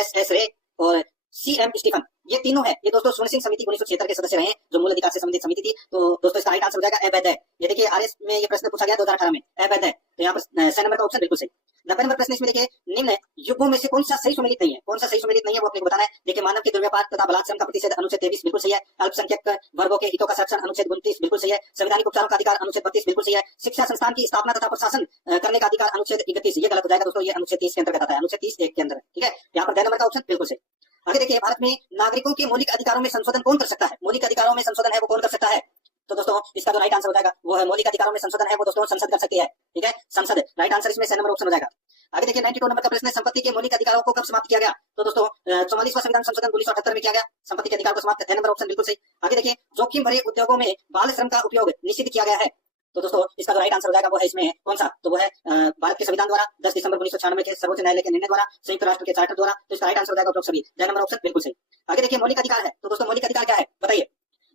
SS रे और CM स्टीफन, ये तीनों है, ये दोस्तों स्वर्ण सिंह समिति 1976 के सदस्य रहे हैं जो मूल अधिकार से संबंधित समिति थी। तो दोस्तों इसका राइट आंसर हो जाएगा अवैध है। ये देखिए, RS में ये प्रश्न पूछा गया 2018 में, अवैध है। तो यहाँ पर सी नंबर का ऑप्शन बिल्कुल सही। 90 नंबर प्रश्न इसमें देखिए, निम्न युग्मों में से कौन सा सही सुमेलित नहीं है, कौन सा सही सुमेलित नहीं है वो अपने को बताना है। देखिए, मानव के दुर्व्यापार तथा बलात्कार का प्रतिषेध अनुच्छेद 23 बिल्कुल सही है। अल्पसंख्यक वर्गों के हितों का संरक्षण अनुच्छेद 29 बिल्कुल सही है। संवैधानिक उपचारों का अधिकार अनुच्छेद 32 बिल्कुल सही है। शिक्षा संस्थान की स्थापना तथा प्रशासन करने का अधिकार अनुच्छेद 31 ये गलत हो जाएगा दोस्तों, ये अनुच्छेद 30 के अंतर्गत आता है, अनुच्छेद 30 1 के अंदर, ठीक है। यहाँ पर 2 नंबर का ऑप्शन बिल्कुल सही। आगे देखिए, भारत में नागरिकों के मौलिक अधिकारों में संशोधन कौन कर सकता है, मौलिक अधिकारों में संशोधन है वो कौन कर सकता है, तो दोस्तों इसका जो राइट आंसर हो जाएगा वो है मौलिक अधिकारों में संशोधन है वो दोस्तों संसद कर सकती है, ठीक है, संसद राइट आंसर इसमें 6 नंबर ऑप्शन हो जाएगा। आगे देखिए, 92 नंबर का प्रश्न है, संपत्ति के मौलिक अधिकारों को कब समाप्त किया गया, तो दोस्तों 44वां संविधान संशोधन 1978 में किया गया, संपत्ति के अधिकार को समाप्त, 6 नंबर ऑप्शन बिल्कुल सही। आगे देखिए, जोखिम भरे उद्योगों में बाल श्रम का उपयोग निषिद्ध किया गया है, तो दोस्तों इसका जो राइट आंसर हो जाएगा वो है इसमें कौन सा, तो वो है भारत के संविधान द्वारा 10 दिसंबर 1996 के सर्वोच्च न्यायालय के निर्णय द्वारा, संयुक्त राष्ट्र के चार्टर द्वारा, तो इसका राइट आंसर हो जाएगा उपरोक्त सभी, 6 नंबर ऑप्शन बिल्कुल सही। आगे देखिए, मौलिक अधिकार है, तो दोस्तों मौलिक अधिकार क्या है बताइए,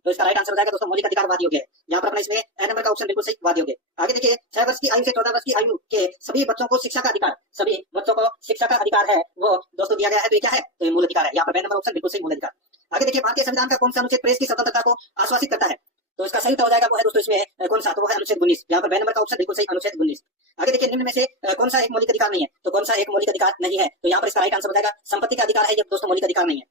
तो इसका राइट आंसर हो जाएगा दोस्तों मौलिक अधिकार वाद योग्य है। यहाँ पर अपना इसमें ए नंबर का ऑप्शन बिल्कुल सही, वाद योग्य। आगे देखिए, 6 वर्ष की आयु से 14 वर्ष की आयु के सभी बच्चों को शिक्षा का अधिकार, सभी बच्चों को शिक्षा का अधिकार है वो दोस्तों दिया गया है, तो ये क्या है, तो ये मूल अधिकार है। यहाँ पर 2 नंबर ऑप्शन बिल्कुल सही, मूल अधिकार। आगे देखिए, भारतीय संविधान का कौन सा अनुच्छेद प्रेस की स्वतंत्रता को आश्वासित करता है, तो इसका सही उत्तर हो जाएगा वो है दोस्तों इसमें कौन सा, तो वो है अनुच्छेद 19। यहाँ पर 2 नंबर का ऑप्शन बिल्कुल सही, अनुच्छेद 19। आगे देखिए, निम्न में से कौन सा एक मौलिक अधिकार नहीं है, तो कौन सा एक मौलिक अधिकार नहीं है, तो यहाँ पर इसका राइट आंसर हो जाएगा संपत्ति का अधिकार है, ये दोस्तों मौलिक अधिकार नहीं है।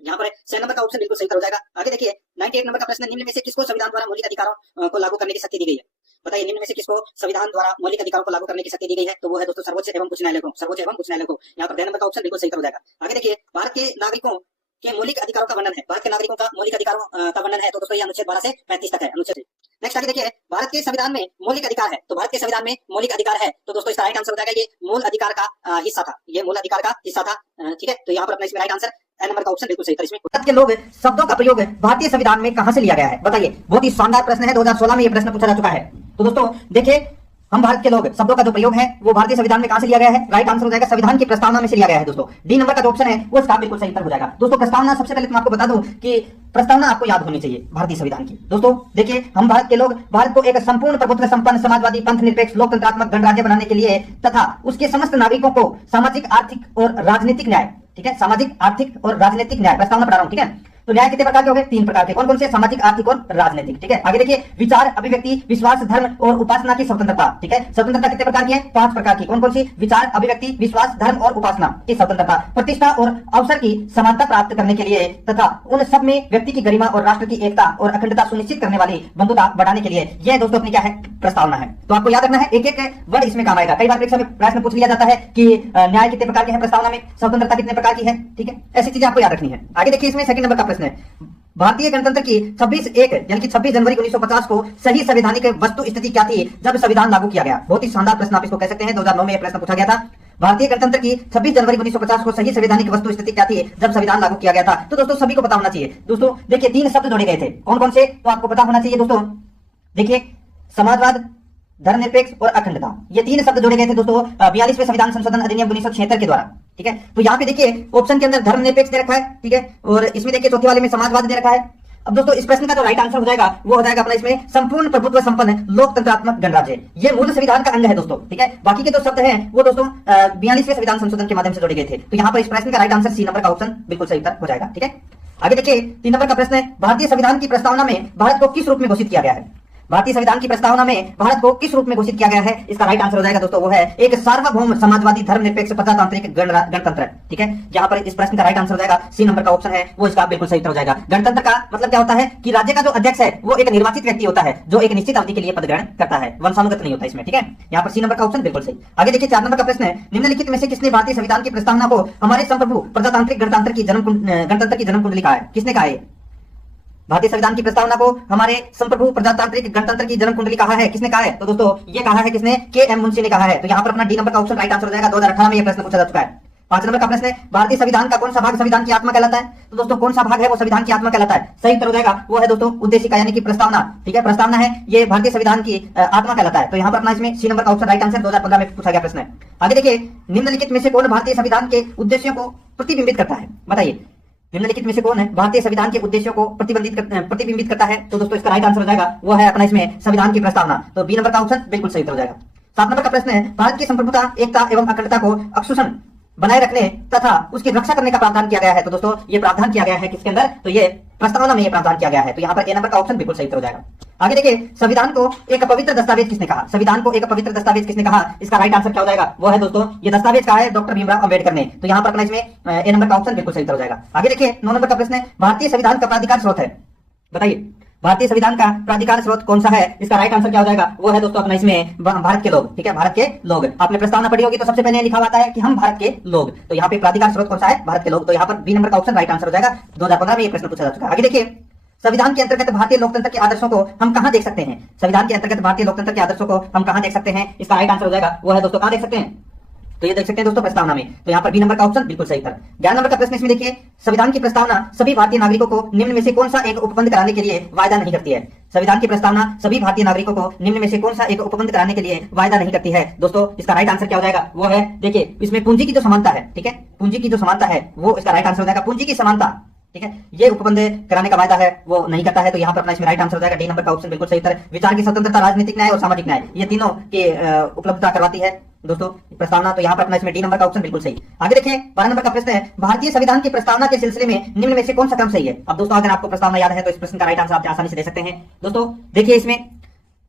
यहाँ पर 6 नंबर का ऑप्शन बिल्कुल सही हो जाएगा। आगे देखिए, 98 नंबर का प्रश्न, निम्न में से किसको संविधान द्वारा मौलिक अधिकारों को लागू करने की शक्ति दी गई है, बताइए निम्न में से किसको संविधान द्वारा मौलिक अधिकारों को लागू करने की शक्ति दी गई है, तो वो है दोस्तों सर्वोच्च एवं उच्च न्यायालय को, सर्वोच्च एवं उच्च न्यायालय को। यहाँ पर 2 नंबर का ऑप्शन बिल्कुल सही हो जाएगा। आगे देखिए, भारत के नागरिकों के मौलिक अधिकारों का वर्णन है, भारत के नागरिकों का मौलिक अधिकारों का वर्णन है, तो दोस्तों ये अनुच्छेद 12 से 35 तक है, अनुच्छेद। नेक्स्ट आगे देखिए, भारत के संविधान में मौलिक अधिकार है, तो भारत के संविधान में मौलिक अधिकार है, तो दोस्तों इसका राइट आंसर हो जाएगा ये मूल अधिकार का हिस्सा था, ये मूल अधिकार का हिस्सा था, ठीक है। तो यहाँ पर अपना इसमें राइट आंसर ए नंबर का ऑप्शन बिल्कुल सही था। इसमें भारत के लोग शब्दों का प्रयोग भारतीय संविधान में कहां से लिया गया है, बताइए, बहुत ही शानदार प्रश्न है, 2016 में ये प्रश्न पूछा जा चुका है। तो दोस्तों देखिए, हम भारत के लोग शब्दों का जो प्रयोग है वो भारतीय संविधान में कहां से लिया गया है, राइट आंसर हो जाएगा संविधान की प्रस्तावना में से लिया गया है दोस्तों। डी नंबर का जो ऑप्शन है वो इसका बिल्कुल सही उत्तर हो जाएगा। दोस्तों प्रस्तावना, सबसे पहले मैं आपको बता दूं कि प्रस्तावना आपको याद होनी चाहिए भारतीय संविधान की। दोस्तों देखिए, हम भारत के लोग भारत को एक संपूर्ण प्रभुत्व संपन्न समाजवादी पंथ निरपेक्ष लोकतंत्रात्मक गणराज्य बनाने के लिए तथा उसके समस्त नागरिकों को सामाजिक आर्थिक और राजनीतिक न्याय, ठीक है, सामाजिक आर्थिक और राजनीतिक न्याय प्रस्तावना पढ़ा रहा हूं, ठीक है। तो न्याय कितने प्रकार के हो गए, 3 प्रकार के, कौन कौन से, सामाजिक आर्थिक और राजनीतिक, ठीक है। आगे देखिए, विचार अभिव्यक्ति विश्वास धर्म और उपासना की स्वतंत्रता, ठीक है, स्वतंत्रता कितने प्रकार की है, 5 प्रकार की, कौन कौन सी, विचार अभिव्यक्ति विश्वास धर्म और उपासना की स्वतंत्रता, प्रतिष्ठा और अवसर की समानता प्राप्त करने के लिए तथा उन सब में व्यक्ति की गरिमा और राष्ट्र की एकता और अखंडता सुनिश्चित करने वाली बंधुता बढ़ाने के लिए, यह दोस्तों अपनी क्या है, प्रस्तावना है। तो आपको याद रखना है, एक एक वर्ड इसमें काम आएगा। कई बार परीक्षा में प्रश्न पूछ लिया जाता है कि न्याय कितने प्रकार के हैं प्रस्तावना में, स्वतंत्रता कितने प्रकार की है, ठीक है, ऐसी चीजें आपको याद रखनी है। आगे देखिए, इसमें सेकंड नंबर का प्रश्न है, भारतीय गणतंत्र की 26/1 यानी कि 26 जनवरी 1950 को सही संवैधानिक वस्तु स्थिति क्या थी जब संविधान लागू किया गया। बहुत ही शानदार प्रश्न आप इसको कह सकते हैं, 2009 में यह प्रश्न पूछा गया था। भारतीय गणतंत्र की 26 जनवरी 1950 को सही संवैधानिक वस्तु स्थिति क्या थी जब संविधान लागू किया गया था, तो दोस्तों सभी को पता होना चाहिए। दोस्तों देखिए, 3 शब्द जोड़े गए थे, कौन कौन से, तो आपको पता होना चाहिए दोस्तों। देखिए, समाजवाद, धर्मनिरपेक्ष और अखंडता, ये 3 शब्द जोड़े गए थे दोस्तों 42वें संविधान संशोधन अधिनियम 1976 के द्वारा, ठीक है। तो यहाँ पे देखिए ऑप्शन के अंदर धर्मनिरपेक्ष दे रखा है, ठीक है, और इसमें देखिए चौथे वाले में समाजवाद दे रखा है। अब दोस्तों इस प्रश्न का जो राइट आंसर हो जाएगा वो हो जाएगा अपना इसमें संपूर्ण प्रभुत्व संपन्न लोकतंत्रात्मक गणराज्य, ये मूल संविधान का अंग है दोस्तों, ठीक है। बाकी के जो शब्द हैं वो दोस्तों 42वें संविधान संशोधन के माध्यम से जोड़े गए थे। तो यहाँ पर इस प्रश्न का राइट आंसर सी नंबर का ऑप्शन बिल्कुल सही उत्तर हो जाएगा, ठीक है। आगे देखिए, 3 नंबर का प्रश्न है, भारतीय संविधान की प्रस्तावना में भारत को किस रूप में घोषित किया गया है, भारतीय संविधान की प्रस्तावना में भारत को किस रूप में घोषित किया गया है, इसका राइट आंसर हो जाएगा दोस्तों वो है एक सार्वभौम समाजवादी धर्मनिरपेक्ष प्रजातांत्रिक गणतंत्र, ठीक है। यहाँ पर इस प्रश्न का राइट आंसर हो जाएगा सी नंबर का ऑप्शन है वो इसका बिल्कुल सही उत्तर हो जाएगा। गणतंत्र का मतलब क्या होता है कि राज्य का जो अध्यक्ष है वो एक निर्वाचित व्यक्ति होता है जो एक निश्चित अवधि के लिए पद ग्रहण करता है, वंशानुगत नहीं होता इसमें, ठीक है। यहाँ पर सी नंबर का ऑप्शन बिल्कुल सही। आगे देखिए, 4 नंबर का प्रश्न है, निम्नलिखित में से किसने भारतीय संविधान की प्रस्तावना को हमारे संप्रभु प्रजातांत्रिक गणतंत्र की जन्म कुंडली कहा है, किसने कहा है, भारतीय संविधान की प्रस्तावना को हमारे संप्रभु प्रजातांत्रिक गणतंत्र की जन्म कुंडली कहा है, किसने कहा है, तो दोस्तों ये कहा है किसने, के.एम. मुंशी ने कहा है। तो यहाँ पर अपना डी नंबर का ऑप्शन राइट आंसर हो जाएगा, 2018 में यह प्रश्न पूछा जा चुका है। 5 नंबर का प्रश्न है, भारतीय संविधान का कौन सा भाग संविधान की आत्मा कहलाता है, तो दोस्तों कौन सा भाग है वो संविधान की आत्मा कहलाता है, सही उत्तर हो जाएगा वो है दोस्तों उद्देशिका यानी कि प्रस्तावना, ठीक है, प्रस्तावना है ये भारतीय संविधान की आत्मा कहलाता है। तो यहाँ पर अपना इसमें सी नंबर का ऑप्शन राइट आंसर 2015 में पूछा गया प्रश्न है। आगे देखिए, निम्नलिखित में से कौन भारतीय संविधान के उद्देश्यों को प्रतिबिंबित करता है, बताइए निम्नलिखित में से कौन है भारतीय संविधान के उद्देश्यों को प्रतिबिंबित करता है, तो दोस्तों इसका राइट आंसर हो जाएगा वो है अपना इसमें संविधान की प्रस्तावना। तो बी नंबर का ऑप्शन बिल्कुल सही उत्तर हो जाएगा। 7 नंबर का प्रश्न है, भारत की संप्रभुता एकता एवं अखंडता को अक्षुषण बनाए रखने तथा उसकी रक्षा करने का प्रावधान किया गया है। तो दोस्तों ये प्रावधान किया गया है किसके अंदर, तो ये प्रस्तावना में ये प्रावधान किया गया है। तो यहाँ पर ए नंबर का ऑप्शन बिल्कुल सही उत्तर हो जाएगा। आगे देखिए, संविधान को एक पवित्र दस्तावेज किसने कहा, संविधान को एक पवित्र दस्तावेज किसने कहा, इसका राइट आंसर क्या हो जाएगा, वो है दोस्तों ये दस्तावेज कहा है डॉक्टर भीमराव अंबेडकर ने। तो यहाँ पर अपना इसमें ए नंबर का ऑप्शन बिल्कुल सही उत्तर हो जाएगा। आगे देखिए 9 नंबर का प्रश्न है, भारतीय संविधान का प्राधिकार स्रोत है, बताइए भारतीय संविधान का प्राधिकार स्रोत कौन सा है, इसका राइट आंसर क्या हो जाएगा, वो है दोस्तों अपना इसमें भारत के लोग। ठीक है, भारत के लोग। आपने प्रस्तावना पढ़ी होगी तो सबसे पहले लिखा हुआ है कि हम भारत के लोग, तो यहाँ पे प्राधिकार स्रोत कौन सा है, भारत के लोग। तो यहाँ पर बी नंबर का ऑप्शन राइट आंसर हो जाएगा। 2015 में ये प्रश्न पूछा जा चुका है। आगे देखिए, संविधान के अंतर्गत भारतीय लोकतंत्र के आदर्शों को हम कहां देख सकते हैं, संविधान के अंतर्गत भारतीय लोकतंत्र के आदर्शों को हम कहां देख सकते हैं, इसका राइट आंसर हो जाएगा, वो है दोस्तों कहां देख सकते हैं, तो ये देख सकते हैं दोस्तों प्रस्तावना में। तो यहाँ पर बी नंबर का ऑप्शन बिल्कुल सही उत्तर। 11 नंबर का प्रश्न इसमें देखिए, संविधान की प्रस्तावना सभी भारतीय नागरिकों को निम्न में से कौन सा एक उपबंध कराने के लिए वायदा नहीं करती है, संविधान की प्रस्तावना सभी भारतीय नागरिकों को निम्न में से कौन सा एक उपबंध कराने के लिए वायदा नहीं करती है। दोस्तों इसका राइट आंसर क्या हो जाएगा, वो है देखिए इसमें पूंजी की जो समानता है, ठीक है, पूंजी की जो समानता है वो इसका राइट आंसर हो जाएगा, पूंजी की समानता। ठीक है, ये उपबंध कराने का वायदा है वो नहीं करता है। तो यहाँ पर अपना इसमें राइट आंसर हो जाएगा डी नंबर का ऑप्शन बिल्कुल सही उत्तर। विचार की स्वतंत्रता, राजनीतिक न्याय और सामाजिक न्याय, ये तीनों की उपलब्धता करवाती है दोस्तों प्रस्तावना। तो यहाँ पर अपना इसमें डी नंबर का ऑप्शन बिल्कुल सही। आगे देखिए 12 नंबर का प्रश्न है, भारतीय संविधान की प्रस्तावना के सिलसिले में निम्न में से कौन सा क्रम सही है। अब दोस्तों अगर आपको प्रस्तावना याद है तो इस प्रश्न का राइट आंसर आप आसानी से दे सकते हैं। दोस्तों देखिए, इसमें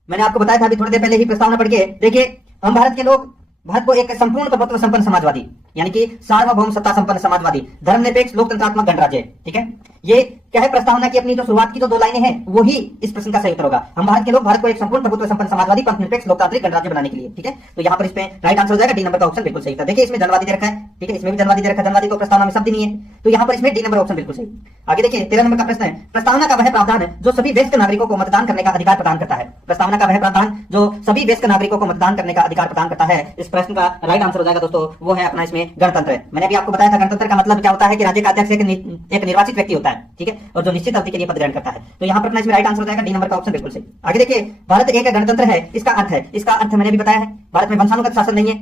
मैंने आपको बताया था अभी थोड़ी देर पहले ही प्रस्तावना पढ़ के, देखिए हम भारत के लोग भारत को एक संपूर्ण प्रभुत्व संपन्न समाजवादी, यानी कि सार्वभौम सत्ता संपन्न समाजवादी, धर्मनिरपेक्ष लोकतंत्रात्मक गणराज्य। ठीक है, ये क्या है प्रस्तावना की अपनी जो शुरुआत की जो 2 लाइनें हैं वो ही इस प्रश्न का सही उत्तर होगा। हम भारत के लोग भारत को एक संपूर्ण प्रभुत्व संपन्न समाजवादी पंथनिरपेक्ष लोकतांत्रिक गणराज्य बनाने के लिए। ठीक है, तो यहाँ पर इसमें राइट आंसर हो जाएगा डी नंबर का ऑप्शन बिल्कुल सही था। देखिए इसमें जनवादी दे रखा है, ठीक है, इसमें भी जनवादी दे रखा है, जनवादी को प्रस्तावना में शब्द नहीं है, तो यहाँ पर इसमें डी नंबर ऑप्शन बिल्कुल सही। आगे देखिए 13 नंबर का प्रश्न है, प्रस्तावना का वह प्रावधान जो सभी वयस्क नागरिकों को मतदान करने का अधिकार प्रदान करता है, प्रस्तावना का वह प्रावधान जो सभी वयस्क नागरिकों को मतदान करने का अधिकार प्रदान करता है, इस प्रश्न का राइट आंसर हो जाएगा दोस्तों, वो है अपना इसमें गणतंत्र। मैंने अभी आपको बताया था गणतंत्र का मतलब क्या होता है कि राज्य का अध्यक्ष एक निर्वाचित व्यक्ति होता है, ठीक है, और जो निश्चित अवधि के लिए पद ग्रहण करता है। तो यहाँ पर अपना इसमें राइट आंसर हो जाएगा डी नंबर का ऑप्शन बिल्कुल सही। आगे देखिए, भारत एक गणतंत्र है, इसका अर्थ है, इसका अर्थ मैंने भी बताया है, भारत में वंशानुगत शासन नहीं है,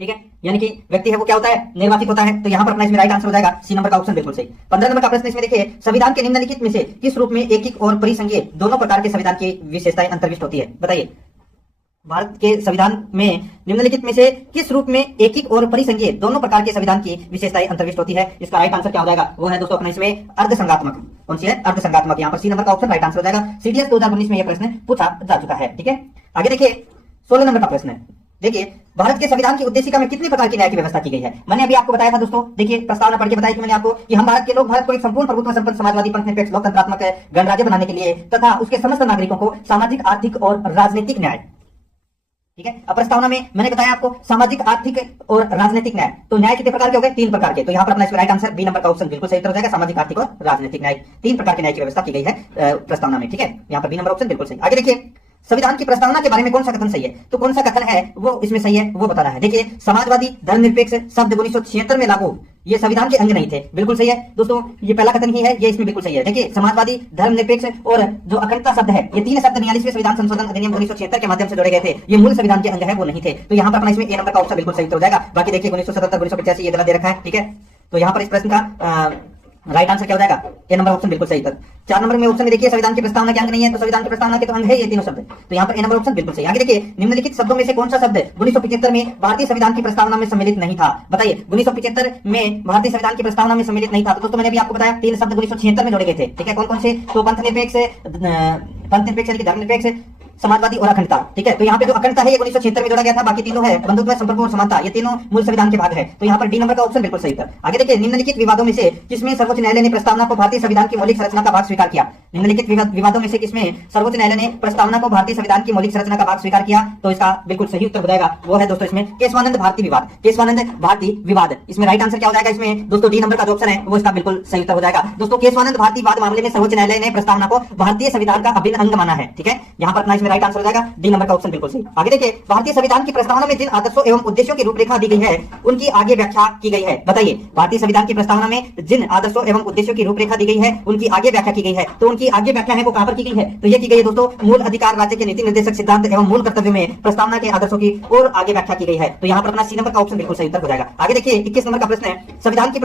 ठीक है, यानी कि व्यक्ति है वो क्या होता है, निर्वाचित होता है। तो यहाँ पर अपना इसमें राइट आंसर हो जाएगा सी नंबर का ऑप्शन बिल्कुल सही। 15 नंबर का प्रश्न इसमें देखिए, संविधान के निम्नलिखित में से किस रूप में एकीक और परिसंघीय दोनों प्रकार के संविधान की विशेषताएं अंतर्विष्ट होती है, बताइए भारत के संविधान में निम्नलिखित में से किस रूप में एकीक और परिसंघीय दोनों प्रकार के संविधान की विशेषताएं अंतर्विष्ट होती है, इसका राइट आंसर क्या हो जाएगा, वो है दोस्तों अपने इसमें अर्धसंघात्मक। कौन सी है, अर्धसंघात्मक। यहाँ पर सी नंबर का ऑप्शन राइट आंसर हो जाएगा। सीडीएस 2019 में यह प्रश्न पूछा जा चुका है। ठीक है, आगे देखिए 16 नंबर का प्रश्न है, देखिए भारत के संविधान की उद्देशिका में कितनी प्रकार की न्याय की व्यवस्था की गई है। मैंने अभी आपको बताया था दोस्तों, देखिए प्रस्तावना पढ़ के बताया कि मैंने आपको कि हम भारत के लोग भारत को एक संपूर्ण प्रभुत्व संपन्न समाजवादी पंथनिरपेक्ष लोकतंत्रात्मक गणराज्य बनाने के लिए तथा उसके समस्त नागरिकों को सामाजिक, आर्थिक और राजनीतिक न्याय। ठीक है, अब प्रस्तावना में मैंने बताया आपको सामाजिक, आर्थिक और राजनीतिक न्याय, तो न्याय कितने प्रकार के हो गए, 3 प्रकार के। तो यहाँ पर अपना इसका राइट आंसर बी नंबर का ऑप्शन बिल्कुल सही उत्तर हो जाएगा, सामाजिक, आर्थिक और राजनीतिक न्याय, 3 प्रकार के न्याय की व्यवस्था की गई है प्रस्तावना में। ठीक है, यहाँ पर बी नंबर ऑप्शन बिल्कुल सही। आगे देखिए, संविधान की प्रस्तावना के बारे में कौन सा कथन सही है, तो कौन सा कथन है वो इसमें सही है वो बताना है। देखिए, समाजवादी धर्मनिरपेक्ष शब्द 1976 में लागू, ये संविधान के अंग नहीं थे, बिल्कुल सही है दोस्तों, ये पहला कथन ही है, ये इसमें बिल्कुल सही है। देखिए, समाजवादी, धर्मनिरपेक्ष और जो अखंडता शब्द है, ये 3 शब्द 49वें संविधान संशोधन अधिनियम 1976 के माध्यम से जोड़े गए थे, ये मूल संविधान के अंग है, वो नहीं थे। तो यहाँ पर अपना इसमें ए नंबर का ऑप्शन बिल्कुल सही हो जाएगा। बाकी देखिए 1977, 1985 ये गलत दे रखा है। ठीक है, तो यहाँ पर इस प्रश्न का राइट आंसर क्या हो जाएगा, ए नंबर ऑप्शन बिल्कुल सही था। 4 नंबर में ऑप्शन में देखिए, संविधान की प्रस्तावना के अंग नहीं है, तो संविधान की प्रस्तावना के तो अंग है ये तीनों शब्द, तो यहाँ पर ए नंबर ऑप्शन बिल्कुल सही। आगे देखिए, निम्नलिखित शब्दों में से कौन सा शब्द 1975 में भारतीय संविधान की प्रस्तावना में सम्मिलित नहीं था, बताइए 1975 में भारतीय संविधान की प्रस्तावना में सम्मिलित नहीं था। तो दोस्तों मैंने भी आपको बताया 3 शब्द 1976 में जोड़े गए थे। ठीक है, कौन कौन से, तो पंथनिरपेक्ष, धर्मनिरपेक्ष, समाजवादी और अखंडता। ठीक है, तो यहाँ पे जो अखंडता है ये 1976 में जोड़ा गया था, बाकी तीनों है बंधुत्व, संपर्क और समानता, ये तीनों मूल संविधान के भाग है। तो यहाँ पर डी नंबर का ऑप्शन बिल्कुल सही था। आगे देखिए, निम्नलिखित विवादों में से किसमें सर्वोच्च न्यायालय ने प्रस्तावना को भारतीय संविधान की मौलिक संरचना का भाग स्वीकार किया, निम्नलिखित विवादों में से किसमें सर्वोच्च न्यायालय ने प्रस्तावना को भारतीय संविधान की मौलिक संरचना का भाग स्वीकार किया, तो इसका बिल्कुल सही उत्तर हो जाएगा, वो है दोस्तों इसमें केशवानंद भारती विवाद। केशवानंद भारती विवाद, इसमें राइट आंसर क्या हो जाएगा, इसमें दोस्तों डी नंबर का जो ऑप्शन है वो इसका बिल्कुल सही उत्तर हो जाएगा। दोस्तों केशवानंद भारती विवाद मामले में सर्वोच्च न्यायालय ने प्रस्तावना को भारतीय संविधान का अभिन्न अंग माना है। ठीक है, यहाँ पर अपना इसमें राइट आंसर हो जाएगा डी नंबर का ऑप्शन बिल्कुल सही। आगे देखिए, भारतीय संविधान की प्रस्तावना में जिन आदर्शों एवं उद्देश्यों की रूपरेखा दी गई है उनकी आगे व्याख्या की गई है, बताइए भारतीय संविधान की प्रस्तावना में जिन आदर्शों एवं उद्देश्यों की रूपरेखा दी गई है उनकी आगे व्याख्या की गई है, तो उनकी आगे व्याख्या है वो कहां पर की गई है, तो ये की गई है दोस्तों मूल अधिकार राज्य के नीति निर्देशक सिद्धांत एवं मूल कर्तव्य में प्रस्तावना के आदर्शों की और आगे व्याख्या की गई है। तो यहाँ पर अपना सी नंबर का ऑप्शन बिल्कुल सही उत्तर हो जाएगा। आगे देखिए 21 नंबर का प्रश्न है, संविधान की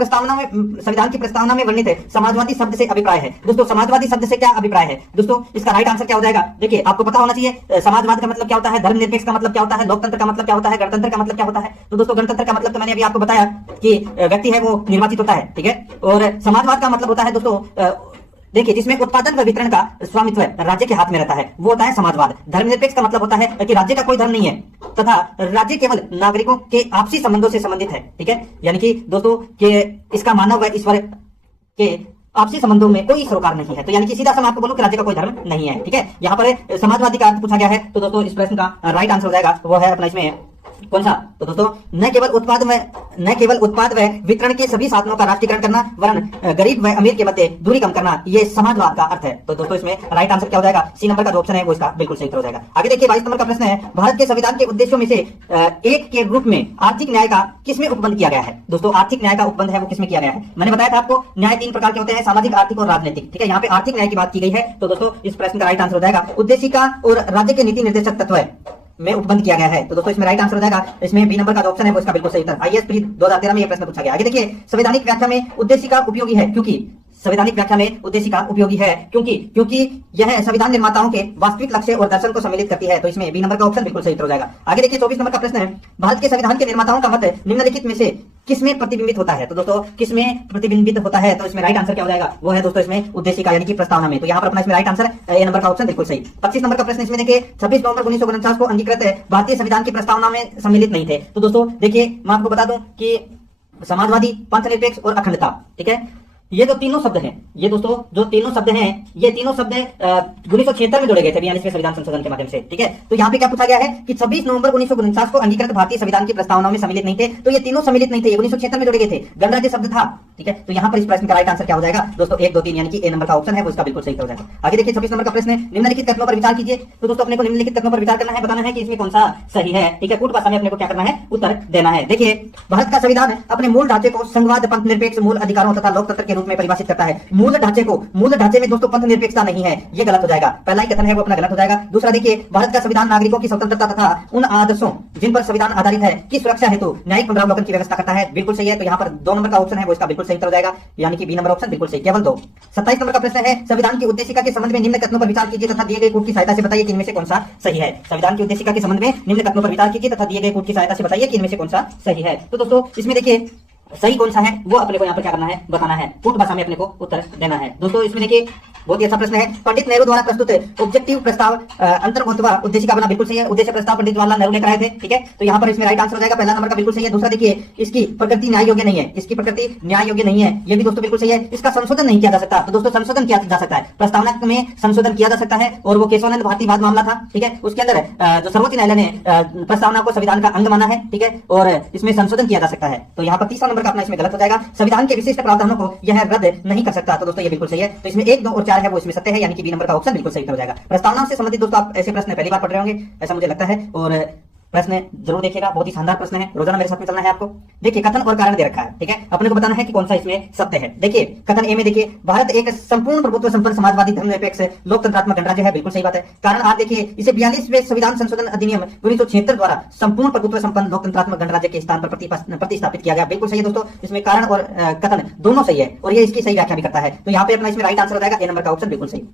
प्रस्तावना में वर्णित समाजवादी शब्द से अभिप्राय है। दोस्तों समाजवादी शब्द से क्या अभिप्राय है, दोस्तों इसका राइट आंसर क्या हो जाएगा, देखिए आपको पता होना होना चाहिए समाजवाद का मतलब क्या होता है, धर्मनिरपेक्ष का मतलब क्या होता है, लोकतंत्र का मतलब क्या होता है, गणतंत्र का मतलब क्या होता है। तो दोस्तों गणतंत्र का मतलब तो मैंने अभी आपको बताया कि व्यक्ति है वो निर्वाचित होता है, ठीक है। और समाजवाद का मतलब होता है दोस्तों देखिए जिसमें उत्पादन व वितरण का स्वामित्व राज्य के हाथ में रहता है, वो होता है समाजवाद। धर्मनिरपेक्ष का मतलब होता है कि राज्य का कोई धर्म नहीं है तथा राज्य केवल नागरिकों के आपसी संबंधों से संबंधित है, ठीक है। यानी कि दोस्तों कि इसका मानव व ईश्वर के आपसी संबंधों में कोई सरोकार नहीं है। तो यानी कि सीधा सा मैं आपको बोलूं कि राज्य का कोई धर्म नहीं है, ठीक है। यहाँ पर समाजवादी का अर्थ पूछा गया है, तो दोस्तों इस प्रश्न का राइट आंसर हो जाएगा वो है अपना इसमें कौन सा, तो दोस्तों न केवल उत्पाद व वितरण के सभी साधनों का राष्ट्रीयकरण करना वरन गरीब व अमीर के मध्य दूरी कम करना, ये समाजवाद का अर्थ है। तो दोस्तों इसमें राइट आंसर क्या हो जाएगा, सी नंबर का जो ऑप्शन है वो इसका बिल्कुल सही उत्तर हो जाएगा। आगे देखिए 22 नंबर का प्रश्न है, भारत के संविधान के उद्देश्यों में से एक के रूप में आर्थिक न्याय का किसमें उपबंध किया गया है। दोस्तों आर्थिक न्याय का उपबंध है वो किसमें किया गया है, मैंने बताया था आपको न्याय 3 प्रकार के होते हैं, सामाजिक, आर्थिक और राजनीतिक, ठीक है। यहाँ पे आर्थिक न्याय की बात की गई है। तो दोस्तों इस प्रश्न का राइट आंसर हो जाएगा उद्देशिका और राज्य के नीति निर्देशक तत्व में उपबंध किया गया है। तो दोस्तों इसमें राइट आंसर हो जाएगा इसमें बी नंबर का जो ऑप्शन है वो इसका बिल्कुल सही उत्तर। आईएएस प्री 2013 में यह प्रश्न पूछा गया। आगे देखिए संवैधानिक व्याख्या में उद्देशिका उपयोगी है क्योंकि, संवैधानिक व्याख्या में उद्देशिका उपयोगी है क्योंकि यह संविधान निर्माताओं के वास्तविक लक्ष्य और दर्शन को सम्मिलित करती है। तो इसमें बी नंबर का ऑप्शन बिल्कुल सही उत्तर हो जाएगा। आगे देखिए 24 नंबर का प्रश्न है, भारत के संविधान के निर्माताओं का मत निम्नलिखित में से किसमें प्रतिबिंबित होता है। तो दोस्तों किसमें प्रतिबिंबित होता है, तो इसमें राइट आंसर क्या हो जाएगा, वो है दोस्तों इसमें उद्देशिका यानी कि प्रस्तावना में। तो यहाँ पर अपना इसमें राइट आंसर ए नंबर का ऑप्शन बिल्कुल सही। 25 नंबर का प्रश्न इसमें देखिए 26 नवंबर 1949 को अंगीकृत भारतीय संविधान की प्रस्तावना में सम्मिलित नहीं थे। तो दोस्तों देखिए मैं आपको बता दूं कि समाजवादी, पंथ निरपेक्ष और अखंडता, ठीक है, ये जो तीनों शब्द हैं, ये दोस्तों जो तीनों शब्द हैं, ये तीनों शब्द 1976 में जोड़े गए थे 42वें संविधान संशोधन के माध्यम से, ठीक है। तो यहाँ पे क्या पूछा गया है कि 26 नवंबर 1949 को अंगीकृत भारतीय संविधान की प्रस्तावनाओं में सम्मिलित नहीं थे। तो ये तीनों सम्मिलित नहीं थे, ये 1976 में जोड़े गए थे, गणराज्य शब्द था, ठीक है। तो यहाँ पर इस प्रश्न का राइट आंसर क्या हो जाएगा दोस्तों 1, 2, 3 यानी कि ए नंबर का ऑप्शन है वो इसका बिल्कुल सही हो जाएगा। आगे देखिए 26 नंबर का प्रश्न है, निम्नलिखित कथनों पर विचार कीजिए। तो दोस्तों अपने को निम्नलिखित कथनों पर विचार करना है, बताना है कि इसमें कौन सा सही है, ठीक है। कूट भाषा में अपने को क्या करना है, उत्तर देना है। देखिए भारत का संविधान अपने मूल ढांचे को संघवाद, पंथ निरपेक्ष, मूल अधिकारों तथा लोकतंत्र के रूप में परिभाषित करता है। मूल ढांचे में दोस्तों पंथ निरपेक्षता नहीं है, ये गलत हो जाएगा। पहला ही कथन है वो अपना गलत हो जाएगा। दूसरा देखिए भारत का संविधान नागरिकों की स्वतंत्रता तथा उन आदर्शों जिन पर संविधान आधारित है की सुरक्षा हेतु न्यायिक पुनरावलोकन की व्यवस्था करता है, बिल्कुल सही है। तो यहाँ पर 2 नंबर का ऑप्शन है वो इसका बिल्कुल सही उत्तर हो जाएगा, यानी कि बी नंबर ऑप्शन बिल्कुल सही, केवल 2। 27 नंबर का प्रश्न है, संविधान की उद्देशिका के संबंध में निम्न कथनों पर विचार कीजिए तथा दिए गए कूट की सहायता से बताइए कि इनमें से कौन सा सही है। संविधान की उद्देशिका के संबंध में निम्न कथनों पर विचार कीजिए तथा दिए गए कूट की सहायता से बताइए कि इनमें से कौन सा सही है। तो दोस्तों इसमें देखिए सही कौन सा है वो अपने को यहाँ पर क्या करना है, बताना है, कूट भाषा में अपने को उत्तर देना है। दोस्तों इसमें देखिए बहुत ही अच्छा प्रश्न है, पंडित नेहरू द्वारा प्रस्तुत ऑब्जेक्टिव प्रस्ताव अंतर्भुक्तवा उद्देशिका बना, बिल्कुल सही है। उद्देश्य प्रस्ताव पंडित जवाहरलाल नेहरू लेकर आए थे, ठीक है। तो यहाँ पर इसमें राइट आंसर हो जाएगा, पहला नंबर का बिल्कुल सही है। दूसरा देखिए इसकी प्रकृति न्याय योग्य नहीं है, इसकी प्रकृति न्याय योग्य नहीं है, ये भी दोस्तों बिल्कुल सही है। इसका संशोधन नहीं किया जा सकता, तो दोस्तों संशोधन किया जा सकता है, प्रस्तावना में संशोधन किया जा सकता है, और वो केशवानंद भारतीवाद मामला था, ठीक है। उसके अंदर जो सर्वोच्च न्यायालय ने प्रस्तावना को संविधान का अंग माना है, ठीक है, और इसमें संशोधन किया जा सकता है। तो यहाँ पर तीसरा नंबर का अपना इसमें गलत हो जाएगा, संविधान के विशिष्ट प्रावधानों को यह रद्द नहीं कर सकता। तो दोस्तों ये बिल्कुल सही है। तो इसमें 1, 2 और 4 है वो इसमें सत्य है, यानी कि बी नंबर का ऑप्शन बिल्कुल सही हो जाएगा। प्रस्तावना से संबंधित दोस्तों आप ऐसे प्रश्न पहली बार पढ़ रहे होंगे ऐसा मुझे लगता है, और प्रश्न जरूर देखिएगा, बहुत ही शानदार प्रश्न है, रोजाना मेरे साथ में चलना है आपको। देखिए कथन और कारण दे रखा है, ठीक है, अपने को बताना है कि कौन सा इसमें सत्य है। देखिए कथन ए में देखिए भारत एक संपूर्ण प्रभुत्व संपन्न समाजवादी धर्मनिरपेक्ष लोकतंत्रात्मक गणराज्य है, बिल्कुल सही बात है। कारण आप देखिए इसे 42वें संविधान संशोधन अधिनियम 1976 द्वारा संपूर्ण प्रभुत्व संपन्न लोकतंत्रात्मक गणराज्य के स्थान पर प्रतिस्थापित किया गया, बिल्कुल सही है दोस्तों। इसमें कारण और कथन दोनों सही है, और ये इसकी सही व्याख्या भी करता है। तो यहाँ पे अपना इसमें राइट आंसर हो जाएगा ए नंबर का ऑप्शन बिल्कुल सही।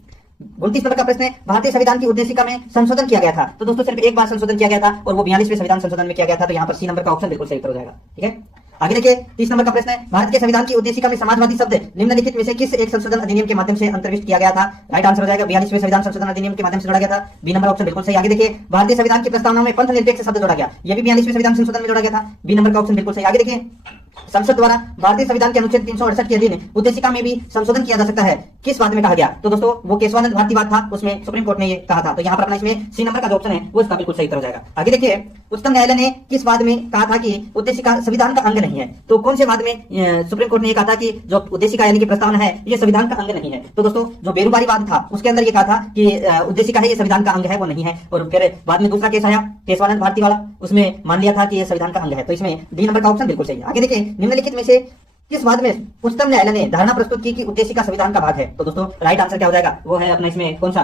29 नंबर का प्रश्न है, भारतीय संविधान की उद्देशिका में संशोधन किया गया था। तो दोस्तों सिर्फ एक बार संशोधन किया गया था, और वो 42वें संविधान संशोधन में किया गया था। तो यहाँ पर सी नंबर का ऑप्शन बिल्कुल सही हो जाएगा, ठीक है। आगे देखिए 30 नंबर का प्रश्न है, भारत के संविधान की उद्देशिका में समाजवादी शब्द निम्नलिखित में से किस एक संशोधन अधिनियम के माध्यम से अंतर्विष्ट किया गया था। राइट आंसर हो जाएगा 42वें संविधान संशोधन अधिनियम के माध्यम से जोड़ा गया था, बी नंबर ऑप्शन बिल्कुल सही। आगे देखिए भारतीय संविधान की प्रस्तावना में पंथ निरपेक्ष शब्द जोड़ा गया, यह भी 42वें संविधान संशोधन में जोड़ा गया था, बी नंबर का ऑप्शन बिल्कुल सही। आगे देखिए संसद द्वारा भारतीय संविधान के अनुच्छेद 368 के अधीन उद्देशिका में भी संशोधन किया जा सकता है, किस बात में कहा गया। तो दोस्तों वो केशवानंद भारतीवाद था, उसमें सुप्रीम कोर्ट ने ये कहा था। तो यहाँ पर अपना इसमें सी नंबर का जो ऑप्शन है वो इसका बिल्कुल सही हो जाएगा। आगे देखिए उच्चतम न्यायालय ने किस वाद में कहा था कि उद्देशिका संविधान का अंग नहीं है। तो कौन से वाद में सुप्रीम कोर्ट ने कहा था कि जो उद्देशिका यानी कि प्रस्तावना है ये संविधान का अंग नहीं है। तो दोस्तों जो बेरुबारी वाद था उसके अंदर ये कहा था कि उद्देशिका है ये संविधान का अंग है, वो नहीं है। और फिर बाद में दूसरा केस आया केशवानंद भारती वाला, उसमें मान लिया था कि ये संविधान का अंग है। तो इसमें डी नंबर का ऑप्शन बिल्कुल सही। आगे देखिए निम्नलिखित में से किस वाद में उच्चतम न्यायालय ने धारणा प्रस्तुत की कि उद्देशिका संविधान का भाग है। तो दोस्तों राइट आंसर क्या हो जाएगा, वो है अपना इसमें कौन सा,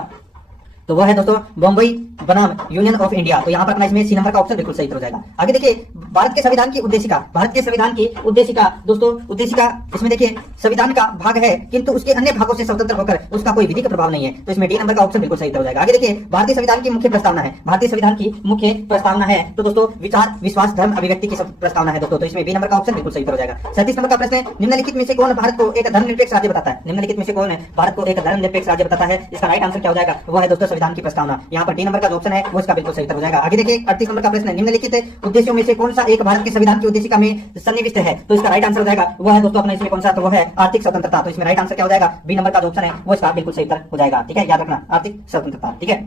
तो वह है दोस्तों बम्बई बनाम यूनियन ऑफ इंडिया। तो यहाँ पर अपना इसमें सी नंबर का ऑप्शन बिल्कुल सही उत्तर हो जाएगा। आगे देखिए भारत के संविधान की उद्देशिका, भारत के संविधान की उद्देशिका दोस्तों, उद्देशिका इसमें देखिए संविधान का भाग है किंतु उसके अन्य भागों से स्वतंत्र होकर उसका कोई विधिक प्रभाव नहीं है। तो इसमें डी नंबर का ऑप्शन बिल्कुल सही उत्तर हो जाएगा। आगे देखिए भारतीय संविधान की मुख्य प्रस्तावना है, भारतीय संविधान की मुख्य प्रस्तावना है तो दोस्तों विचार, विश्वास, धर्म, अभिव्यक्ति की प्रस्तावना है दोस्तों। तो इसमें बी नंबर का ऑप्शन बिल्कुल सही उत्तर हो जाएगा। 37 नंबर का प्रश्न है निम्नलिखित में से कौन भारत को एक धर्मनिरपेक्ष राज्य बताता है? निम्नलिखित में से कौन है भारत को एक धर्मनिरपेक्ष राज्य बताता है? इसका राइट आंसर क्या हो जाएगा? वो है दोस्तों संविधान की प्रस्तावना। यहाँ पर डी नंबर का जो ऑप्शन है वो इसका बिल्कुल सही उत्तर हो जाएगा। आगे देखिए 38 नंबर का प्रश्न है निम्नलिखित उद्देश्यों में से कौन सा एक भारत के संविधान की उद्देशिका में सन्निविष्ट है? तो इसका राइट आंसर हो जाएगा वो है दोस्तों अपना इसमें कौन सा? तो वो है आर्थिक स्वतंत्रता। तो इसमें राइट आंसर क्या हो जाएगा? बी नंबर का जो ऑप्शन है वो इसका बिल्कुल सही उत्तर हो जाएगा। ठीक है, याद रखना आर्थिक स्वतंत्रता। ठीक है,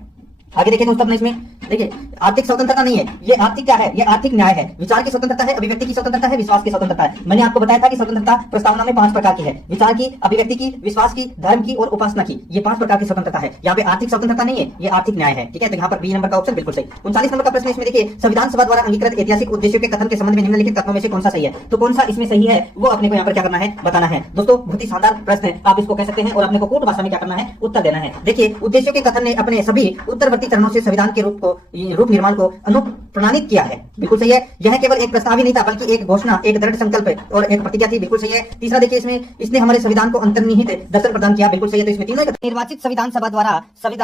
आगे देखिए दोस्तों अपने इसमें देखिए आर्थिक स्वतंत्रता नहीं है, ये आर्थिक क्या है? ये आर्थिक न्याय है। विचार की स्वतंत्रता है, अभिव्यक्ति की स्वतंत्रता है, विश्वास की स्वतंत्रता है। मैंने आपको बताया था कि स्वतंत्रता प्रस्तावना में 5 प्रकार की है, विचार की, अभिव्यक्ति की, विश्वास की, धर्म की और उपासना की। ये 5 प्रकार की स्वतंत्रता है। यहाँ पे आर्थिक स्वतंत्रता नहीं है, ये आर्थिक न्याय है। ठीक है, तो यहाँ पर बी नंबर का ऑप्शन बिल्कुल सही। 39 नंबर का प्रश्न इसमें देखिए संविधान सभा द्वारा अंगीकृत ऐतिहासिक उद्देश्यों के कथन के संबंध में निम्नलिखित कथनों में से कौन सा सही है? तो कौन सा इसमें सही है वो अपने को यहाँ पर क्या करना है? बताना है। दोस्तों बहुत ही शानदार प्रश्न है, आप इसको कह सकते हैं और अपने को कोट भाषा में क्या करना है? उत्तर देना है। देखिए उद्देश्यों के कथन ने अपने सभी उत्तरवर्ती चरणों से संविधान के रूप निर्माण को अनुप्रमाणित किया है। बिल्कुल सही है। यह केवल एक प्रस्ताव ही नहीं था बल्कि एक घोषणा, एक दृढ़ संकल्प और एक प्रतिज्ञा थी। बिल्कुल सही है। तीसरा देखिए इसमें इसने हमारे संविधान को अंतर्निहित दर्शन प्रदान किया। बिल्कुल सही है। तो इसमें तीनों निर्वाचित संविधान सभा द्वारा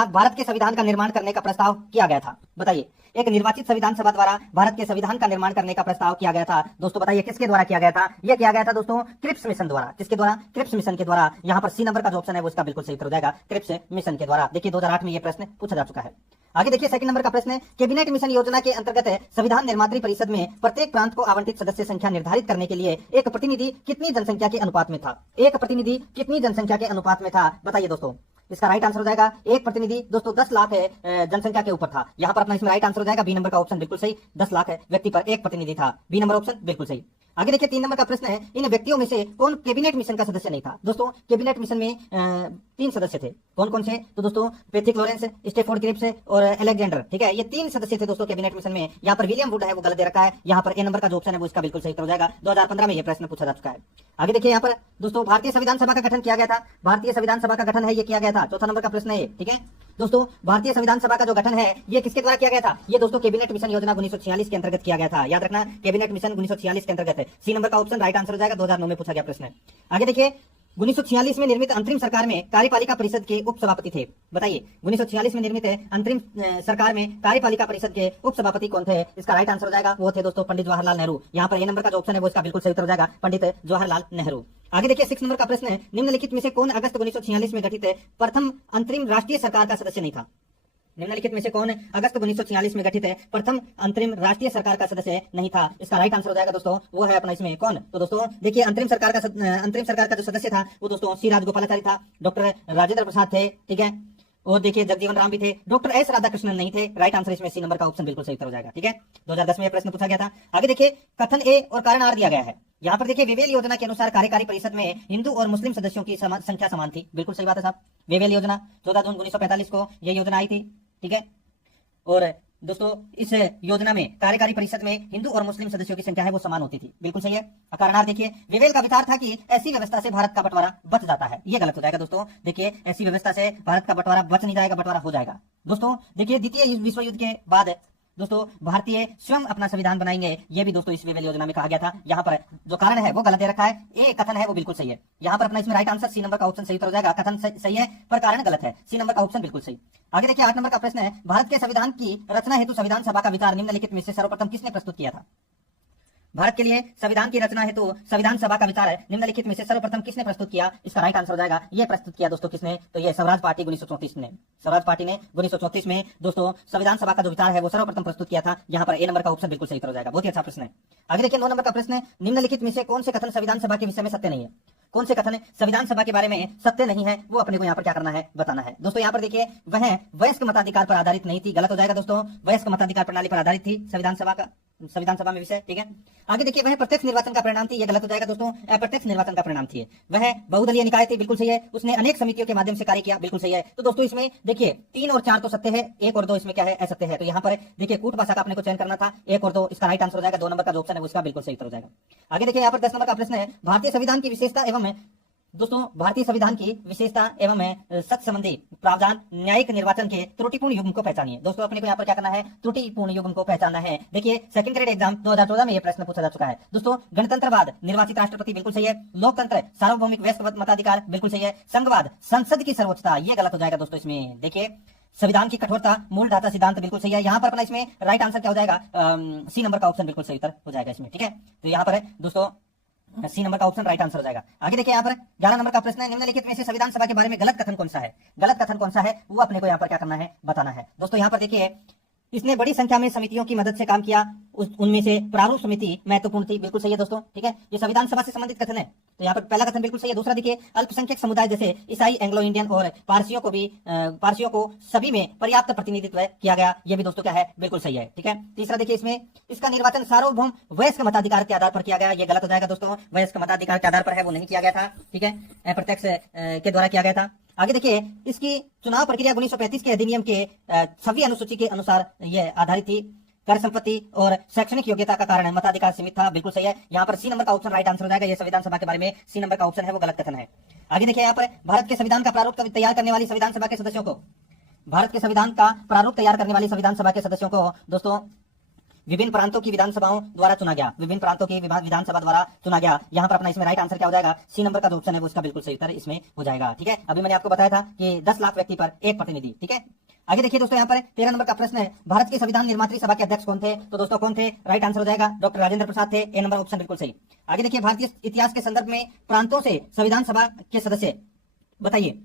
भारत के संविधान का निर्माण करने का प्रस्ताव किया गया था। बताइए एक निर्वाचित संविधान सभा द्वारा भारत के संविधान का निर्माण करने का प्रस्ताव किया गया था। दोस्तों बताइए किसके द्वारा किया गया था? यह किया गया था दोस्तों क्रिप्स मिशन द्वारा। किसके द्वारा? क्रिप्स मिशन के द्वारा। यहाँ पर सी नंबर का जो ऑप्शन है वो इसका बिल्कुल सही उत्तर हो जाएगा, क्रिप्स मिशन के द्वारा। देखिए 2008 में यह प्रश्न पूछा जा चुका है। आगे देखिए सेकंड नंबर का प्रश्न है कैबिनेट मिशन योजना के अंतर्गत संविधान निर्मात्री परिषद में प्रत्येक प्रांत को आवंटित सदस्य संख्या निर्धारित करने के लिए एक प्रतिनिधि कितनी जनसंख्या के अनुपात में था? एक प्रतिनिधि कितनी जनसंख्या के अनुपात में था? बताइए दोस्तों। इसका राइट आंसर हो जाएगा एक प्रतिनिधि दोस्तों 10 लाख जनसंख्या के ऊपर था। यहाँ पर अपना इसमें राइट आंसर हो जाएगा बी नंबर का ऑप्शन बिल्कुल सही। 10 लाख व्यक्ति पर एक प्रतिनिधि था। बी नंबर ऑप्शन बिल्कुल सही। आगे देखिए 3 नंबर का प्रश्न है इन व्यक्तियों में से कौन कैबिनेट मिशन का सदस्य नहीं था? दोस्तों कैबिनेट मिशन में 3 सदस्य थे। कौन कौन से? तो दोस्तों पैट्रिक लॉरेंस, स्टेफोर्ड क्रिप्स और अलेक्जेंडर। ठीक है, ये 3 सदस्य थे दोस्तों कैबिनेट मिशन में। यहाँ पर विलियम वुड है वो गलत दे रखा है। यहाँ पर ए नंबर का जो ऑप्शन है वो इसका बिल्कुल सही हो जाएगा। 2015 में यह प्रश्न पूछा जा चुका है। आगे देखिए यहाँ पर दोस्तों भारतीय संविधान सभा का गठन किया गया था। भारतीय संविधान सभा का गठन है ये किया गया था। चौथा नंबर का प्रश्न है। ठीक है दोस्तों भारतीय संविधान सभा का जो गठन है ये किसके द्वारा किया गया था? ये दोस्तों कैबिनेट मिशन योजना 1946 के अंतर्गत किया गया था। याद रखना कैबिनेट मिशन 1946 के अंतर्गत है। सी नंबर का ऑप्शन राइट आंसर हो जाएगा। 2009 में पूछा गया प्रश्न है। आगे देखिए 1946 में निर्मित अंतरिम सरकार में कार्यपालिका परिषद के उपसभापति थे। बताइए 1946 में निर्मित अंतरिम सरकार में कार्यपालिका परिषद के उपसभापति कौन थे? इसका राइट आंसर हो जाएगा वो थे दोस्तों पंडित जवाहरलाल नेहरू। यहाँ पर ए नंबर का जो ऑप्शन है वो इसका बिल्कुल सही उत्तर हो जाएगा, पंडित जवाहरलाल नेहरू। आगे देखिए 6 नंबर का प्रश्न है निम्नलिखित में से कौन अगस्त 1946 में गठित प्रथम अंतरिम राष्ट्रीय सरकार का सदस्य नहीं था? निम्नलिखित में से कौन अगस्त 1946 में गठित प्रथम अंतरिम राष्ट्रीय सरकार का सदस्य नहीं था? इसका राइट आंसर हो जाएगा दोस्तों वो है अपना इसमें कौन? तो दोस्तों देखिए अंतरिम सरकार का जो सदस्य था वो दोस्तों सी राजगोपालाचारी था, डॉक्टर राजेंद्र प्रसाद थे। ठीक है, और देखिए जगजीवन राम भी थे, डॉक्टर एस राधाकृष्णन नहीं थे। राइट आंसर इसमें सी नंबर का ऑप्शन बिल्कुल सही उत्तर हो जाएगा। ठीक है, 2010 में यह प्रश्न पूछा गया था। आगे देखिए कथन ए और कारण आर दिया गया है। यहाँ पर देखिए वेवेल योजना के अनुसार कार्यकारी परिषद में हिंदू और मुस्लिम सदस्यों की संख्या समान थी। बिल्कुल सही बात है साहब। वेवेल योजना 14 जून 1945 को यह योजना आई थी। ठीक है, और दोस्तों इस योजना में कार्यकारी परिषद में हिंदू और मुस्लिम सदस्यों की संख्या है वो समान होती थी। बिल्कुल सही है। कारण देखिए वेवेल का विचार था कि ऐसी व्यवस्था से भारत का बंटवारा बच जाता है। ये गलत हो जाएगा दोस्तों। देखिए ऐसी व्यवस्था से भारत का बंटवारा बच नहीं जाएगा, बंटवारा हो जाएगा। दोस्तों देखिए द्वितीय विश्व युद्ध के बाद दोस्तों भारतीय स्वयं अपना संविधान बनाएंगे, ये भी दोस्तों इस वेवेल योजना में कहा गया था। यहाँ पर जो कारण है वो गलत दे रखा है, ये कथन है वो बिल्कुल सही है। यहाँ पर अपना इसमें राइट आंसर सी नंबर का ऑप्शन सही हो जाएगा। कथन सही है पर कारण गलत है। सी नंबर का ऑप्शन बिल्कुल सही। आगे देखिए 8 नंबर का प्रश्न है भारत के संविधान की रचना हेतु संविधान सभा का विचार निम्नलिखित में से सर्वप्रथम किसने प्रस्तुत किया था? भारत के लिए संविधान की रचना हेतु संविधान सभा का विचार निम्नलिखित में से सर्वप्रथम किसने प्रस्तुत किया? इसका राइट आंसर हो जाएगा ये प्रस्तुत किया दोस्तों किसने? तो ये स्वराज पार्टी 1934 ने। स्वराज पार्टी ने 1934 में दोस्तों संविधान सभा का जो विचार है वो सर्वप्रथम प्रस्तुत किया था। यहाँ पर ए नंबर का ऑप्शन बिल्कुल सही हो जाएगा। बहुत ही अच्छा प्रश्न है। आगे देखिए 9 नंबर का प्रश्न है निम्नलिखित में से कौन से कथन संविधान सभा के विषय में सत्य नहीं है? कौन से कथन संविधान सभा के बारे में सत्य नहीं है वो अपने को यहाँ पर क्या करना है? बताना है। दोस्तों यहाँ पर देखिए वह वयस्क मताधिकार पर आधारित नहीं थी। गलत हो जाएगा दोस्तों। वयस्क मताधिकार प्रणाली पर आधारित थी संविधान सभा में विषय। ठीक है, आगे देखिए वह प्रत्यक्ष निर्वाचन का परिणाम थी। ये गलत हो जाएगा दोस्तों। अप्रत्यक्ष निर्वाचन का परिणाम थी। वह बहुदलीय निकाय थी। बिल्कुल सही है। उसने अनेक समितियों के माध्यम से कार्य किया। बिल्कुल सही है। तो दोस्तों इसमें देखिए 3 और 4 तो सत्य है, 1 और 2 इसमें क्या है? असत्य है। तो यहाँ पर देखिए कूट भाषा का अपने को चयन करना था। 1 और 2 इसका राइट आंसर हो जाएगा। 2 नंबर का जो ऑप्शन है उसका बिल्कुल सही हो जाएगा। आगे देखिए यहाँ पर 10 नंबर का प्रश्न है भारतीय संविधान की विशेषता एवं दोस्तों भारतीय संविधान की विशेषता एवं सत्य संबंधी प्रावधान न्यायिक निर्वाचन के त्रुटिपूर्ण युग्म को पहचानिए। दोस्तों अपने को यहाँ पर क्या करना है, त्रुटिपूर्ण युग्म को पहचानना है। देखिए सेकंड ग्रेड एग्जाम 2014 में ये प्रश्न पूछा जा चुका है। दोस्तों गणतंत्रवाद निर्वाचित राष्ट्रपति बिल्कुल सही है। लोकतंत्र सार्वभौमिक वयस्क मताधिकार बिल्कुल सही है। संघवाद संसद की सर्वोच्चता ये गलत हो जाएगा दोस्तों इसमें। देखिए संविधान की कठोरता मूल ढांचा सिद्धांत बिल्कुल सही है। यहाँ पर अपना इसमें राइट आंसर क्या हो जाएगा, सी नंबर का ऑप्शन बिल्कुल सही उत्तर हो जाएगा इसमें। ठीक है, तो यहाँ पर दोस्तों सी नंबर का ऑप्शन राइट आंसर हो जाएगा। आगे देखिए यहाँ पर 11 नंबर का प्रश्न है, निम्नलिखित में से संविधान सभा के बारे में गलत कथन कौन सा है। गलत कथन कौन सा है वो अपने को यहाँ पर क्या करना है, बताना है। दोस्तों यहाँ पर देखिए इसने बड़ी संख्या में समितियों की मदद से काम किया, उनमें से प्रारूप समिति महत्वपूर्ण थी, बिल्कुल सही है दोस्तों। ठीक है, ये संविधान सभा से संबंधित कथन है, तो यहाँ पर पहला कथन बिल्कुल सही है। दूसरा देखिए अल्पसंख्यक समुदाय जैसे ईसाई, एंग्लो इंडियन और पारसियों को सभी में पर्याप्त प्रतिनिधित्व किया गया, ये भी दोस्तों क्या है, बिल्कुल सही है। ठीक है, तीसरा देखिए इसमें इसका निर्वाचन सार्वभौम वयस्क मताधिकार के आधार पर किया गया, ये गलत हो जाएगा दोस्तों। वयस्क मताधिकार के आधार पर है वो नहीं किया गया था। ठीक है, अप्रत्यक्ष के द्वारा किया गया था। आगे देखिए इसकी चुनाव प्रक्रिया 1935 के अधिनियम के 6वीं अनुसूची के अनुसार यह आधारित थी। कर संपत्ति और शैक्षणिक योग्यता का कारण मताधिकार सीमित था, बिल्कुल सही है। यहाँ पर सी नंबर का ऑप्शन राइट आंसर हो जाएगा। ये संविधान सभा के बारे में सी नंबर का ऑप्शन है वो गलत कथन है। आगे देखिए यहाँ पर भारत के संविधान का प्रारूप तैयार करने वाली संविधान सभा के सदस्यों को, भारत के संविधान का प्रारूप तैयार करने वाली संविधान सभा के सदस्यों को दोस्तों विभिन्न प्रांतों की विधानसभाओं द्वारा चुना गया, विभिन्न प्रांतों की विधानसभा द्वारा चुना गया। यहाँ पर अपना इसमें राइट आंसर क्या हो जाएगा, सी नंबर का जो ऑप्शन है वो इसका बिल्कुल सही उत्तर इसमें हो जाएगा। ठीक है, अभी मैंने आपको बताया था कि 10 लाख व्यक्ति पर एक प्रतिनिधि। ठीक है, आगे देखिए दोस्तों यहाँ पर 13 नंबर का प्रश्न है, भारत के संविधान निर्मात्री सभा के अध्यक्ष कौन थे। तो दोस्तों कौन थे, राइट आंसर हो जाएगा डॉक्टर राजेंद्र प्रसाद थे, ए नंबर ऑप्शन बिल्कुल सही। आगे देखिए भारतीय इतिहास के संदर्भ में प्रांतों से संविधान सभा के सदस्य बताइए।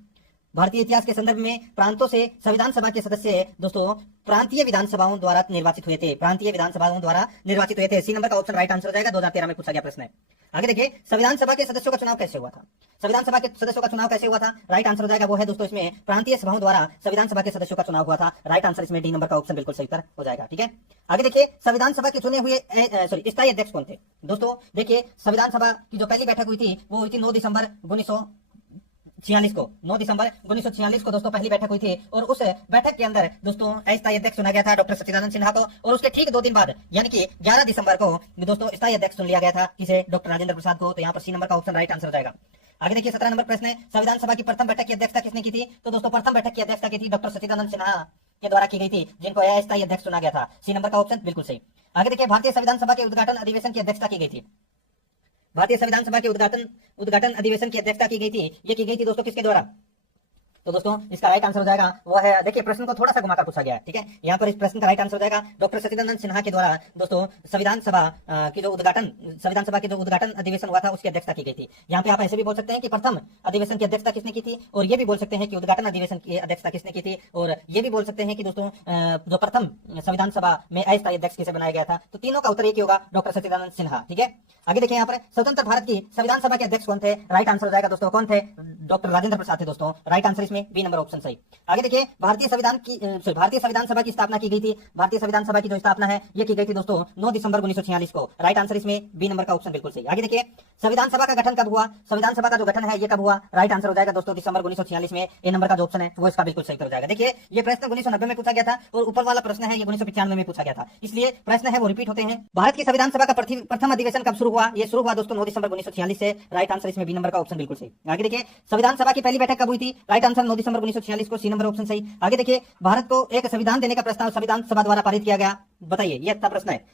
भारतीय इतिहास के संदर्भ में प्रांतों से संविधान सभा के सदस्य दोस्तों प्रांतीय विधानसभाओं द्वारा निर्वाचित हुए थे, प्रांतीय विधानसभाओं द्वारा निर्वाचित हुए थे। सी नंबर का ऑप्शन राइट आंसर हो जाएगा, 2013 में पूछा गया प्रश्न है। आगे देखिए संविधान सभा के सदस्यों का चुनाव कैसे हुआ था। संविधान सभा के सदस्यों का चुनाव कैसे हुआ था, राइट आंसर हो जाएगा वो है दोस्तों इसमें प्रांतीय सभाओं द्वारा संविधान सभा के सदस्यों का चुनाव हुआ था। राइट आंसर इसमें डी नंबर का ऑप्शन बिल्कुल सही उत्तर हो जाएगा। ठीक है, आगे देखिए संविधान सभा के चुने हुए स्थायी अध्यक्ष कौन थे। दोस्तों देखिए संविधान सभा की जो पहली बैठक हुई थी वो हुई थी 9 दिसंबर 1946 को दोस्तों पहली बैठक हुई थी। और उस बैठक के अंदर दोस्तों अस्थायी अध्यक्ष चुना गया था डॉक्टर सच्चिदानंद सिन्हा को, और उसके ठीक 2 दिन बाद यानी कि 11 दिसंबर को दोस्तों स्थायी अध्यक्ष चुन लिया गया था, किसे, डॉक्टर राजेंद्र प्रसाद को। तो यहाँ पर सी नंबर का ऑप्शन राइट आंसर हो जाएगा। आगे देखिए 17 नंबर प्रश्न है, संविधान सभा की प्रथम बैठक की अध्यक्षता किसने की थी। तो दोस्तों प्रथम बैठक की अध्यक्षता की थी डॉक्टर सच्चिदानंद सिन्हा के द्वारा की गई थी, जिनको अस्थायी अध्यक्ष चुना गया था। सी नंबर का ऑप्शन बिल्कुल सही। आगे देखिए भारतीय संविधान सभा के उद्घाटन अधिवेशन की अध्यक्षता की गई थी। भारतीय संविधान सभा के उद्घाटन अधिवेशन की अध्यक्षता की गई थी, ये की गई थी दोस्तों किसके द्वारा। तो दोस्तों इसका राइट आंसर हो जाएगा वो है, देखिए प्रश्न को थोड़ा सा घुमाकर पूछा गया है। ठीक है, यहाँ पर इस प्रश्न का राइट आंसर हो जाएगा डॉक्टर सच्चिदानंद सिन्हा के द्वारा दोस्तों संविधान सभा के जो उद्घाटन अधिवेशन हुआ था उसकी अध्यक्षता की गई थी। यहाँ पे आप ऐसे भी बोल सकते हैं कि प्रथम अधिवेशन की अध्यक्षता किसने की थी, और ये भी बोल सकते हैं कि उद्घाटन अधिवेशन की अध्यक्षता किसने की थी, और ये भी बोल सकते हैं कि दोस्तों जो प्रथम संविधान सभा में अस्थायी अध्यक्ष किसे बनाया गया था। तो तीनों का उत्तर एक ही होगा, डॉक्टर सच्चिदानंद सिन्हा। ठीक है, आगे देखिए यहाँ पर स्वतंत्र भारत की संविधान सभा के अध्यक्ष कौन थे, राइट आंसर हो जाएगा दोस्तों कौन थे, डॉक्टर राजेंद्र प्रसाद थे दोस्तों। राइट आंसर इसमें बी नंबर ऑप्शन सही। आगे देखिए भारतीय संविधान सभा की स्थापना की गई थी। भारतीय संविधान सभा की जो स्थापना है ये की गई थी दोस्तों 9 दिसंबर 1946 को। राइट आंसर इसमें बी नंबर का ऑप्शन बिल्कुल सही। आगे देखिए संविधान सभा का गठन कब हुआ, संविधान सभा का जो गठन है ये कब हुआ, राइट आंसर हो जाएगा दोस्तों दिसंबर 1946 में। ए नंबर का जो ऑप्शन है वो इसका बिल्कुल सही हो जाएगा। देखिए ये प्रश्न 1990 में पूछा गया था और ऊपर वाला प्रश्न है ये 1995 में पूछा गया था, इसलिए प्रश्न है वो रिपीट होते हैं। भारत की संविधान सभा का प्रथम अधिवेशन कब शुरू हुआ, ये शुरू हुआ दोस्तों 9 दिसंबर 1946 से। राइट आंसर इसमें बी नंबर का ऑप्शन बिल्कुल सही। आगे देखिए संविधान सभा की पहली बैठक कब हुई थी, राइट आंसर 9 दिसंबर 1946 को, सी नंबर ऑप्शन सही। आगे देखिए भारत को एक संविधान देने का प्रस्ताव संविधान सभा द्वारा पारित किया गया, बताइए ये अच्छा प्रश्न है।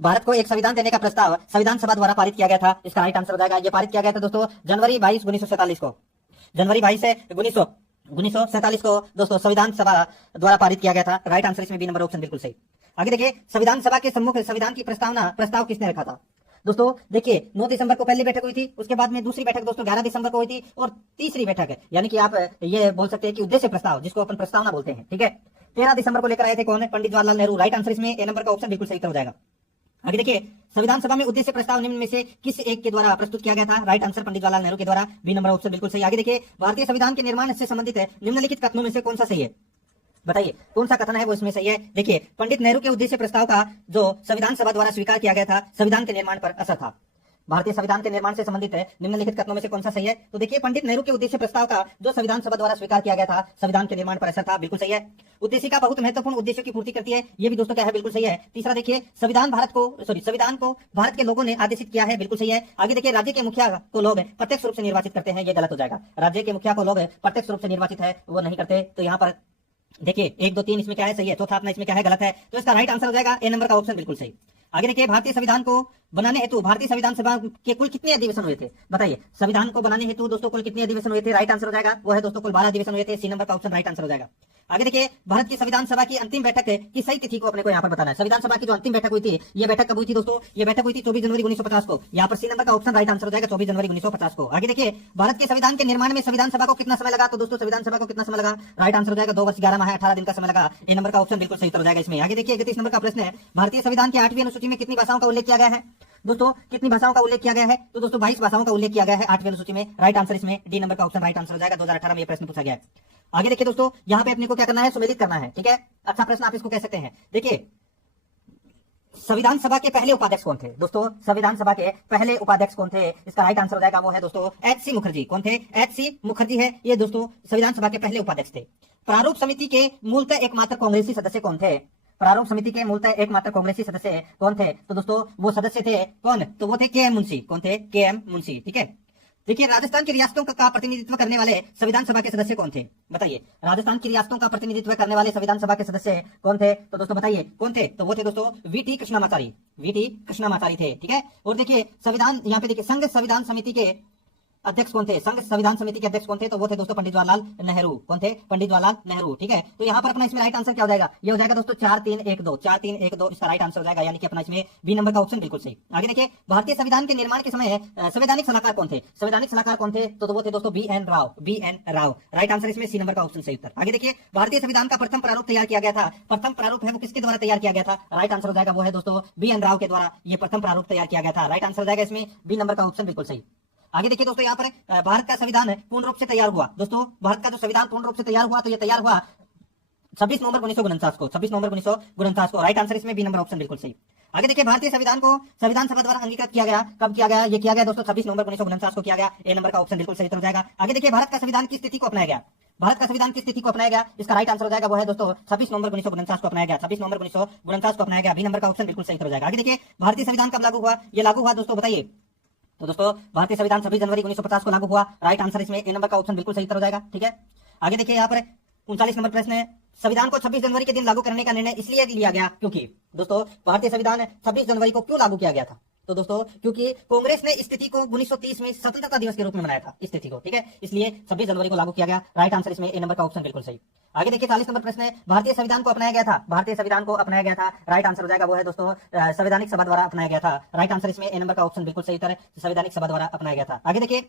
भारत को एक संविधान देने का प्रस्ताव संविधान सभा द्वारा पारित किया गया था, इसका राइट आंसर हो जाएगा, ये पारित किया गया था दोस्तों जनवरी 22 1947 को, जनवरी 22 से 1947 को दोस्तों संविधान सभा द्वारा पारित किया गया था। राइट आंसर इसमें बी नंबर ऑप्शन बिल्कुल सही। आगे देखिए संविधान सभा के सम्मुख संविधान की प्रस्ताव किसने रखा था। दोस्तों देखिए 9 दिसंबर को पहली बैठक हुई थी, उसके बाद में दूसरी बैठक दोस्तों 11 दिसंबर को हुई थी, और तीसरी बैठक यानी कि आप ये बोल सकते हैं कि उद्देश्य प्रस्ताव जिसको अपन प्रस्तावना बोलते हैं, ठीक है, 13 दिसंबर को लेकर आए थे कौन है, पंडित जवाहरलाल नेहरू। राइट आंसर इसमें ए नंबर का ऑप्शन बिल्कुल सही हो जाएगा। आगे देखिए संविधान सभा में उद्देश्य प्रस्ताव निम्न में से किस एक के द्वारा प्रस्तुत किया गया था, राइट आंसर पंडित जवाहरलाल नेहरू के द्वारा, बी नंबर ऑप्शन बिल्कुल सही। आगे देखिए भारतीय संविधान के निर्माण से संबंधित निम्नलिखित कथनों में से कौन सा सही है, बताइए कौन सा कथन है वो इसमें सही है। देखिए पंडित नेहरू के उद्देश्य प्रस्ताव का जो संविधान सभा द्वारा स्वीकार किया गया था संविधान के निर्माण पर असर था। भारतीय संविधान के निर्माण से संबंधित है निम्नलिखित कथनों में से कौन सा सही है? तो देखिए, पंडित नेहरू के उद्देश्य प्रस्ताव का जो संविधान सभा द्वारा स्वीकार किया गया था, संविधान के निर्माण पर असर था, बिल्कुल सही है। उद्देश्य का बहुत महत्वपूर्ण उद्देश्यों की पूर्ति करती है, ये भी दोस्तों क्या है? बिल्कुल सही है। तीसरा देखिए, संविधान को भारत के लोगों ने आदेशित किया है, बिल्कुल सही है। आगे देखिए, राज्य के मुखिया को लोग प्रत्यक्ष रूप से निर्वाचित करते हैं, ये गलत हो जाएगा। राज्य के मुखिया को लोग प्रत्यक्ष रूप से निर्वाचित है, वो नहीं करते। तो यहाँ पर देखिए 1 2 3 इसमें क्या है? सही है। चौथा अपना इसमें क्या है? गलत है। तो इसका राइट आंसर हो जाएगा ए नंबर का ऑप्शन, बिल्कुल सही। आगे देखिए, भारतीय संविधान को बनाने हेतु भारतीय संविधान सभा के कुल कितने अधिवेशन हुए थे? बताइए, संविधान को बनाने हेतु दोस्तों कुल कितने अधिवेशन हुए थे? राइट आंसर हो जाएगा वो है दोस्तों कुल 12 अधिवेशन हुए थे। सी नंबर का ऑप्शन राइट आंसर हो जाएगा। आगे देखिए, भारत की संविधान सभा की अंतिम बैठक की सही तिथि को अपने को यहाँ पर बताना है। संविधान सभा की जो अंतिम बैठक हुई थी, ये बैठक कब हुई थी दोस्तों? ये बैठक हुई थी 24 जनवरी 1950 को। यहाँ पर सी नंबर का ऑप्शन राइट आंसर हो जाएगा 24 जनवरी 1950 को। आगे देखिए, भारत के संविधान के निर्माण में संविधान सभा को कितना समय लगा? तो दोस्तों संविधान सभा को कितना समय लगा? राइट आंसर हो जाएगा 2 वर्ष 11 माह 18 दिन का समय लगा। ए नंबर का ऑप्शन बिल्कुल सही उत्तर हो जाएगा इसमें। आगे देखिए, 31 नंबर का प्रश्न है, भारतीय संविधान की 8वीं अनुसूची में कितनी भाषाओं का उल्लेख किया गया है? दोस्तों कितनी भाषाओं का उल्लेख किया गया है? तो दोस्तों 22 भाषाओं का उल्लेख किया गया है 8वीं अनुसूची में। राइट आंसर इसमें डी नंबर का ऑप्शन राइट आंसर हो जाएगा। 2018 में यह प्रश्न पूछा गया है। आगे देखिए दोस्तों, यहाँ पे अपने को क्या करना है? सुमेलित करना है, ठीक है। अच्छा प्रश्न आप इसको कह सकते हैं। देखिए, संविधान सभा के पहले उपाध्यक्ष कौन थे? दोस्तों संविधान सभा के पहले उपाध्यक्ष कौन थे? इसका राइट आंसर हो जाएगा वो है दोस्तों एच.सी. मुखर्जी। कौन थे? एच.सी. मुखर्जी है ये दोस्तों संविधान सभा के पहले उपाध्यक्ष थे। प्रारूप समिति के मूलतः एकमात्र कांग्रेसी सदस्य कौन थे? प्रारूप समिति के मूलतः एकमात्र कांग्रेसी सदस्य कौन थे? तो दोस्तों वो सदस्य थे कौन? तो वो थे के.एम. मुंशी। कौन थे? के.एम. मुंशी, ठीक है। देखिए, राजस्थान की रियासतों का प्रतिनिधित्व करने वाले संविधान सभा के सदस्य कौन थे? बताइए, राजस्थान की रियासतों का प्रतिनिधित्व करने वाले संविधान सभा के सदस्य कौन थे? तो दोस्तों बताइए कौन थे? तो वो थे दोस्तों वी.टी. कृष्णामाचारी। वी.टी. कृष्णामाचारी थे, ठीक है। और देखिए संविधान, यहाँ पे देखिए संघ संविधान समिति के अध्यक्ष कौन थे? संघ संविधान समिति के अध्यक्ष कौन थे? तो वो थे दोस्तों पंडित जवाहरलाल नेहरू। कौन थे? पंडित जवाहरलाल नेहरू, ठीक है। तो यहाँ पर अपना इसमें राइट आंसर क्या हो जाएगा? ये हो जाएगा दोस्तों 4 3 1 2 4 3 1 2 इसका राइट आंसर हो जाएगा, यानी कि अपना इसमें बी नंबर का ऑप्शन बिल्कुल सही। आगे देखिए, भारतीय संविधान के निर्माण के समय संवैधानिक सलाहकार कौन थे? संवैधानिक सलाहकार कौन थे? तो वो थे दोस्तों BN. Rao. BN. Rao, right answer इसमें सी नंबर का ऑप्शन सही उत्तर। आगे देखिए, भारतीय संविधान का प्रथम प्रारूप तैयार किया गया था। प्रथम प्रारूप है वो किसके द्वारा तैयार किया गया था? राइट आंसर हो जाएगा वो है दोस्तों बी.एन. राव के द्वारा ये प्रथम प्रारूप तैयार किया गया था। राइट आंसर हो जाएगा इसमें बी नंबर का ऑप्शन बिल्कुल सही। आगे देखिए दोस्तों, यहाँ पर भारत का संविधान पूर्ण रूप से तैयार हुआ। दोस्तों भारत का जो संविधान पूर्ण रूप से तैयार हुआ, तो ये तैयार हुआ 26 नवंबर 1949 को। 26 नवंबर 1949 को। राइट आंसर इसमें बी नंबर ऑप्शन बिल्कुल सही। आगे देखिए, भारतीय संविधान को संविधान सभा द्वारा अंगीकृत किया गया। कब किया गया? ये किया गया दोस्तों 26 नवंबर 1949 को किया गया। ए नंबर का ऑप्शन बिल्कुल सही हो जाएगा। आगे देखिए, भारत का संविधान किस तिथि को अपनाया गया? भारत का संविधान किस तिथि को अपनाया गया? इसका राइट आंसर हो जाएगा वो है दोस्तों 26 नवंबर 1949 को अपनाया गया। 26 नवंबर 1949 को अपनाया गया। बी नंबर का ऑप्शन बिल्कुल सही हो जाएगा। आगे देखिए, भारतीय संविधान कब लागू हुआ? ये लागू हुआ दोस्तों बताइए। तो दोस्तों भारतीय संविधान 26 जनवरी 1950 को लागू हुआ। राइट आंसर इसमें ए नंबर का ऑप्शन बिल्कुल सही उत्तर हो जाएगा, ठीक है। आगे देखिए, यहाँ पर 39 नंबर प्रश्न है, संविधान को 26 जनवरी के दिन लागू करने का निर्णय इसलिए लिया गया क्योंकि दोस्तों भारतीय संविधान 26 जनवरी को क्यों लागू किया गया था? तो दोस्तों क्योंकि कांग्रेस ने इस तिथि को 1930 में स्वतंत्रता दिवस के रूप में मनाया था, इस तिथि को, ठीक है। इसलिए 26 जनवरी को लागू किया गया। राइट आंसर इसमें ए नंबर का ऑप्शन बिल्कुल सही। आगे देखिए, 40 नंबर प्रश्न है, भारतीय संविधान को अपनाया गया था। भारतीय संविधान को अपनाया गया था। राइट आंसर हो जाएगा वो है दोस्तों संवैधानिक सभा द्वारा अपनाया गया था। राइट आंसर इसमें ए नंबर का ऑप्शन बिल्कुल सही उत्तर है, संवैधानिक सभा द्वारा अपनाया गया था। आगे देखिए,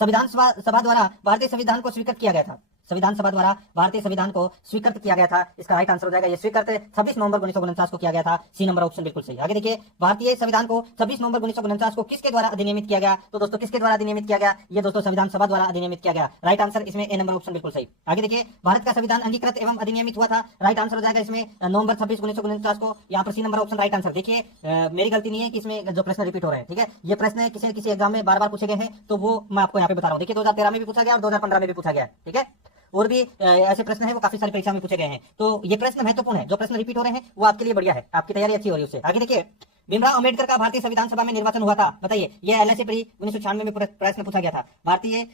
संविधान सभा द्वारा भारतीय संविधान को स्वीकृत किया गया था। संविधान सभा द्वारा भारतीय संविधान को स्वीकृत किया गया था। इसका राइट आंसर हो जाएगा ये स्वीकृत 26 नवंबर 1949 को किया गया था। सी नंबर ऑप्शन बिल्कुल सही। आगे देखिए, भारतीय संविधान को 26 नवंबर 1949 को किसके द्वारा अधिनियमित किया गया? तो दोस्तों किसके द्वारा अधिनियमित किया गया? ये दोस्तों संविधान सभा द्वारा अधिनियमित किया गया। राइट आंसर इसमें ए नंबर ऑप्शन बिल्कुल सही। आगे देखिए, भारत का संविधान अंगीकृत एवं अधिनियमित हुआ था। राइट आंसर हो जाएगा इसमें नवंबर 26 1949 को। यहाँ पर C number option right answer. देखिए मेरी गलती नहीं है कि इसमें जो प्रश्न रिपीट हो रहे हैं, ठीक है। ये प्रश्न किसी एग्जाम में बार बार पूछे गए हैं, तो वो मैं आपको यहाँ पे बता रहा हूँ। देखिए 2013 में भी पूछा गया और 2015 में भी पूछा गया, ठीक है। और भी ऐसे प्रश्न हैं वो काफी सारी परीक्षा में पूछे गए हैं। तो ये प्रश्न महत्वपूर्ण है, जो प्रश्न रिपीट हो रहे हैं वो आपके लिए बढ़िया है, आपकी तैयारी अच्छी हो रही है उससे। आगे देखिए, भीमराव अंबेडकर का भारतीय संविधान सभा में निर्वाचन हुआ था। बताइए, ये एलएसी प्री 1996 में प्रश्न पूछा गया था। भारतीय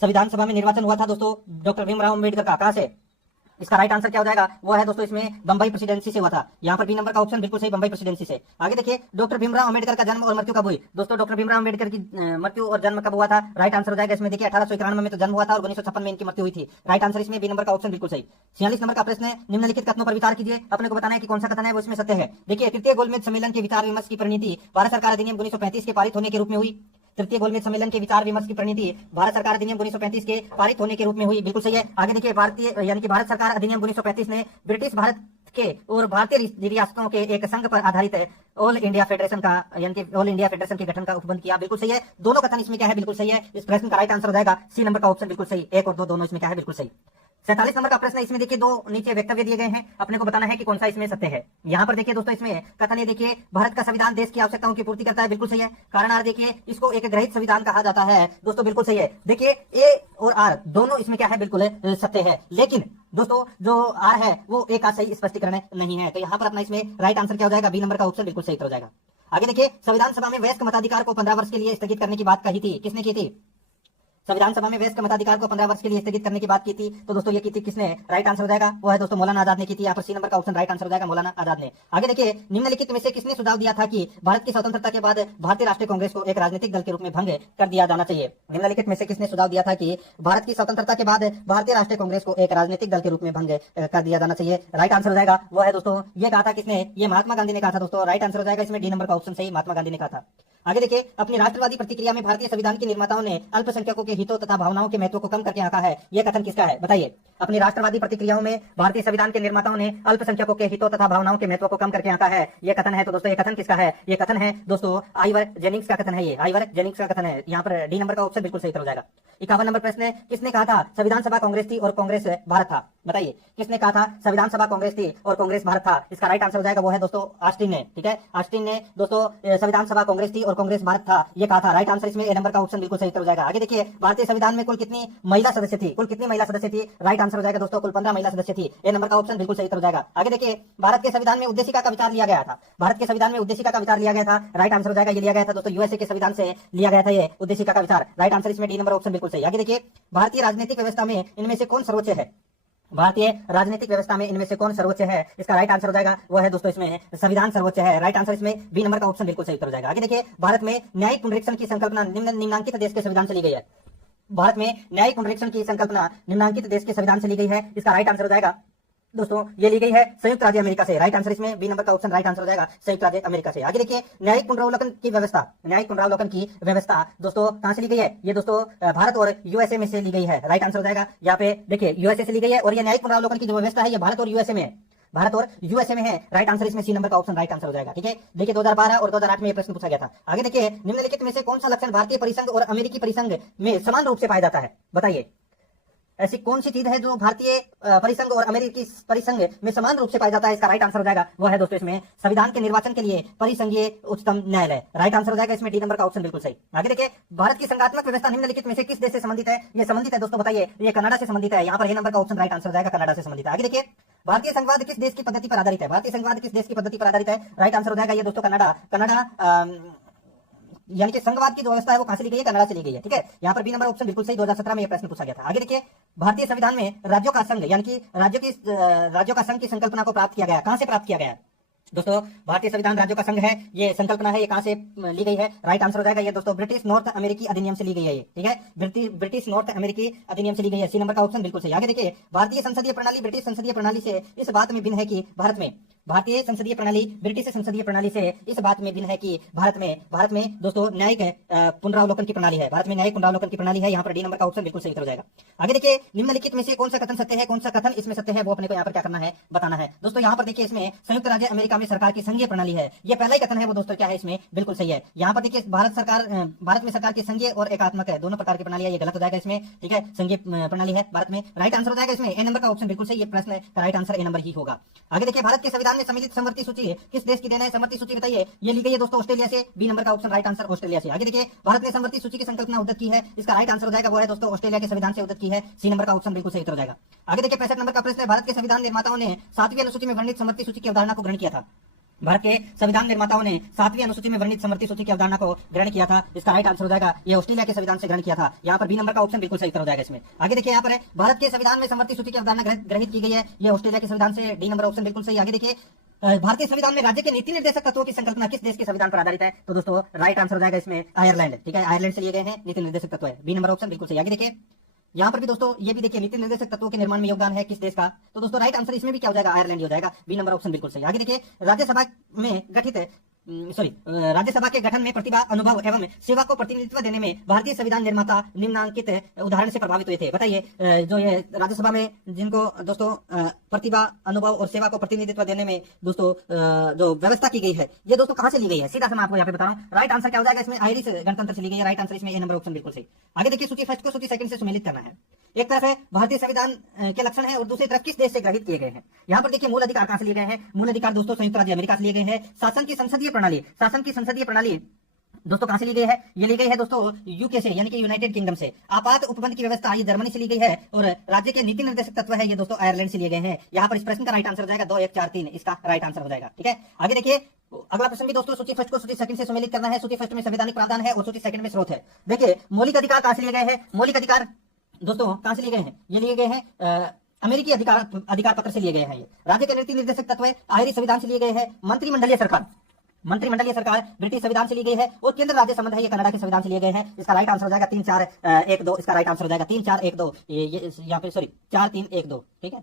संविधान सभा में निर्वाचन हुआ था दोस्तों डॉक्टर भीमराव अंबेडकर का। कहां से? इसका राइट आंसर क्या हो जाएगा? वो है दोस्तों इसमें बंबई प्रेसिडेंसी से हुआ था। यहाँ पर बी नंबर का ऑप्शन बिल्कुल सही, बंबई प्रेसिडेंसी से। आगे देखिए, डॉक्टर भीमराव अंबेडकर का जन्म और मृत्यु कब हुई? दोस्तों डॉक्टर भीमराव अंबेडकर की मृत्यु और जन्म कब हुआ था? राइट आंसर हो जाएगा इसमें देखिए 1891 में तो जन्म हुआ था और 1956 में इनकी मृत्यु हुई थी। राइट आंसर इसमें बी नंबर का ऑप्शन बिल्कुल सही। 46 नंबर का प्रश्न है, निम्नलिखित कथनों पर विचार कीजिए। अपने को बताना है कि कौन सा कथन है वो इसमें सत्य है। देखिए, तृतीय गोलमेज सम्मेलन के विचार विमर्श की परिणति भारत सरकार अधिनियम 1935 के पारित होने के रूप में हुई। तृतीय गोलमेज सम्मेलन के विचार विमर्श की परिणति भारत सरकार अधिनियम 1935 के पारित होने के रूप में हुई। बिल्कुल सही है। आगे देखिए, भारतीय यानी कि भारत सरकार अधिनियम 1935 ने ब्रिटिश भारत के और भारतीय रियासतों के एक संघ पर आधारित ऑल इंडिया फेडरेशन का यानी कि ऑल इंडिया फेडरेशन के गठन का उपबंध किया। बिल्कुल सही है। दोनों कथन इसमें क्या है? बिल्कुल सही है। इस प्रश्न का राइट आंसर हो जाएगा सी नंबर का ऑप्शन बिल्कुल सही। 1 और 2 दोनों इसमें क्या है? बिल्कुल सही। 47 नंबर का प्रश्न है। इसमें देखिए दो नीचे वक्तव्य दिए गए हैं, अपने को बताना है कि कौन सा इसमें सत्य है। यहाँ पर देखिए दोस्तों इसमें कथन ये देखिए, भारत का संविधान देश की आवश्यकताओं की पूर्ति करता है, बिल्कुल सही है। कारण आर देखिए, इसको एक ग्रहित संविधान कहा जाता है, दोस्तों बिल्कुल सही है। देखिए ए और आर दोनों इसमें क्या है, बिल्कुल सत्य है। लेकिन दोस्तों जो आर है वो एक आध सही स्पष्टीकरण नहीं है, तो यहाँ पर अपना इसमें राइट आंसर क्या हो जाएगा, बी नंबर का ऑप्शन बिल्कुल सही हो जाएगा। आगे देखिए, संविधान सभा में वयस्क मताधिकार को 15 वर्ष के लिए स्थगित करने की बात कही थी, किसने की थी? संविधान सभा में वयस्क मताधिकार को 15 वर्ष के लिए स्थगित करने की बात की थी, तो दोस्तों ये की थी किसने? राइट आंसर हो जाएगा वो है दोस्तों मौलाना आजाद ने की थी। यहाँ पर सी नंबर का ऑप्शन राइट आंसर हो जाएगा, मौलाना आजाद ने। आगे देखिए, निम्नलिखित में से किसने सुझाव दिया था कि भारत की स्वतंत्रता के बाद भारतीय राष्ट्रीय कांग्रेस को एक राजनीतिक दल के रूप में भंग कर दिया जाना चाहिए? निम्नलिखित में से किसने सुझाव दिया था कि भारत की स्वतंत्रता के बाद भारतीय राष्ट्रीय कांग्रेस को एक राजनीतिक दल के रूप में भंग कर दिया जाना चाहिए? राइट आंसर हो जाएगा वो है दोस्तों, ये कहा था किसने? ये महात्मा गांधी ने कहा था दोस्तों। राइट आंसर हो जाएगा इसमें डी नंबर का ऑप्शन सही, महात्मा गांधी ने कहा था। आगे देखिए, अपनी राष्ट्रवादी प्रतिक्रिया में भारतीय संविधान के निर्माताओं ने अल्पसंख्यकों के हितों तथा भावनाओं के महत्व को कम करके आंका है, यह कथन किसका है? बताइए। अपनी राष्ट्रवादी प्रतिक्रियाओं में भारतीय संविधान के निर्माताओं ने अल्पसंख्यकों के हितों तथा भावनाओं के महत्व को कम करके आंका है, यह कथन है। तो दोस्तों ये कथन किसका है? ये कथन है दोस्तों आइवर जेनिंग्स का कथन है, ये आइवर जेनिंग्स का कथन है। यहाँ पर डी नंबर का ऑप्शन बिल्कुल सही हो जाएगा। 51 नंबर प्रश्न है, किसने कहा था संविधान सभा कांग्रेस थी और कांग्रेस भारत था? बताइए, किसने कहा था संविधान सभा कांग्रेस थी और कांग्रेस भारत था? इसका राइट आंसर हो जाएगा वो है दोस्तों ऑस्टिन ने। ठीक है, ऑस्टिन ने दोस्तों संविधान सभा कांग्रेस थी और कांग्रेस भारत था ये कहा था। राइट आंसर इसमें ए नंबर का ऑप्शन बिल्कुल सही हो जाएगा। आगे देखिए, भारतीय संविधान में कुल कितनी महिला सदस्य थी? कुल कितनी महिला सदस्य थी? राइट आंसर हो जाएगा दोस्तों कुल 15 महिला सदस्य थी, ए नंबर का ऑप्शन बिल्कुल सही हो जाएगा। आगे देखिए, भारत के संविधान में उद्देशिका का विचार लिया गया था, भारत के संविधान में उद्देशिका का विचार लिया गया था। राइट आंसर हो जाएगा ये लिया गया था दोस्तों यूएसए के संविधान से लिया गया था ये उद्देशिका का विचार। राइट आंसर इसमें डी नंबर ऑप्शन बिल्कुल सही। आगे देखिए, भारतीय राजनीतिक व्यवस्था में इनमें से कौन सर्वोच्च है? भारतीय राजनीतिक व्यवस्था में इनमें से कौन सर्वोच्च है? इसका राइट आंसर हो जाएगा वो है दोस्तों इसमें संविधान सर्वोच्च है। राइट आंसर इसमें बी नंबर का ऑप्शन बिल्कुल सही हो जाएगा। आगे देखिए, भारत में न्यायिक पुनरीक्षण की संकल्पना निम्नांकित देश के संविधान से ली गई है। भारत में न्यायिक पुनरीक्षण की संकल्पना निम्नांकित देश के संविधान से ली गई है, इसका राइट आंसर हो जाएगा दोस्तों ये ली गई है संयुक्त राज्य अमेरिका से। राइट आंसर इसमें बी नंबर का ऑप्शन राइट आंसर हो जाएगा, संयुक्त राज्य अमेरिका से। आगे देखिए, न्यायिक पुनरावलोकन की व्यवस्था, न्यायिक पुनरावलोकन की व्यवस्था दोस्तों कहां से ली गई है? ये दोस्तों भारत और यूएसए में से ली गई है। राइट आंसर हो जाएगा यहाँ पे देखिए यूएसए से ली गई है, और ये न्यायिक पुनरावलोकन की जो व्यवस्था है ये भारत और यूएसए में है, भारत और यूएसए में है। राइट आंसर इसमें सी नंबर का ऑप्शन राइट आंसर हो जाएगा। ठीक है, देखिए 2012 और 2008 में ये प्रश्न पूछा गया था। आगे देखिए, निम्नलिखित में से कौन सा लक्षण भारतीय परिसंघ और अमेरिकी परिसंघ में समान रूप से पाया जाता है? बताइए, ऐसी कौन सी चीज है जो भारतीय परिसंघ और अमेरिकी परिसंघ में समान रूप से पाया जाता है? इसका राइट आंसर हो जाएगा वो है दोस्तों इसमें संविधान के निर्वाचन के लिए परिसंघीय उच्चतम न्यायालय। राइट आंसर हो जाएगा इसमें डी नंबर का ऑप्शन बिल्कुल सही। आगे देखिए, भारत की संघात्मक व्यवस्था निम्नलिखित में से किस देश से संबंधित है? ये संबंधित है दोस्तों, बताइए। ये कनाडा से संबंधित है, यहाँ पर ए नंबर का ऑप्शन राइट आंसर हो जाएगा, कनाडा से संबंधित है। आगे देखिए, भारतीय संघवाद किस देश की पद्धति पर आधारित है? भारतीय संघवाद किस देश की पद्धति पर आधारित है? राइट आंसर हो जाएगा ये दोस्तों कनाडा यानी कि संघवाद की जो व्यवस्था है वो कहां से ली गई है? कनाडा से ली गई है। ठीक है, यहाँ पर बी नंबर ऑप्शन बिल्कुल सही, 2017 में यह प्रश्न पूछा गया था। आगे देखिए, भारतीय संविधान में राज्यों का संघ यानी कि राज्यों का संघ की संकल्पना को प्राप्त किया गया, कहां से प्राप्त किया गया? दोस्तों भारतीय संविधान राज्यों का संघ है, ये संकल्पना है, ये कहां से ली गई है? राइट आंसर हो जाएगा ये दोस्तों ब्रिटिश नॉर्थ अमेरिकी अधिनियम से ली गई है ये। ठीक है, ब्रिटिश नॉर्थ अमेरिकी अधिनियम से ली गई है, सी नंबर का ऑप्शन बिल्कुल सही। आगे देखिए, भारतीय संसदीय प्रणाली ब्रिटिश संसदीय प्रणाली से इस बात में भिन्न है कि भारत में, भारतीय संसदीय प्रणाली ब्रिटिश संसदीय प्रणाली से इस बात में भिन्न है कि भारत में दोस्तों न्यायिक पुनरावलोकन की प्रणाली है, भारत में न्यायिक पुनरावलोकन की प्रणाली है। यहाँ पर डी नंबर का ऑप्शन बिल्कुल सही हो जाएगा। आगे देखिए, निम्नलिखित में से कौन सा कथन सत्य है, कौन सा कथन इसमें सत्य है, वो अपने को यहाँ पर क्या करना है, बताना है। दोस्तों यहाँ पर देखिए, इसमें संयुक्त राज्य अमेरिका में सरकार की संघीय प्रणाली है, ये पहला ही कथन है वो दोस्तों क्या है इसमें बिल्कुल सही है। यहाँ पर देखिए, भारत में सरकार की संघीय और एकात्मक है, दोनों प्रकार की प्रणाली है, ये गलत हो जाएगा इसमें। ठीक है, संघीय प्रणाली है भारत में। राइट आंसर हो जाएगा इसमें ए नंबर का ऑप्शन बिल्कुल सही, ये प्रश्न का राइट आंसर ए नंबर ही होगा। आगे देखिए, भारत के संविधान में सम्मिलित समवर्ती सूची किस देश की देन है? समवर्ती सूची बताइए, ये ली गई है दोस्तों ऑस्ट्रेलिया से, बी नंबर का ऑप्शन राइट आंसर ऑस्ट्रेलिया से। आगे देखिए, भारत ने समवर्ती सूची की संकल्पना उद्धत की है, इसका राइट आंसर हो जाएगा वो है दोस्तों ऑस्ट्रेलिया के संविधान से उद्धत की है, सी नंबर का ऑप्शन बिल्कुल सही हो जाएगा। आगे देखिए, 65 नंबर का प्रश्न है, भारत के संविधान निर्माताओं ने 7वीं अनुसूची में वर्णित समवर्ती सूची की अवधारणा को ग्रहण किया था। भारत के संविधान निर्माताओं ने 7वीं अनुसूची में वर्णित समवर्ती सूची की अवधारणा को ग्रहण किया था, इसका राइट आंसर हो जाएगा ये ऑस्ट्रेलिया के संविधान से ग्रहण किया था। यहाँ पर बी नंबर का ऑप्शन बिल्कुल सही हो जाएगा इसमें। आगे देखिए, यहाँ पर भारत के संविधान में समवर्ती सूची की अवधारणा ग्रहित की गई है, ये ऑस्ट्रेलिया के संविधान से, डी नंबर ऑप्शन बिल्कुल सही। आगे देखिए, भारतीय संविधान में राज्य के नीति निर्देशक तत्वों की संकल्पना किस देश के संविधान पर आधारित है? तो दोस्तों राइट आंसर हो जाएगा इसमें आयरलैंड। ठीक है, आयरलैंड से लिए गए हैं नीति निर्देशक तत्व है, बी नंबर ऑप्शन बिल्कुल सही। आगे देखिए, यहाँ पर भी दोस्तों ये भी देखिए, नीति निर्देशक तत्वों के निर्माण में योगदान है किस देश का? तो दोस्तों राइट आंसर इसमें भी क्या हो जाएगा? आयरलैंड हो जाएगा, बी नंबर ऑप्शन बिल्कुल सही। आगे देखिए, राज्यसभा में गठित राज्यसभा के गठन में प्रतिभा, अनुभव एवं सेवा को प्रतिनिधित्व देने में भारतीय संविधान निर्माता निम्नांकित उदाहरण से प्रभावित हुए थे। बताइए, जो ये राज्यसभा में जिनको दोस्तों प्रतिभा, अनुभव और सेवा को प्रतिनिधित्व देने में दोस्तों जो व्यवस्था की गई है, ये दोस्तों कहां से ली गई है? सीधा से मैं आपको यहाँ पे बता रहा हूँ। राइट आंसर क्या हो जाएगा इसमें? आयरिश गणतंत्र से ली गई है, राइट आंसर इसमें ए नंबर ऑप्शन बिल्कुल सही। आगे देखिए, सूची फर्स्ट को सूची सेकंड से सुमेलित करना है। एक तरफ है भारतीय संविधान के लक्षण है और दूसरी तरफ किस देश से ग्रहित किए गए हैं। यहाँ पर देखिए मूल अधिकार कहां से लिए गए हैं। मूल अधिकार दोस्तों संयुक्त राज्य अमेरिका से लिए गए हैं। शासन की संसदीय प्रणाली दोस्तों कहां से ली गई है। ये ली गई है दोस्तों यूके से, यानी कि यूनाइटेड किंगडम से। आपात उपबंध की व्यवस्था ये जर्मनी से ली गई है और राज्य के नीति निर्देशक तत्व है ये दोस्तों आयरलैंड से लिए गए हैं। यहाँ पर इस प्रश्न का राइट आंसर हो जाएगा 2 1 4 3, इसका राइट आंसर हो जाएगा। ठीक है, आगे देखिए अगला प्रश्न भी दोस्तों सूची फर्स्ट को सूची सेकंड से सम्मिलित करना है। सूची फर्स्ट में संवैधानिक प्रावधान है और सूची सेकंड में स्रोत है। देखिए मौलिक अधिकार कहां से लिए गए हैं। मौलिक अधिकार दोस्तों कहां से लिए गए हैं। ये लिए गए हैं अमेरिकी अधिकार पत्र से लिए गए हैं। ये राज्य के नीति निर्देशक तत्व आयरिश संविधान से लिए गए हैं। मंत्रिमंडलीय सरकार ब्रिटिश संविधान से ली गई है और केंद्र राज्य संबंध है ये कनाडा के संविधान से लिए गए हैं। इसका राइट आंसर हो जाएगा 3 4 1 2, इसका राइट आंसर हो जाएगा 3 4 1 2, ये यहाँ पे सॉरी 4 3 1 2। ठीक है,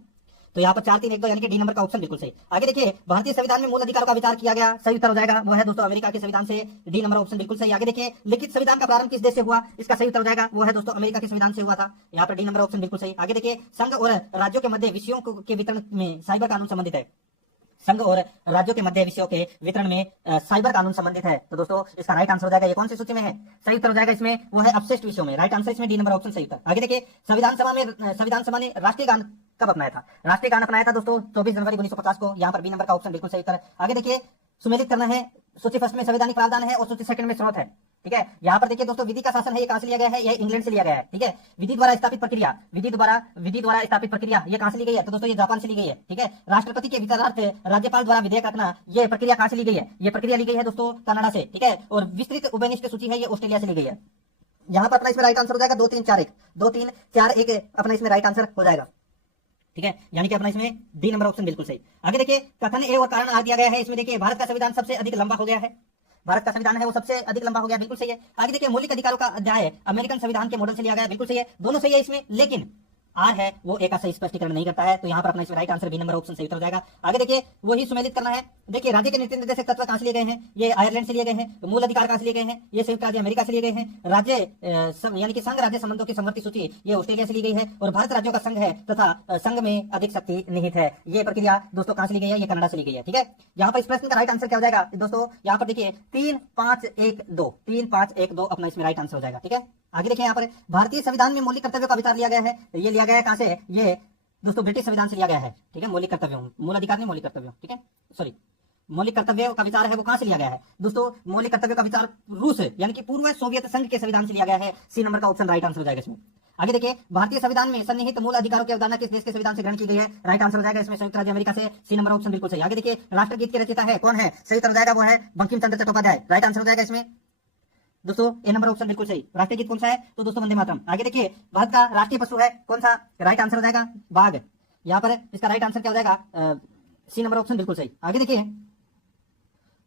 तो यहाँ पर 4 3 1 2 यानी कि डी नंबर का ऑप्शन बिल्कुल सही। आगे देखिए भारतीय संविधान में मूल अधिकारों का विचार किया गया, सही उत्तर हो जाएगा वो है दोस्तों अमेरिका के संविधान से, डी नंबर ऑप्शन बिल्कुल सही। आगे देखिए लिखित संविधान का प्रारंभ किस देश से हुआ, इसका सही उत्तर हो जाएगा वो है दोस्तों अमेरिका के संविधान से हुआ था। यहाँ पर डी नंबर ऑप्शन बिल्कुल सही। आगे देखिए संघ और राज्यों के मध्य विषयों के वितरण में साइबर कानून संबंधित है। संघ और राज्यों के मध्य विषयों के वितरण में साइबर कानून संबंधित है। तो दोस्तों इसका राइट आंसर हो जाएगा, ये कौन सी सूची में है, सही उत्तर हो जाएगा इसमें वो है अपशिष्ट विषयों में। राइट आंसर इसमें डी नंबर ऑप्शन सही उत्तर। आगे देखिए संविधान सभा ने राष्ट्रीय गान कब अपनाया था। राष्ट्रीय गान अपनाया था दोस्तों 24 जनवरी 1950 को। यहाँ पर बी नंबर का ऑप्शन बिल्कुल सही उत्तर। आगे देखिए सुमेलित करना है। सूची फर्स्ट में संवैधानिक प्रावधान है और सूची सेकंड में स्रोत है। ठीक है, यहाँ पर देखिए दोस्तों विधि का शासन है ये कहां से लिया गया है, ये इंग्लैंड से लिया गया है। ठीक है, विधि द्वारा स्थापित प्रक्रिया ये कहां से ली गई है, तो दोस्तों ये जापान से ली गई है। ठीक है, राष्ट्रपति के विचारार्थ राज्यपाल द्वारा विधेयक रखना ये प्रक्रिया कहां से ली गई है, ये प्रक्रिया ली गई है दोस्तों कनाडा से। ठीक है, और विस्तृत उभयनिष्ठ सूची है ये ऑस्ट्रेलिया से ली गई है। यहाँ पर अपना इसमें राइट आंसर हो जाएगा 2 3 4 1 अपना इसमें राइट आंसर हो जाएगा। ठीक है, यानी कि अपना इसमें डी नंबर ऑप्शन बिल्कुल सही। आगे देखिए कथन ए और कारण आर दिया गया है। इसमें देखिए भारत का संविधान सबसे अधिक लंबा हो गया है। भारत का संविधान है वो सबसे अधिक लंबा हो गया, बिल्कुल सही है। आगे देखिए मौलिक अधिकारों का अध्याय अमेरिकन संविधान के मॉडल से लिया गया, बिल्कुल सही है। दोनों सही है इसमें, लेकिन आर है वो एक का सही स्पष्टीकरण नहीं करता है। तो यहाँ पर अपना इसमें right answer B number option सही उत्तर हो जाएगा। आगे देखिए वही सुमेलित करना है। देखिए राज्य के नीति निर्देशक तत्व कहां से लिए गए हैं, ये आयरलैंड से लिए गए हैं। मूल अधिकार कहां से लिए गए हैं, ये संयुक्त राज्य अमेरिका से लिए गए हैं। राज्य यानी कि संघ राज्य संबंधों की समवर्ती सूची ये ऑस्ट्रेलिया से ली गई है और भारत राज्यों का संघ है तथा संघ में अधिक शक्ति निहित है। ये प्रक्रिया दोस्तों कहां से ली गई है, ये कनाडा से ली गई है। ठीक है, यहाँ पर इस प्रश्न का राइट आंसर क्या हो जाएगा दोस्तों, यहाँ पर देखिए 3 5 1 2 अपना इसमें राइट आंसर हो जाएगा। ठीक है, आगे देखिए यहाँ पर भारतीय संविधान में मौलिक कर्तव्यों का विचार लिया गया है। ये लिया गया है कहां से, ये दोस्तों ब्रिटिश संविधान से लिया गया है। ठीक है, मौलिक कर्तव्यों, मूल अधिकार नहीं मौलिक कर्तव्यों। ठीक है, सॉरी मौलिक कर्तव्यों का विचार है वो कहां से लिया गया है दोस्तों, मौलिक कर्तव्यों का विचार रूस यानी कि पूर्व सोवियत संघ के संविधान से लिया गया है। सी नंबर का ऑप्शन राइट आंसर हो जाएगा इसमें। आगे देखिए भारतीय संविधान में सन्निहित मूल अधिकारों की अवधारणा किस देश के संविधान से ग्रहण की गई है, राइट आंसर हो जाएगा इसमें संयुक्त राज्य अमेरिका से। सी नंबर ऑप्शन बिल्कुल सही। आगे देखिए राष्ट्रगीत के रचयिता है कौन है, सही उत्तर हो जाएगा वो है बंकिम चंद्र चट्टोपाध्याय। राइट आंसर हो जाएगा इसमें दोस्तों ए नंबर ऑप्शन बिल्कुल सही। राष्ट्रीय गीत कौन सा है, तो दोस्तों वंदे मातरम। आगे देखिए भारत का राष्ट्रीय पशु है कौन सा, राइट आंसर हो जाएगा बाघ। यहाँ पर इसका राइट आंसर क्या हो जाएगा, सी नंबर ऑप्शन बिल्कुल सही। आगे देखिए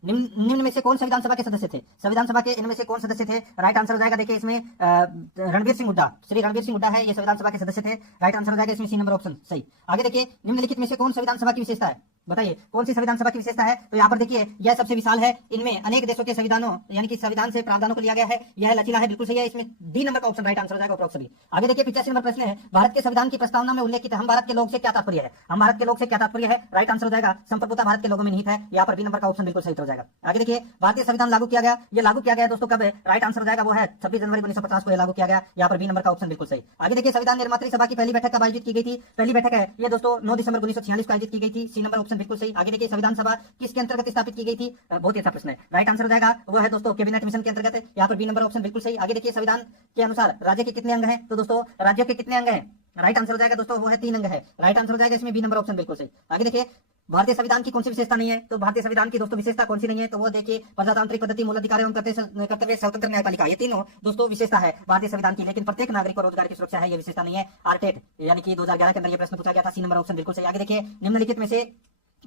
निम्न में से कौन संविधान सभा के सदस्य थे, संविधान सभा के इनमें से कौन सदस्य थे, राइट आंसर हो जाएगा देखिए इसमें रणवीर सिंह हुड्डा, श्री रणवीर सिंह हुड्डा है ये संविधान सभा के सदस्य थे। राइट आंसर हो जाएगा इसमें सी नंबर ऑप्शन सही। आगे देखिए निम्नलिखित में से कौन संविधान सभा की विशेषता है, बताइए कौन सी संविधान सभा की विशेषता है, तो यहाँ पर देखिए यह सबसे विशाल है, इनमें अनेक देशों के संविधानों यानी कि संविधान से प्रावधानों को लिया गया है, यह लचीला है, बिल्कुल सही है। इसमें डी नंबर का ऑप्शन राइट आंसर हो जाएगा अप्रोक्सिमेटली। आगे देखिए 85 नंबर प्रश्न है, भारत के संविधान की प्रस्तावना में उल्लेखित हम भारत के लोग से क्या तात्पर्य है, हम भारत के लोग से क्या तात्पर्य है, राइट आंसर हो जाएगा संप्रभुता भारत के लोगों में निहित है। यहाँ पर बी नंबर का ऑप्शन बिल्कुल सही हो जाएगा। आगे देखिए भारतीय संविधान लागू किया गया, ये लागू किया गया दोस्तों कब है, राइट आंसर हो जाएगा वो है 26 जनवरी 1950 को ये लागू किया गया। यहाँ पर बी नंबर का ऑप्शन बिल्कुल सही। आगे देखिए संविधान निर्मात्री सभा की पहली बैठक कब आयोजित की गई थी, पहली बैठक है ये दोस्तों 9 दिसंबर 1946 को आयोजित की गई थी। सी नंबर ऑप्शन बिल्कुल सही। आगे देखिए संविधान सभा किसके अंतर्गत स्थापित की गई थी, बहुत ही अच्छा प्रश्न है, राइट आंसर हो जाएगा वो है दोस्तों कैबिनेट मिशन के अंतर्गत। यहाँ पर बी नंबर ऑप्शन बिल्कुल सही। आगे देखिए संविधान के अनुसार राज्य के कितने अंग हैं, तो दोस्तों राज्यों के कितने अंग हैं, राइट आंसर हो जाएगा दोस्तों वो है 3 अंग है, राइट आंसर हो जाएगा इसमें बी नंबर ऑप्शन बिल्कुल सही। आगे देखिए भारतीय संविधान की कौन सी विशेषता नहीं है, तो भारतीय संविधान की दोस्तों विशेषता कौन सी नहीं है, तो वो देखिए प्रजातांत्रिक पद्धति, मूल अधिकार एवं कर्तव्य, स्वतंत्र न्यायपालिका, ये तीनों दोस्तों विशेषता है भारतीय संविधान की। लेकिन प्रत्येक नागरिक को रोजगार की सुरक्षा है, ये विशेषता नहीं है। आरटेट यानी कि 2011 के अंदर ये प्रश्न पूछा गया था। सी नंबर ऑप्शन बिल्कुल सही। आगे देखिए निम्नलिखित में से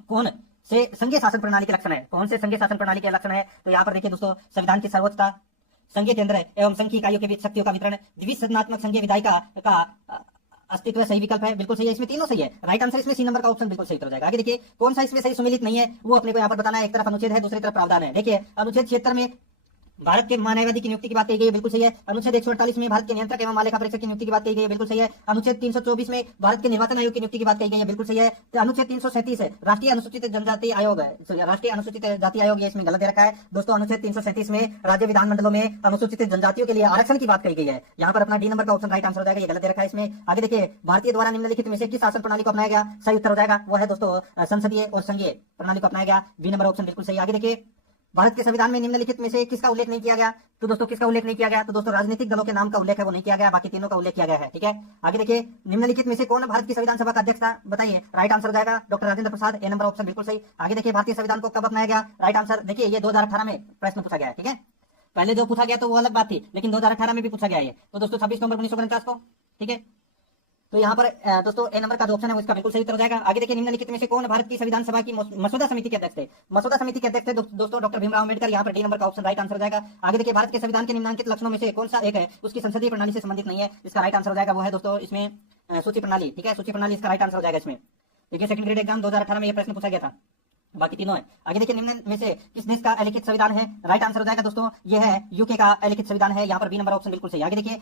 कौन से संघीय शासन प्रणाली के लक्षण है, कौन से संघीय शासन प्रणाली के लक्षण है, तो यहाँ पर देखिए दोस्तों संविधान की सर्वोच्चता, संघीय केंद्र एवं संघ की इकाइयों के बीच शक्तियों का वितरण, द्विसदनात्मक संघीय विधायिका का अस्तित्व सही विकल्प है, बिल्कुल सही है, इसमें तीनों सही है। राइट आंसर इसमें सी नंबर का ऑप्शन बिल्कुल सही हो जाएगा। आगे देखिए कौन सा इसमें सही सुमिलित नहीं है, वो अपने को यहाँ पर बताना है। एक तरफ अनुच्छेद है, दूसरी तरफ प्रावधान है। देखिए अनुच्छेद 76 में भारत के महान्यायवादी की नियुक्ति की बात कही गई है, बिल्कुल सही है। अनुच्छेद 148 में भारत के नियंत्रक एवं महालेखा परीक्षक की नियुक्ति की बात कही गई है, बिल्कुल सही है। अनुच्छेद 324 में भारत के निर्वाचन आयोग की नियुक्ति की बात कही गई है, बिल्कुल सही है। तो अनुच्छेद 337 है राष्ट्रीय अनुसूचित जनजाति आयोग है, राष्ट्रीय अनुसूचित जाति आयोग, ये इसमें गलत दे रखा है दोस्तों। अनुच्छेद 337 में राज्य विधानमंडलों में अनुसूचित जनजातियों के लिए आरक्षण की बात कही गई है, यहाँ पर अपना डी नंबर का ऑप्शन राइट आंसर हो जाएगा, ये गलत दे रखा है इसमें। आगे देखिए, भारतीय द्वारा निम्नलिखित में से किस शासन प्रणाली को अपनाया गया, सही उत्तर हो जाएगा वो है दोस्तों संसदीय और संघीय प्रणाली को अपनाया गया, बी नंबर ऑप्शन बिल्कुल सही। आगे देखिए, भारत के संविधान में निम्नलिखित में से किसका उल्लेख नहीं किया गया, तो दोस्तों किसका उल्लेख नहीं किया गया, तो दोस्तों राजनीतिक दलों के नाम का उल्लेख है वो नहीं किया गया, बाकी तीनों का उल्लेख किया गया है, ठीक है। आगे देखिए, निम्नलिखित में से कौन भारत की संविधान सभा का अध्यक्ष था, बताइए, राइट आंसर हो जाएगा डॉक्टर राजेंद्र प्रसाद, ए नंबर ऑप्शन बिल्कुल सही। आगे देखिए, भारतीय संविधान को कब अपनाया गया, राइट आंसर देखिए, ये 2018 में प्रश्न पूछा गया है, ठीक है। पहले जो पूछा गया तो वो अलग बात थी, लेकिन 2018 में भी पूछा गया है, तो दोस्तों 26 नवंबर 1949 को, ठीक है। तो यहाँ पर दोस्तों ए नंबर का जो ऑप्शन है उसका बिल्कुल सही उत्तर हो जाएगा। आगे देखिए, निम्नलिखित में से कौन भारत की संविधान सभा की मसौदा समिति के अध्यक्ष थे, मसौदा समिति के अध्यक्ष थे दोस्तों डॉक्टर भीमराव अम्बेडकर, यहाँ पर डी नंबर का ऑप्शन राइट आंसर हो जाएगा। आगे देखिए, भारत के संविधान के निम्नलिखित लक्षणों में से कौन सा एक है उसकी संसदीय प्रणाली से संबंधित नहीं है, इसका राइट आंसर हो जाएगा वो है दोस्तों इसमें सूची प्रणाली, ठीक है, सूची प्रणाली इसका राइट आंसर हो जाएगा इसमें। देखिए, सेकंड ग्रेड एग्जाम 2018 में यह प्रश्न पूछा गया था, बाकी तीनों है। आगे देखिए, निम्न में से किस देश का अलिखित संविधान है, राइट आंसर हो जाएगा दोस्तों ये है यूके का अलिखित संविधान है, यहाँ पर बी नंबर ऑप्शन बिल्कुल सही। आगे देखिए,